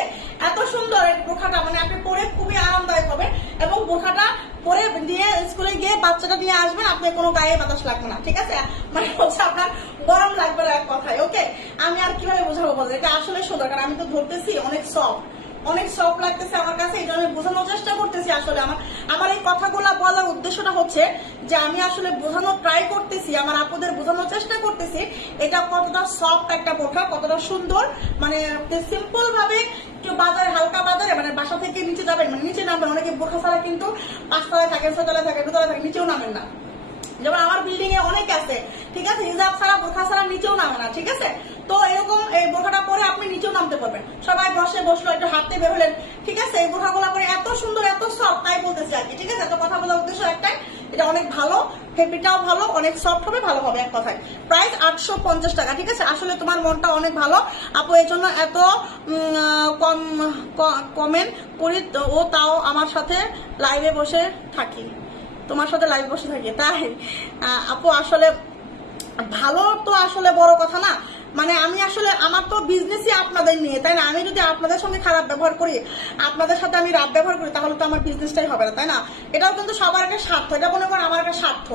এত সুন্দর এই বোরখাটা, মানে আপনি পরে খুবই আরামদায়ক হবে। এবং বোরখাটা পরে দিয়ে স্কুলে গিয়ে বাচ্চাটা নিয়ে আসবেন, আপনার কোনো গায়ে বাতাস লাগবে না, ঠিক আছে, মানে হচ্ছে আপনার গরম লাগবে না এক কথায়। ওকে, আমি আর কিভাবে বোঝাবো বলতে, এটা আসলে সুন্দর, কারণ আমি তো ধরতেছি অনেক সফট, অনেক সফট লাগতেছে আমার কাছে, এই জন্য বোঝানোর চেষ্টা করতেছি। আসলে আমার এই কথাগুলো বলার উদ্দেশ্যটা হচ্ছে যে আমি আসলে বোঝানোর ট্রাই করতেছি, আমার আপুদের বোঝানোর চেষ্টা করতেছি এটা কতটা সফট একটা বোরখা, কতটা সুন্দর, মানে সিম্পল ভাবে একটু বাজারে, হালকা বাজারে, মানে বাসা থেকে নিচে যাবেন, মানে নিচে নামবেন, অনেকে বোরখা ছাড়া কিন্তু 5 তলায় থাকে, 6 তলায় থাকে, 2 তলায় থাকে, নিচেও নামেন না, যেমন আমার বিল্ডিং এ অনেক আছে, ঠিক আছে, হিজাব ছাড়া বোরখা ছাড়া নিচেও নামে না, ঠিক আছে। তো এরকম এই বোরখাটা পরে আপনি নিচেও নামতে পারবেন, সবাই বসে বসলো একটু হাঁটতে বের হলেন, ঠিক আছে, এই বোরখাগুলো পরে এত সুন্দর এত সফট, তাই বলতেছি আর কি, ঠিক আছে। তো কথা বলার উদ্দেশ্য একটাই, এটা অনেক ভালো, ফেব্রিকটাও ভালো, অনেক সফট হবে, ভালো হবে এক কথায়। প্রাইস 850 টাকা, ঠিক আছে। আসলে তোমার মনটা অনেক ভালো আপু, এই জন্য এত কম কমেন্ট করি, ও তাও আমার সাথে লাইভে বসে থাকি, তোমার সাথে লাইভ বসে থাকি, তাই আপু আসলে ভালো তো আসলে বড় কথা না, মানে আমি আসলে আমার তো বিজনেসই আপনাদের নিয়ে, তাই না, আমি যদি আপনাদের সঙ্গে খারাপ ব্যবহার করি, আপনাদের সাথে আমি রাত ব্যবহার করি, তাহলে তো আমার বিজনেসটাই হবে না, তাই না। এটাও কিন্তু সবার একটা স্বার্থ, এটা মনে করেন আমার একটা স্বার্থ,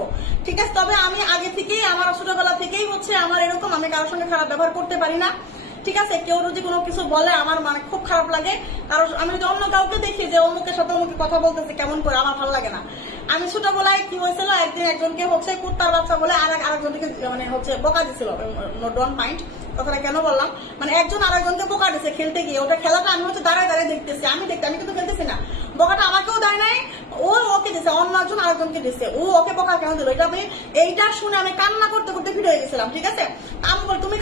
ঠিক আছে। তবে আমি আগে থেকেই, আমার ছোটবেলা থেকেই হচ্ছে আমার এরকম, আমি কারোর সঙ্গে খারাপ ব্যবহার করতে পারি না, ঠিক আছে। কেউ যদি কোনো কিছু বলে আমার মানে খুব খারাপ লাগে, কারণ আমি যদি অন্য কাউকে দেখি যে অমুকের সাথে অমুকে কথা বলতেছে কেমন করে, আমার ভালো লাগে না। আমি ছোটবেলায় কি হয়েছিল, একদিন একজনকে হচ্ছে কুত্তার বাচ্চা বলে আরেকজনকে মানে হচ্ছে বোকা দিছিল, ডোন্ট মাইন্ড কথাটা কেন বললাম, মানে একজন আরেকজনকে বোকা দিছে খেলতে গিয়ে, ওটা খেলাটা আমি হচ্ছে দাঁড়ায় দাঁড়িয়ে দেখতেছি, আমি কিন্তু খেলতেছি না, বোকাটা আমাকেও দেয় নাই, ও ওকে দিছে, অন্য একজন আরেকজনকে দিচ্ছে, ও ওকে বোকা কেন দিল, এটা আমি এইটা শুনে আমি কান্না করতে করতে ফিরে হয়ে গেছিলাম, ঠিক আছে। আমি বল তুমি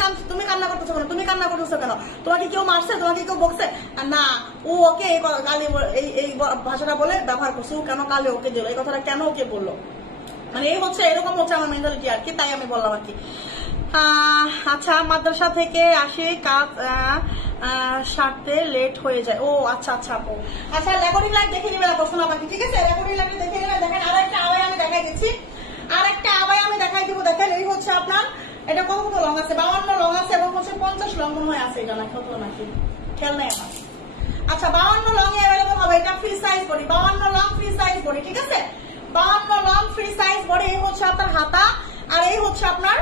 কান্না করতেছো কেন, তুমি কান্না করতেছো কেন, তোমাকে কেউ মারছে, তোমাকে কেউ বকছে না, ও ওকে এই গালি এই ভাষাটা বলে ব্যবহার করছে, ও কেন কালে ওকে দিল, এই কথাটা কেন ওকে বললো, মানে এই হচ্ছে এরকম হচ্ছে আমার মেন্টালিটি আর কি, তাই আমি বললাম আর কি। আচ্ছা, মাদ্রাসা থেকে আসি, কাজ সারতে লেট হয়ে যায়, ও আচ্ছা আচ্ছা আপু, আচ্ছা রেকর্ডিং লাইভ দেখে নিবে না প্রশ্ন আমাকে, ঠিক আছে, রেকর্ডিং লাইভ দেখে নিবে। দেখেন আর একটা আবাই আমি দেখাই দিচ্ছি, আর একটা আবাই আমি দেখাই দিব, দেখেন এই হচ্ছে আপনার, এটা কত লং আছে, 52 লং আছে, এবং হচ্ছে 50 লং মনে হয় আছে, এটা না কত নাকি খেয়াল নাই আমার। আচ্ছা 52 লং এ अवेलेबल হবে, এটা free size body, 52 long free size body, ঠিক আছে, 52 লং ফ্রি সাইজ বডি। এই হচ্ছে আপনার হাতা, আর এই হচ্ছে আপনার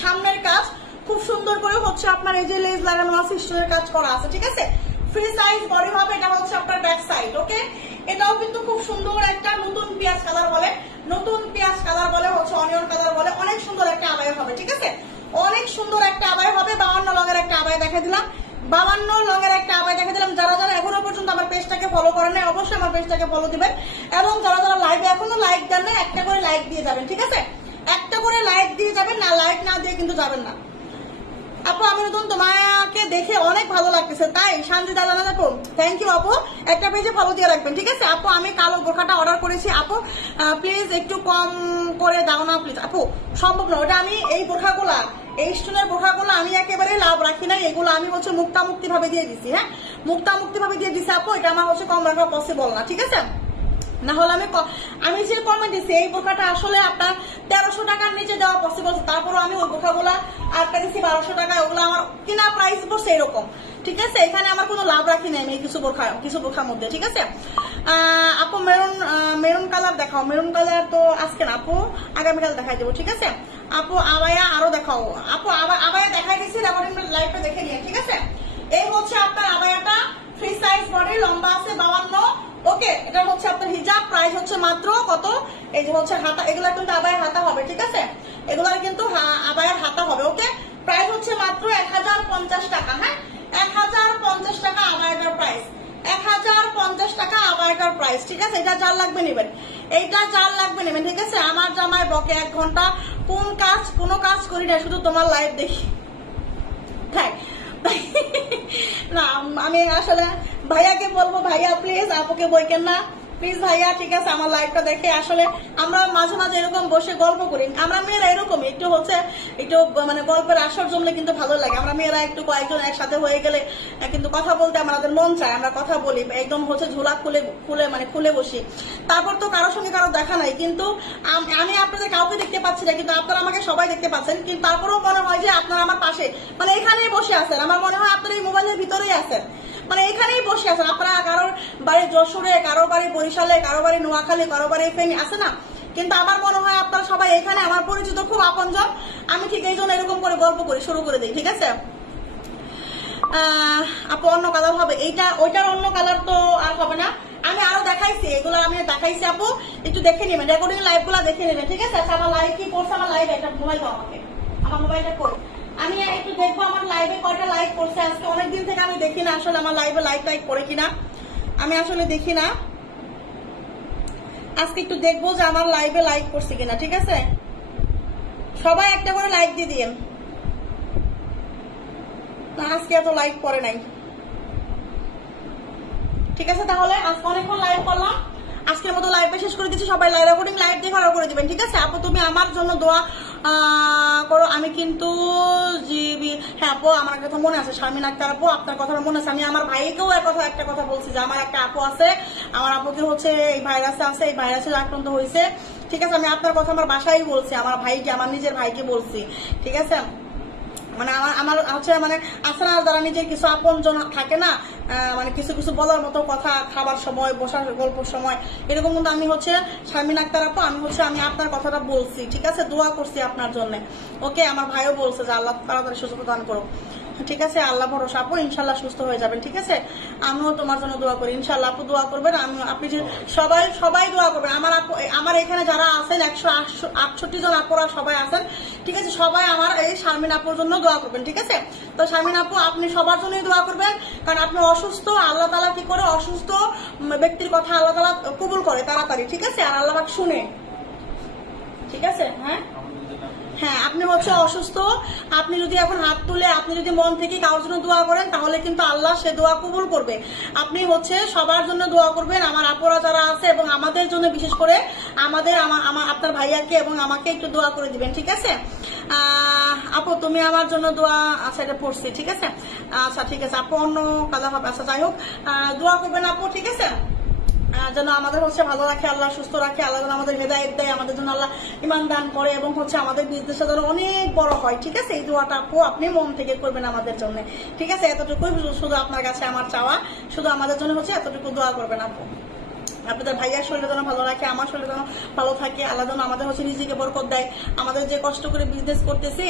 সামনের কাজ, খুব সুন্দর করে হচ্ছে আপনার এই যে লেজ লাগানো আছে, স্টোনের কাজ করা আছে, ঠিক আছে, ফ্রি সাইজ বডি হবে। এটা হচ্ছে আপনার ব্যাক সাইড, ওকে। এটাও কিন্তু খুব সুন্দর একটা নতুন পেঁয়াজ কালার বলে, নতুন পেঁয়াজ কালার বলে, হচ্ছে অনিয়ন কালার বলে, অনেক সুন্দর একটা আবায়া হবে, ঠিক আছে, অনেক সুন্দর একটা আবায়া হবে। 52 লং এর একটা আবায়া দেখা দিলাম, 52 লং এর একটা আবায়া দেখা দিলাম। যারা যারা এখনো পর্যন্ত আমার পেজটাকে ফলো করেন নাই, অবশ্যই আমার পেজটাকে ফলো দিবেন, এবং যারা যারা লাইভে এখনো লাইক দেন না, একটা করে লাইক দিয়ে যাবেন, ঠিক আছে, একটা করে লাইক দিয়ে যাবেন, না লাইক না দিয়ে কিন্তু যাবেন না। আপু আমি নতুন, তোমাকে দেখে অনেক ভালো লাগতেছে, তাই শান্তি দাদা আপু, থ্যাংক ইউ আপু, একটা পেজে ফলো দিয়ে রাখবেন, ঠিক আছে। আপু আমি কালো বোরখাটা অর্ডার করেছি, আপু প্লিজ একটু কম করে দাও না প্লিজ। আপু সম্ভব না, ওটা আমি এই বোরখাগুলা, এই স্টোনের বোরখাগুলো আমি একেবারে লাভ রাখি নাই, এগুলো আমি হচ্ছে মুক্তামুক্তি ভাবে দিয়ে দিছি, হ্যাঁ মুক্তামুক্তি ভাবে দিয়ে দিছি আপু, এটা আমার হচ্ছে কম রাখা পসিবল না, ঠিক আছে। না হলে আমি যে কমেন্ট দিচ্ছি এই বোরখাটা আসলে আপনার 1300 টাকার নিচে দেওয়া পসিবল, তারপরও আমি ওই বোরখাগুলা আটকা দিচ্ছি 1200 টাকা, ওগুলো আমার কিনা প্রাইস পড়ছে এরকম, ঠিক আছে, এখানে আমার কোনো লাভ রাখি নাই আমি কিছু বোরখার মধ্যে, ঠিক আছে। আপু মেরুন কালার দেখাও, মেরুন কালার তো আজকে না আপু, আগামীকাল দেখাই দেবো, ঠিক আছে। আপু আবায়া আরো দেখাও, আপু আবায়া দেখাই দিচ্ছি, লাইভটা দেখে নিয়ে, ঠিক আছে। এই হচ্ছে আপনার আবায়াটা, ফ্রি সাইজ বডি, লম্বা আছে 52, ওকে। এটা হচ্ছে আপনার হিজাব, প্রাইস হচ্ছে মাত্র কত, এই যে হচ্ছে হাতা, এগুলা কিন্তু আবায়ের হাতা হবে, ঠিক আছে, এগুলার কিন্তু আবায়ের হাতা হবে, ওকে। প্রাইস হচ্ছে মাত্র 1050 টাকা, হ্যাঁ 1050 টাকা আবায়ের গাইস, ঠিক আছে? এটা যার লাগবে নেবেন, এইটা যার লাগবে নেবেন, ঠিক আছে? আমার জামাই বকে 1 ঘন্টা কোনো কাজ করি না, শুধু তোমার লাইভ দেখি। তাই না, আমি আসলে ভাইয়াকে বলবো, ভাইয়া প্লিজ আপুকে বইকেন না, প্লিজ ভাইয়া, ঠিক আছে? আমার লাইভটা দেখে আসলে আমরা মাঝে মাঝে এরকম বসে গল্প করি, আমরা মেয়েরা এরকমই একটু একটু মানে গল্পের আসর জমলে কিন্তু ভালো লাগে। আমরা মেয়েরা একটু কয়েকজন একসাথে হয়ে গেলে কিন্তু কথা বলতে আমাদের মন চায়, আমরা কথা বলি, একদম ঝোলা খুলে বসি। তারপর তো কারোর সঙ্গে কারো দেখা নাই, কিন্তু আমি আপনাদের কাউকে দেখতে পাচ্ছি না, কিন্তু আপনারা আমাকে সবাই দেখতে পাচ্ছেন। কিন্তু তারপরেও মনে হয় যে আপনারা আমার পাশে, মানে এখানেই বসে আছেন, আমার মনে হয় আপনারা এই মোবাইলের ভিতরেই আছেন, মানে এখানেই বসে আছেন। আপনারা কারোর বাড়ি যশোরে, কারোর বাড়ি বরিশালে, কারোর বাড়ি নোয়াখালী, কারোর বাড়ি ফেনী আছে না, কিন্তু আমার মনে হয় আপনারা সবাই এখানে আমার পরিচিত, খুব আপনজন। আমি ঠিক এই জন্য এরকম করে গল্প করি, শুরু করে দিই, ঠিক আছে? আপু অন্য কালার হবে, ওইটার অন্য কালার তো আর হবে না, আমি আরো দেখাইছি, এগুলো আমি দেখাইছি। আপু একটু দেখে নেবেন, রেকর্ডিং লাইভ গুলা দেখে নেবেন, ঠিক আছে? আমার লাইভ কি করছে, আমার লাইভ একটা মোবাইল দাও আমাকে, আমার মোবাইলটা কই, আমি একটু দেখবো আমার লাইভে কয়টা লাইক করছে আজকে। অনেকদিন থেকে আমি দেখি না আসলে আমার লাইভে লাইক করে কিনা, আমি আসলে দেখি না। আজকে একটু দেখবো যে আমার লাইভে লাইক করছে কিনা, ঠিক আছে? সবাই একটা করে লাইক দিয়ে দিন না, আজকে এত লাইক করে নাই, ঠিক আছে? তাহলে আজকে অনেকক্ষণ লাইভ করলাম, আজকের মতো লাইভে শেষ করে দিচ্ছি। সবাই রেকর্ডিং লাইভ দেখে আরো করে দিবেন, ঠিক আছে? আপু তুমি আমার জন্য দোয়া করো, আমি কিন্তু হ্যাঁ আপু আমার কথা মনে আছে, শারমিন আক্তার আপু আপনার কথা মনে আছে। আমি আমার ভাইকেও একটা কথা বলছি যে আমার একটা আপু আছে, আমার আপুকে এই ভাইরাসে আছে, এই ভাইরাসে আক্রান্ত হয়েছে, ঠিক আছে? আমি আপনার কথা আমার বাসায় বলছি, আমার ভাইকে, আমার নিজের ভাইকে বলছি, ঠিক আছে? মানে আমার মানে আছে না যারা নিজের কিছু আপন জন থাকে না, মানে কিছু বলার মতো কথা, খাবার সময়, বসার গল্পের সময়, এরকম কিন্তু আমি শারমিন আক্তার আপু, আমি আপনার কথাটা বলছি, ঠিক আছে? দোয়া করছি আপনার জন্য, ওকে? আমার ভাইও বলছে যে আল্লাহ তাড়াতাড়ি সুস্থ দান করো, ঠিক আছে? আল্লাহ ভরসা আপু, ইনশাল্লাহ সুস্থ হয়ে যাবেন, ঠিক আছে? আমিও তোমার জন্য দোয়া করি, ইনশাল্লাহ আপু দোয়া করবেন। আপনি যে সবাই দোয়া করবেন, আমার এখানে যারা আছেন 168 জন আপুরা সবাই আছেন, ঠিক আছে? সবাই আমার এই শারমিন আপুর জন্য দোয়া করবেন, ঠিক আছে? তো শারমিন আপু আপনি সবার জন্যই দোয়া করবেন, কারণ আপনি অসুস্থ, আল্লাহ তাআলা কি করে অসুস্থ ব্যক্তির কথা আল্লাহ তাআলা কবুল করে তাড়াতাড়ি, ঠিক আছে? আর আল্লাহ পাক শুনে, ঠিক আছে? হ্যাঁ আপনি অসুস্থ, আপনি যদি এখন হাত তুলে আপনি যদি মন থেকে কারোর জন্য দোয়া করেন, তাহলে কিন্তু আল্লাহ সে দোয়া কবুল করবে। আপনি সবার জন্য দোয়া করবেন, আমার আপুরা যারা আছে এবং আমাদের জন্য, বিশেষ করে আপনার ভাইয়াকে এবং আমাকে একটু দোয়া করে দিবেন, ঠিক আছে? আপু তুমি আমার জন্য দোয়া, আচ্ছা এটা পড়ছি, ঠিক আছে? আচ্ছা ঠিক আছে আপু, অন্য কাজা হবে, আচ্ছা যাই হোক, দোয়া করবেন আপু, ঠিক আছে? যেন আমাদের ভালো রাখে আল্লাহ, সুস্থ রাখে আল্লাহ, যেন আমাদের হেদায়েত দেয়, আমাদের জন্য আল্লাহ ঈমান দান করে, এবং আমাদের বিজনেসটা যেন অনেক বড় হয়, ঠিক আছে? এই দোয়াটা আপু আপনি মন থেকে করবেন আমাদের জন্য, ঠিক আছে? এতটুকুই শুধু আপনার কাছে আমার চাওয়া, শুধু আমাদের জন্য এতটুকু দোয়া করবেন আপু। আপনাদের ভাইয়ার শরীরটা যেন ভালো রাখে, আমার শরীর যেন ভালো থাকে, আল্লাহ যেন আমাদের নিজেকে বরকত দেয়, আমাদের যে কষ্ট করে বিজনেস করতেছে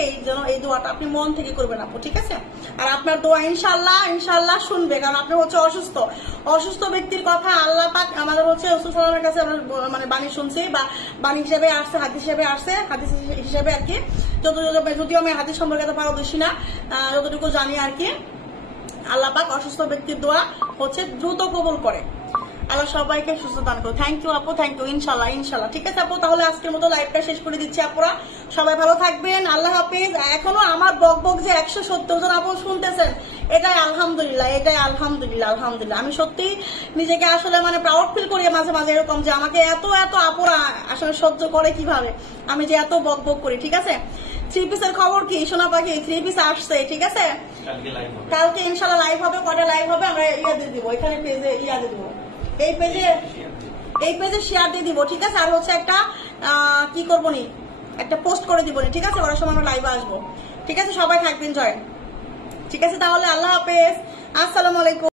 এই দোয়াটা আপনি মন থেকে করবেন আপু, ঠিক আছে? আর আপনার দোয়া ইনশাল্লাহ শুনবে, কারণ আপনি অসুস্থ ব্যক্তির কথা আল্লাহ পাক আমাদের রাসূল সাল্লাল্লাহু আলাইহি কাছে মানে বাণী শুনছি, বা বাণী হিসেবে আসছে, হাদিস হিসেবে আর কি, যদিও আমি হাদিস সম্পর্কে এত পারদর্শী না, যতটুকু জানি আর কি, আল্লাহ পাক অসুস্থ ব্যক্তির দোয়া দ্রুত কবুল করে। আল্লাহ সবাইকে সুস্থ দান করো। থ্যাংক ইউ আপু, থ্যাংক ইউ। ইনশাল্লাহ ঠিক আছে আপু, তাহলে আজকের মতো লাইভটা শেষ করে দিচ্ছি। আপুরা সবাই ভালো থাকবেন, আল্লাহ হাফিজ। এখনো আমার বক যে 170 জন আপু শুনতেছেন, এটাই আলহামদুলিল্লাহ। আমি সত্যি নিজেকে আসলে মানে প্রাউড ফিল করি মাঝে মাঝে, এরকম যে আমাকে এত আপুরা আসলে সহ্য করে কিভাবে, আমি যে এত বক করি। ঠিক আছে, 3 পিসের খবর কি সোনা পাখি? 3 পিস আসছে, ঠিক আছে? কালকে ইনশাল্লাহ লাইভ হবে। কটা লাইভ হবে আমরা দিয়ে দিব, এখানে পেজে দিয়ে দিব, এই পেজে শেয়ার দিয়ে দিব, ঠিক আছে? আর একটা কি করবো নি, একটা পোস্ট করে দিব, ঠিক আছে? ওরা সময় আমরা লাইভে আসবো, ঠিক আছে? সবাই থাকবেন জয়, ঠিক আছে? তাহলে আল্লাহ হাফেজ, আসসালামু আলাইকুম।